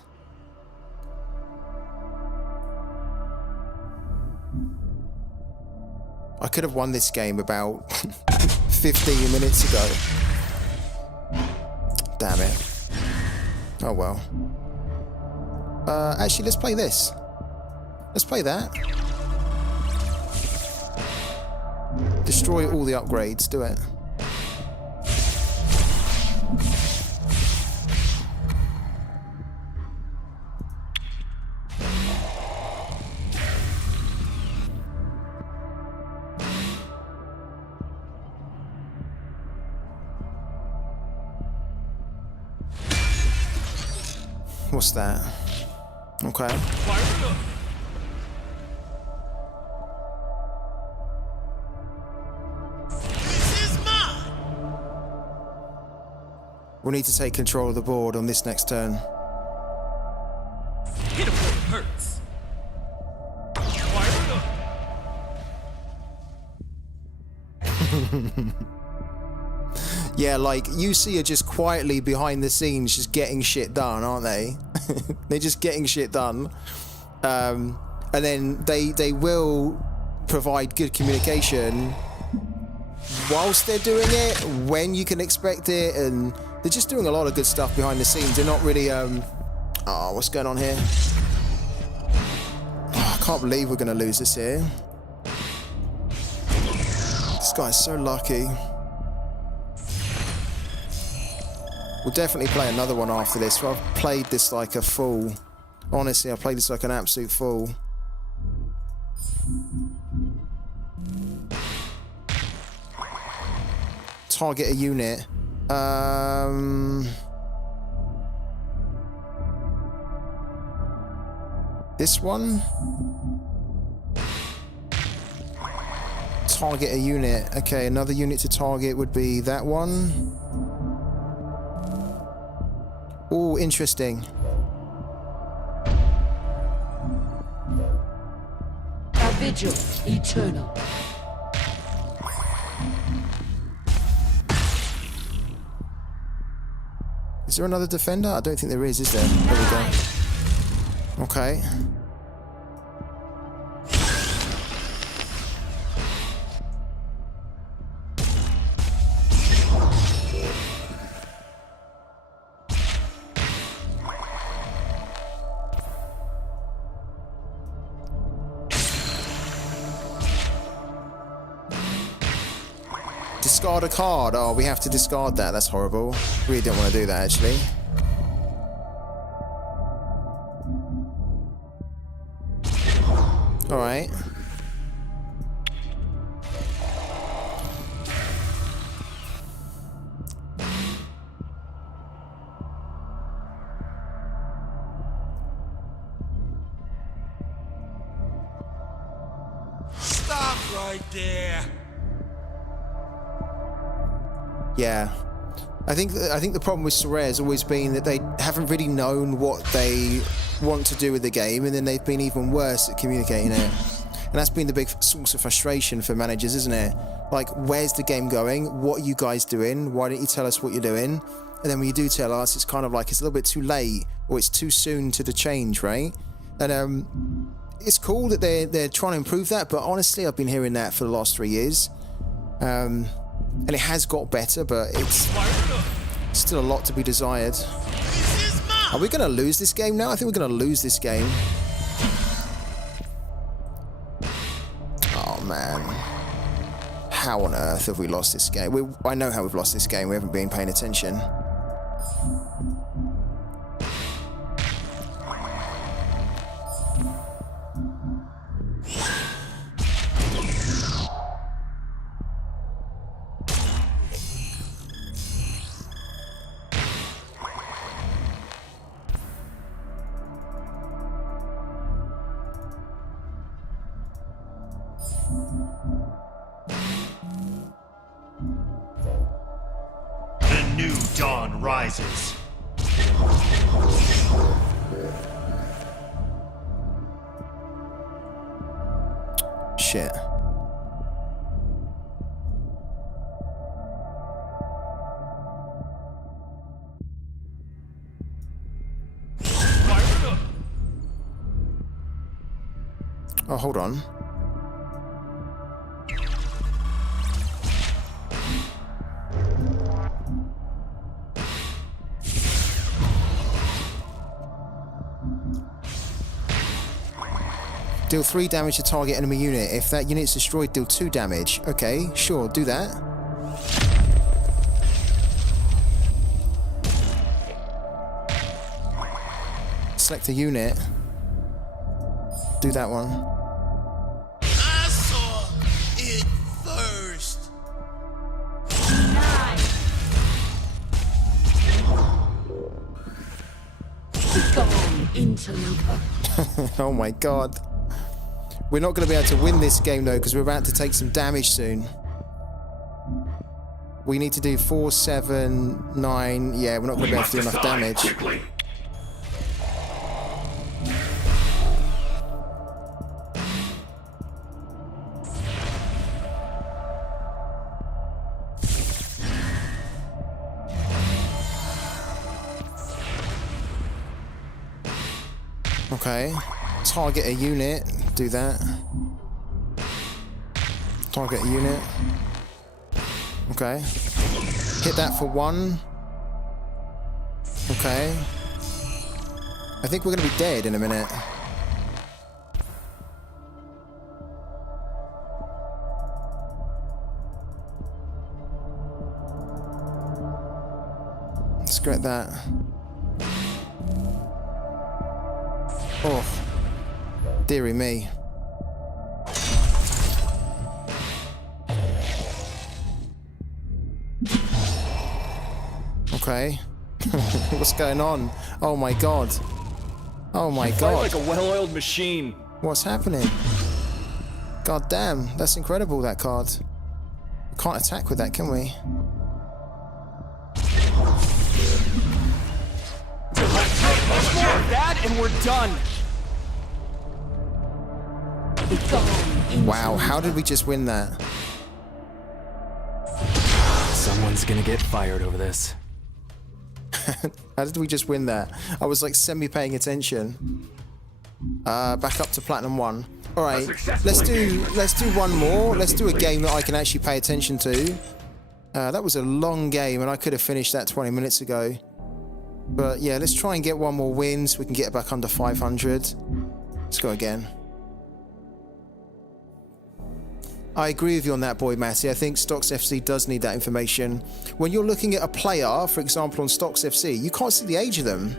I could have won this game about 15 minutes ago. Damn it. Oh well. Actually, let's play this. Let's play that. Destroy all the upgrades. Do it. What's that? Okay. This is mine. We'll need to take control of the board on this next turn. Hit him where it hurts. Yeah, like, UC are just quietly behind the scenes just getting shit done, aren't they? They're just getting shit done. And then they will provide good communication whilst they're doing it, when you can expect it, and they're just doing a lot of good stuff behind the scenes. They're not really, oh, what's going on here? Oh, I can't believe we're going to lose this here. This guy's so lucky. We'll definitely play another one after this. I've played this like a fool. Honestly, I played this like an absolute fool. Target a unit. This one? Target a unit. Okay, another unit to target would be that one. Oh, interesting. A vigil eternal. Is there another defender? I don't think there is there? There we go. Okay. Discard a card. Oh, we have to discard that. That's horrible. Really don't want to do that, actually. All right. right there. Yeah. I think the problem with Sorare has always been that they haven't really known what they want to do with the game, and then they've been even worse at communicating it. And that's been the big source of frustration for managers, isn't it? Like, where's the game going? What are you guys doing? Why don't you tell us what you're doing? And then when you do tell us, it's kind of like it's a little bit too late, or it's too soon to the change, right? And it's cool that they're trying to improve that, but honestly, I've been hearing that for the last 3 years. And it has got better, but it's still a lot to be desired. Are we going to lose this game now? I think we're going to lose this game. Oh, man. How on earth have we lost this game? I know how we've lost this game. We haven't been paying attention. New dawn rises. Shit. Oh, hold on. Deal 3 damage to target enemy unit. If that unit is destroyed, deal 2 damage. Okay, sure, do that. Select a unit. Do that one. I saw it first. Gone, interloper. Oh my god. We're not going to be able to win this game though, because we're about to take some damage soon. We need to do 4, 7, 9. Yeah, we're not going to be able to do enough damage. Quickly. Okay. Target a unit. Do that. Target a unit. Okay. Hit that for 1. Okay. I think we're going to be dead in a minute. Let's get that. Oh. Dearie me. Okay. What's going on? Oh my god. Oh my god. Like a well-oiled machine. What's happening? God damn, that's incredible, that card. We can't attack with that, can we? Much more of that and we're done. Wow, how did we just win that? Someone's gonna get fired over this. How did we just win that? I was like semi-paying attention. Back up to Platinum 1. Alright, let's do one more. Let's do a game that I can actually pay attention to. That was a long game and I could have finished that 20 minutes ago. But yeah, let's try and get one more win so we can get back under 500. Let's go again. I agree with you on that, boy, Matty. I think Stocks FC does need that information. When you're looking at a player, for example, on Stocks FC, you can't see the age of them.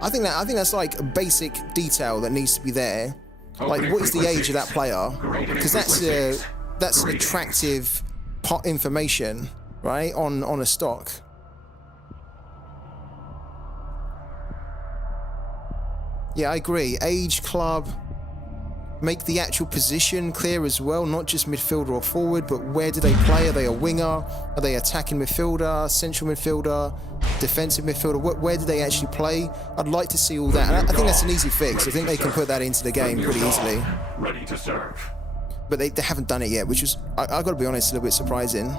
I think that's like a basic detail that needs to be there. Like, what is the age of that player? Because that's an attractive information, right, on a stock. Yeah, I agree. Age, club, make the actual position clear as well, not just midfielder or forward, but where do they play? Are they a winger? Are they attacking midfielder, central midfielder, defensive midfielder? Where do they actually play? I'd like to see all that. And I think that's an easy fix. I think they can put that into the game pretty easily. Ready to serve. But they haven't done it yet, which is, I got to be honest, a little bit surprising.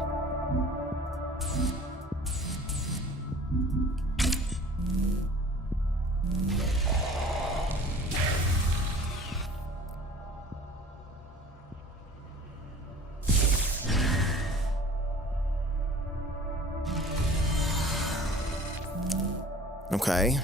Okay.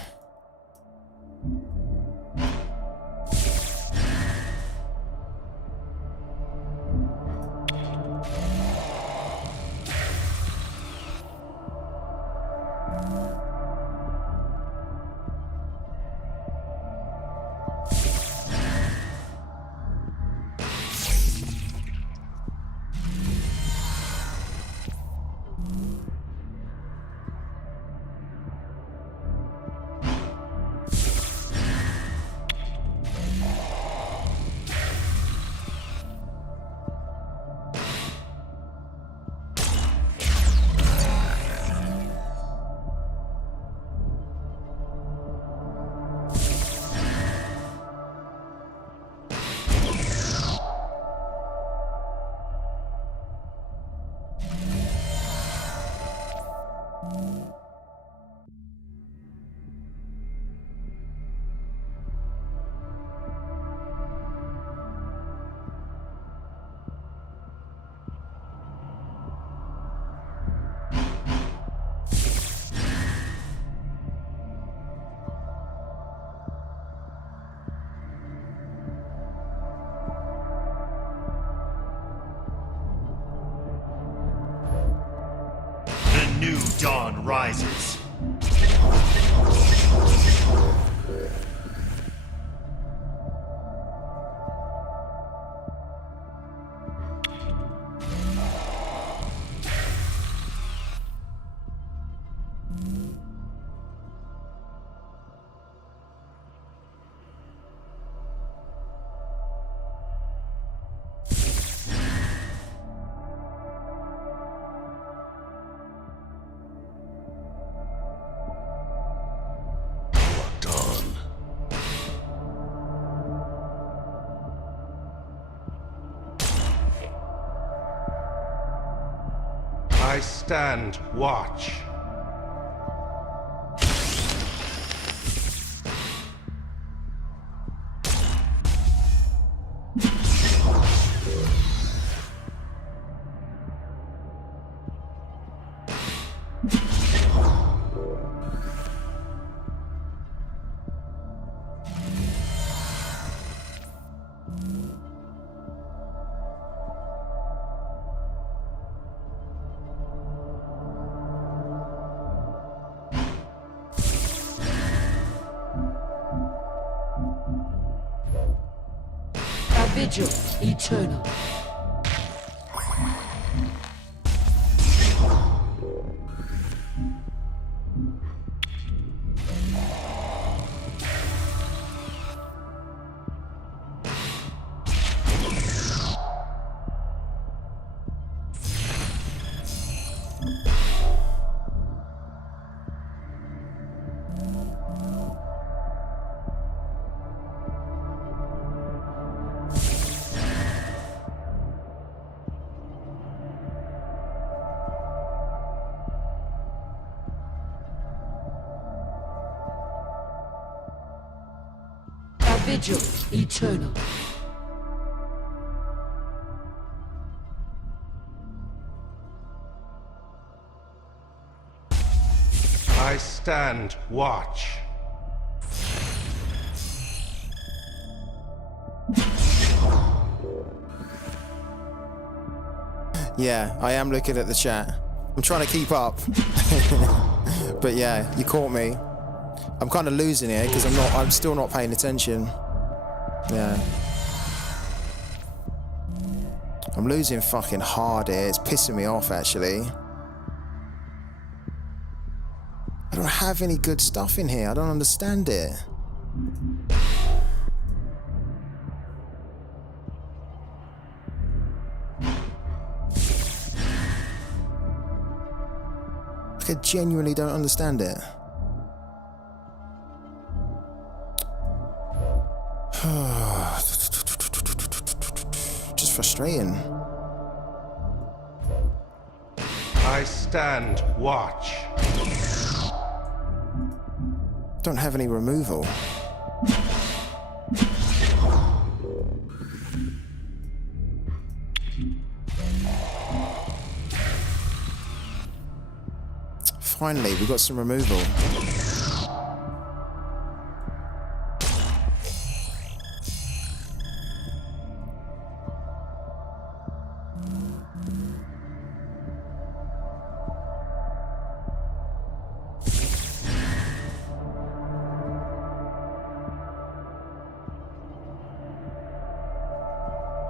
New dawn rises. I stand watch. Vigil eternal. Vigil eternal. I stand watch. Yeah, I am looking at the chat. I'm trying to keep up. But yeah, you caught me. I'm kind of losing it because I'm still not paying attention. Yeah. I'm losing fucking hard here. It's pissing me off, actually. I don't have any good stuff in here. I don't understand it. I genuinely don't understand it. Just frustrating. I stand watch. Don't have any removal. Finally, we got some removal.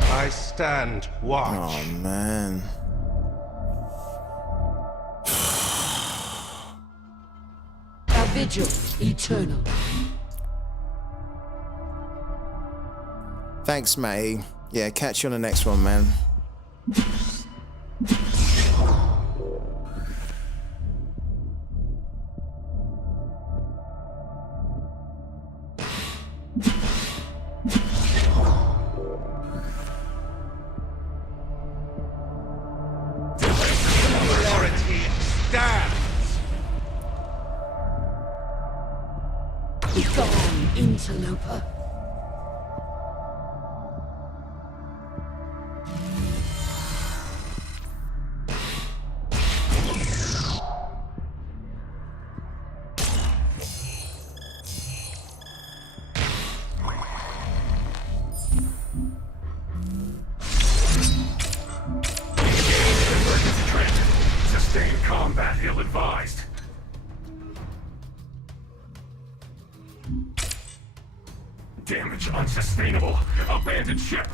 I stand watch. Oh man. A vigil eternal. Thanks, Matty. Yeah, catch you on the next one, man. Authority stands. Begone, interloper. Emergency transit. Sustained combat ill-advised. Damage unsustainable. Abandoned ship.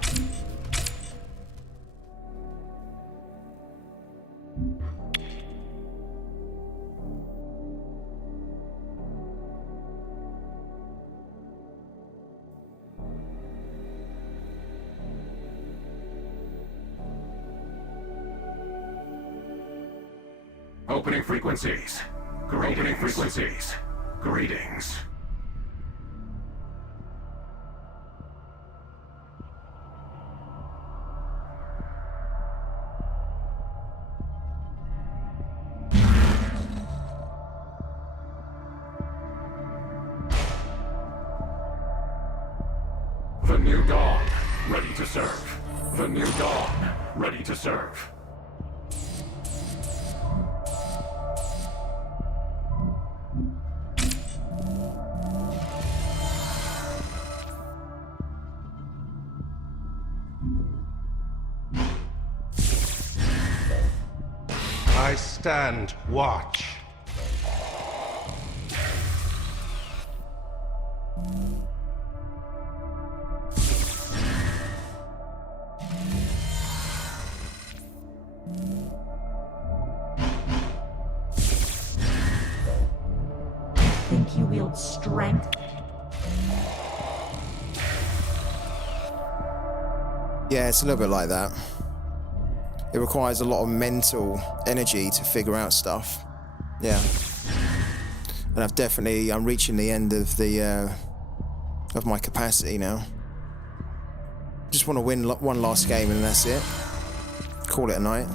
Opening frequencies. Opening frequencies. Greetings. The new dawn, ready to serve. The new dawn, ready to serve. I stand watch. Think you wield strength? Yeah, it's a little bit like that. It requires a lot of mental energy to figure out stuff. Yeah. And I'm reaching the end of my capacity now. Just want to win one last game and that's it. Call it a night.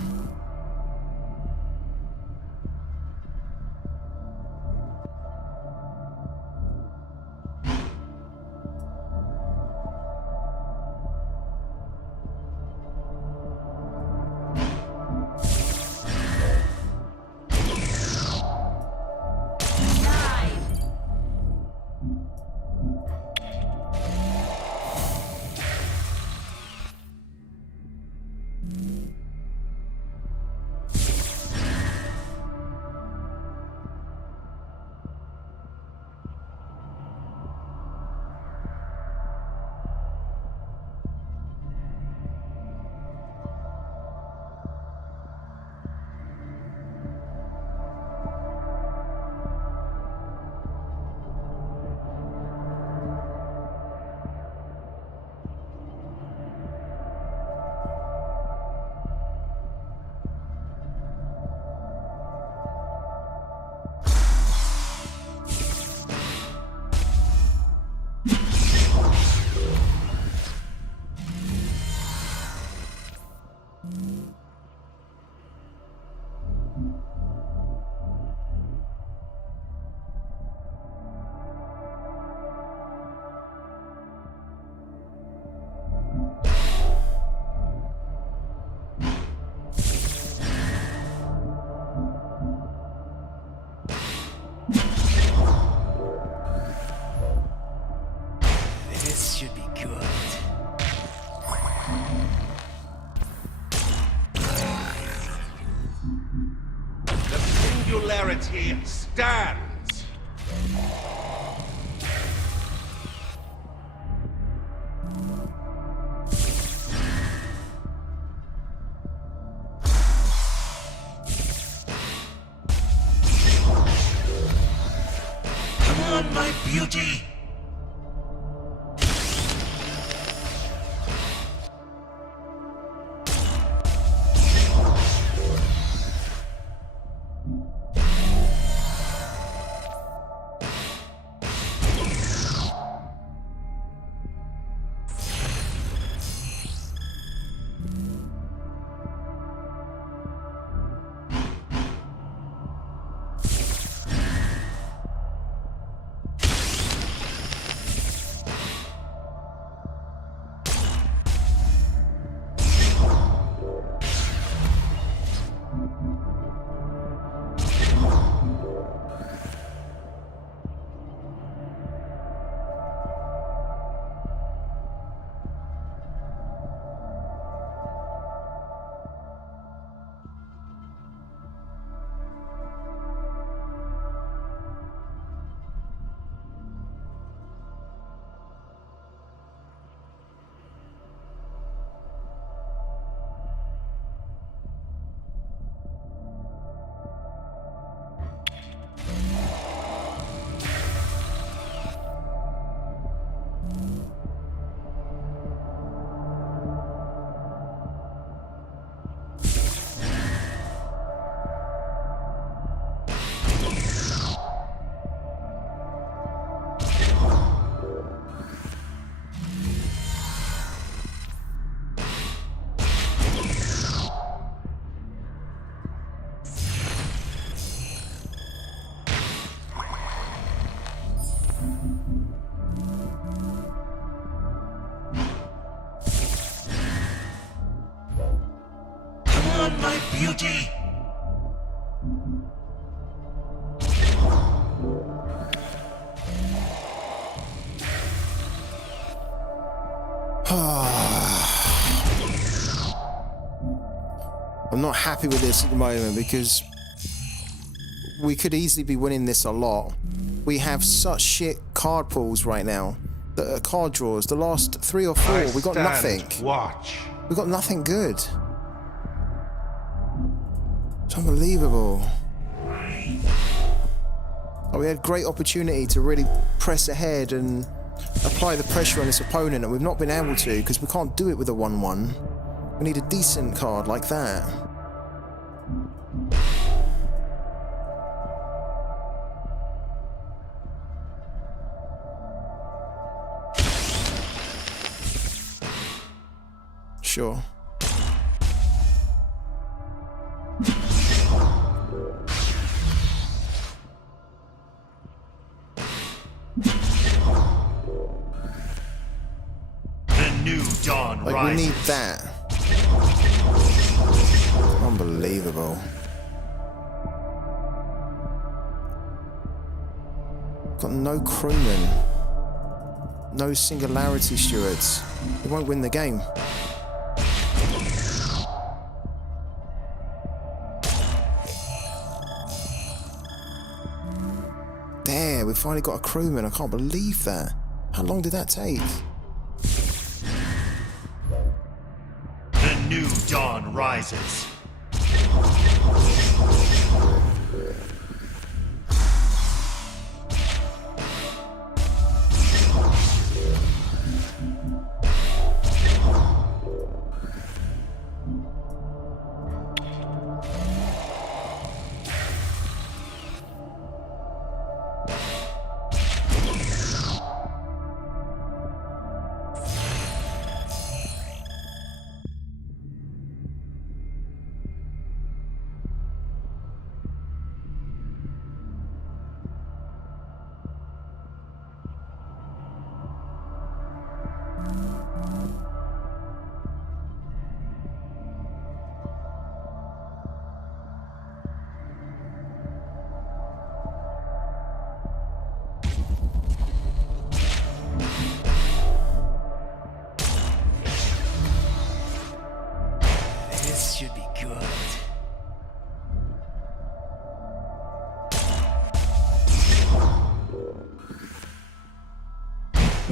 Humanity stands. Come on, my beauty. My beauty. I'm not happy with this at the moment because we could easily be winning this a lot. We have such shit card pools right now. The card draws, the last 3 or 4, we got nothing. Watch. We got nothing good. It's unbelievable. We had great opportunity to really press ahead and apply the pressure on this opponent, and we've not been able to because we can't do it with a 1-1. We need a decent card like that. Sure. New dawn like rises. We need that. Unbelievable. Got no crewmen. No singularity stewards. We won't win the game. There, we finally got a crewman. I can't believe that. How long did that take? New dawn rises.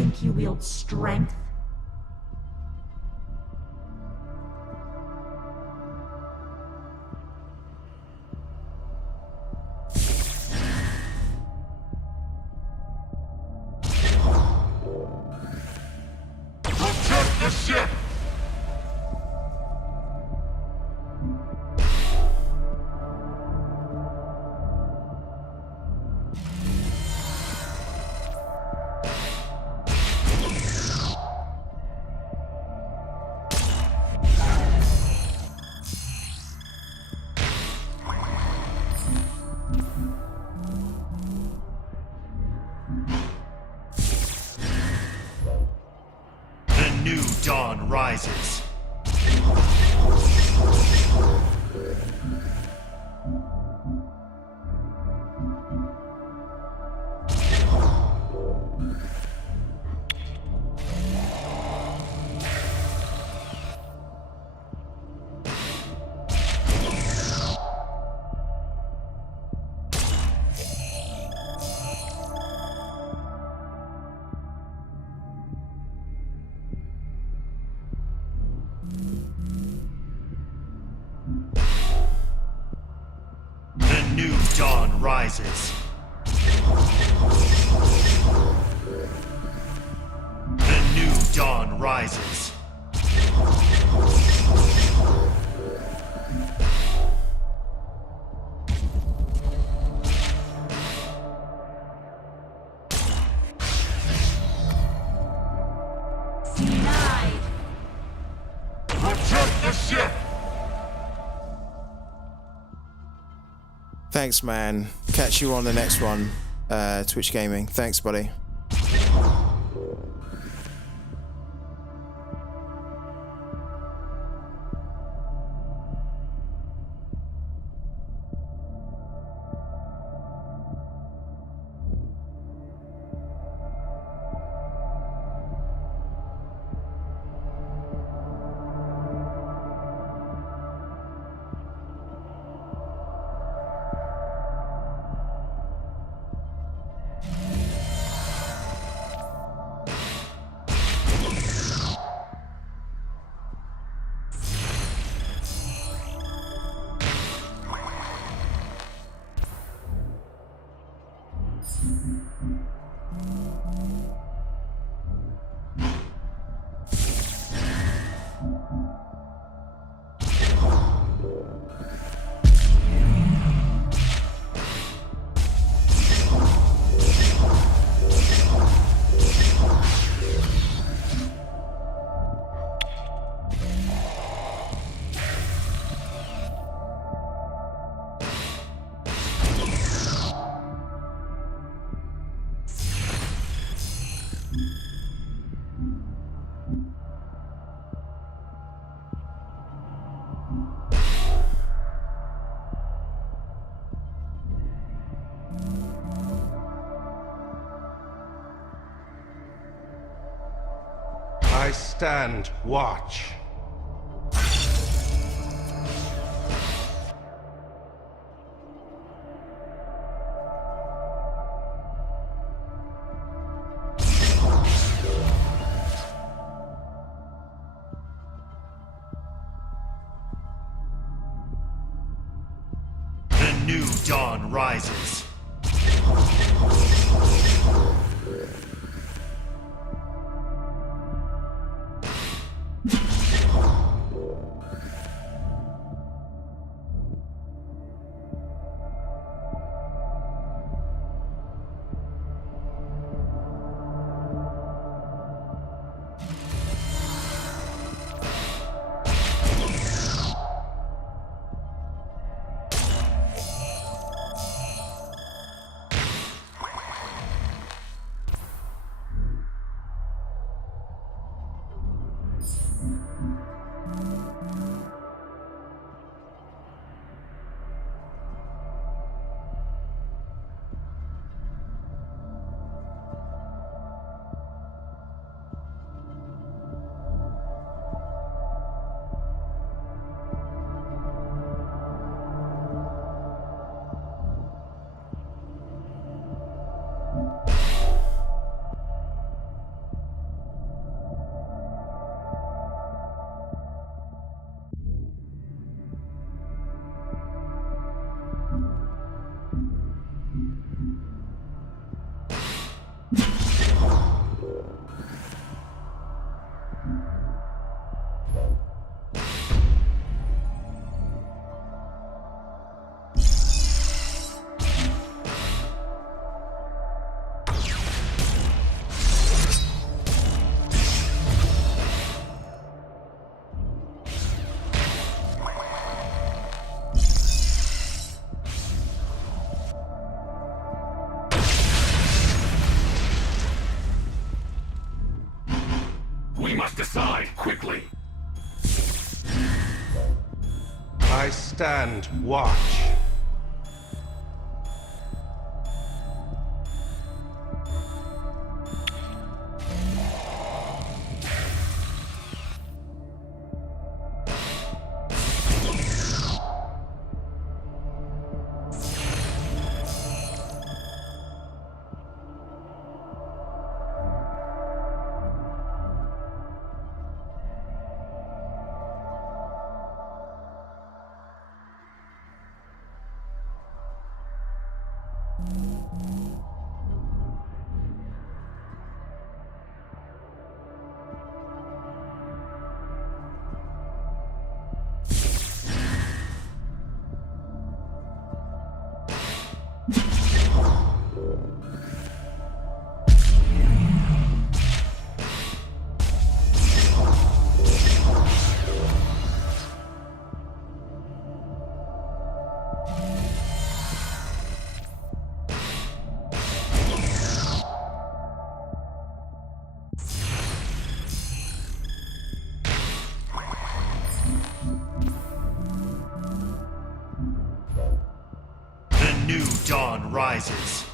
think you wield strength? Protect the ship! The new dawn rises. The new dawn rises. The new dawn rises. Denied! Protect the ship! Thanks, man. Catch you on the next one. Twitch Gaming. Thanks, buddy. I stand watch. The new dawn rises. quickly. I stand watch. New dawn rises.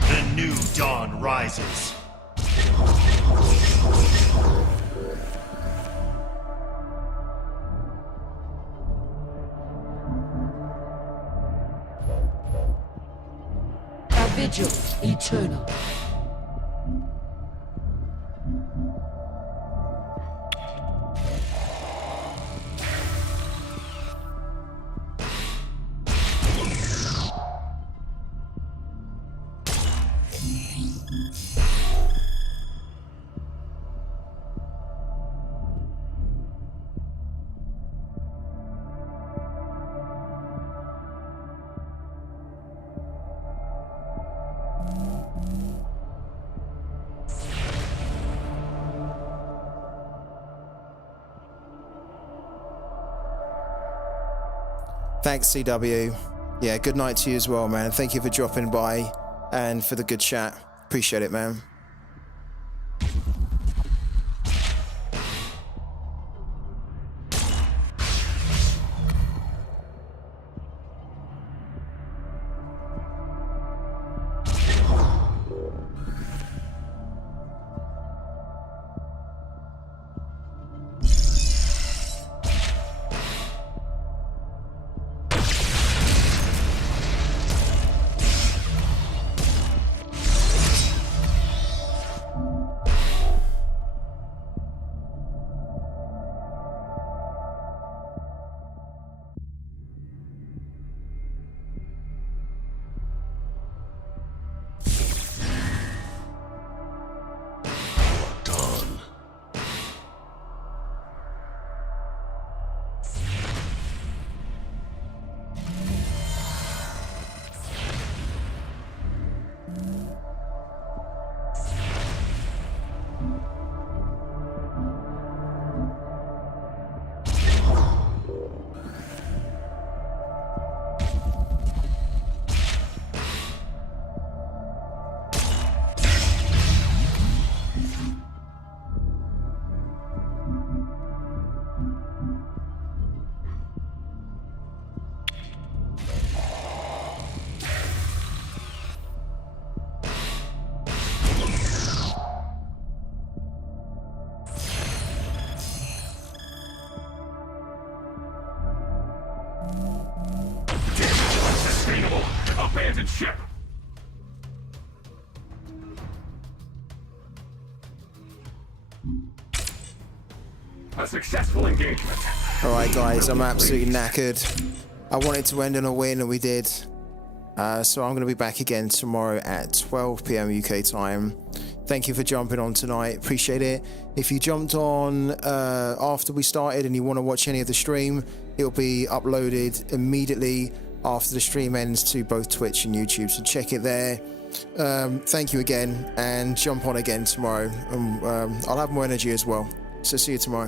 The new dawn rises. A vigil eternal. Thanks, CW. Yeah, good night to you as well, man. Thank you for dropping by and for the good chat. Appreciate it, man. Abandoned ship! A successful engagement. Alright guys, I'm absolutely knackered. I wanted to end on a win and we did. So I'm going to be back again tomorrow at 12 PM UK time. Thank you for jumping on tonight. Appreciate it. If you jumped on after we started and you want to watch any of the stream, it'll be uploaded immediately after the stream ends to both Twitch and YouTube. So check it there. Thank you again and jump on again tomorrow. I'll have more energy as well. So see you tomorrow.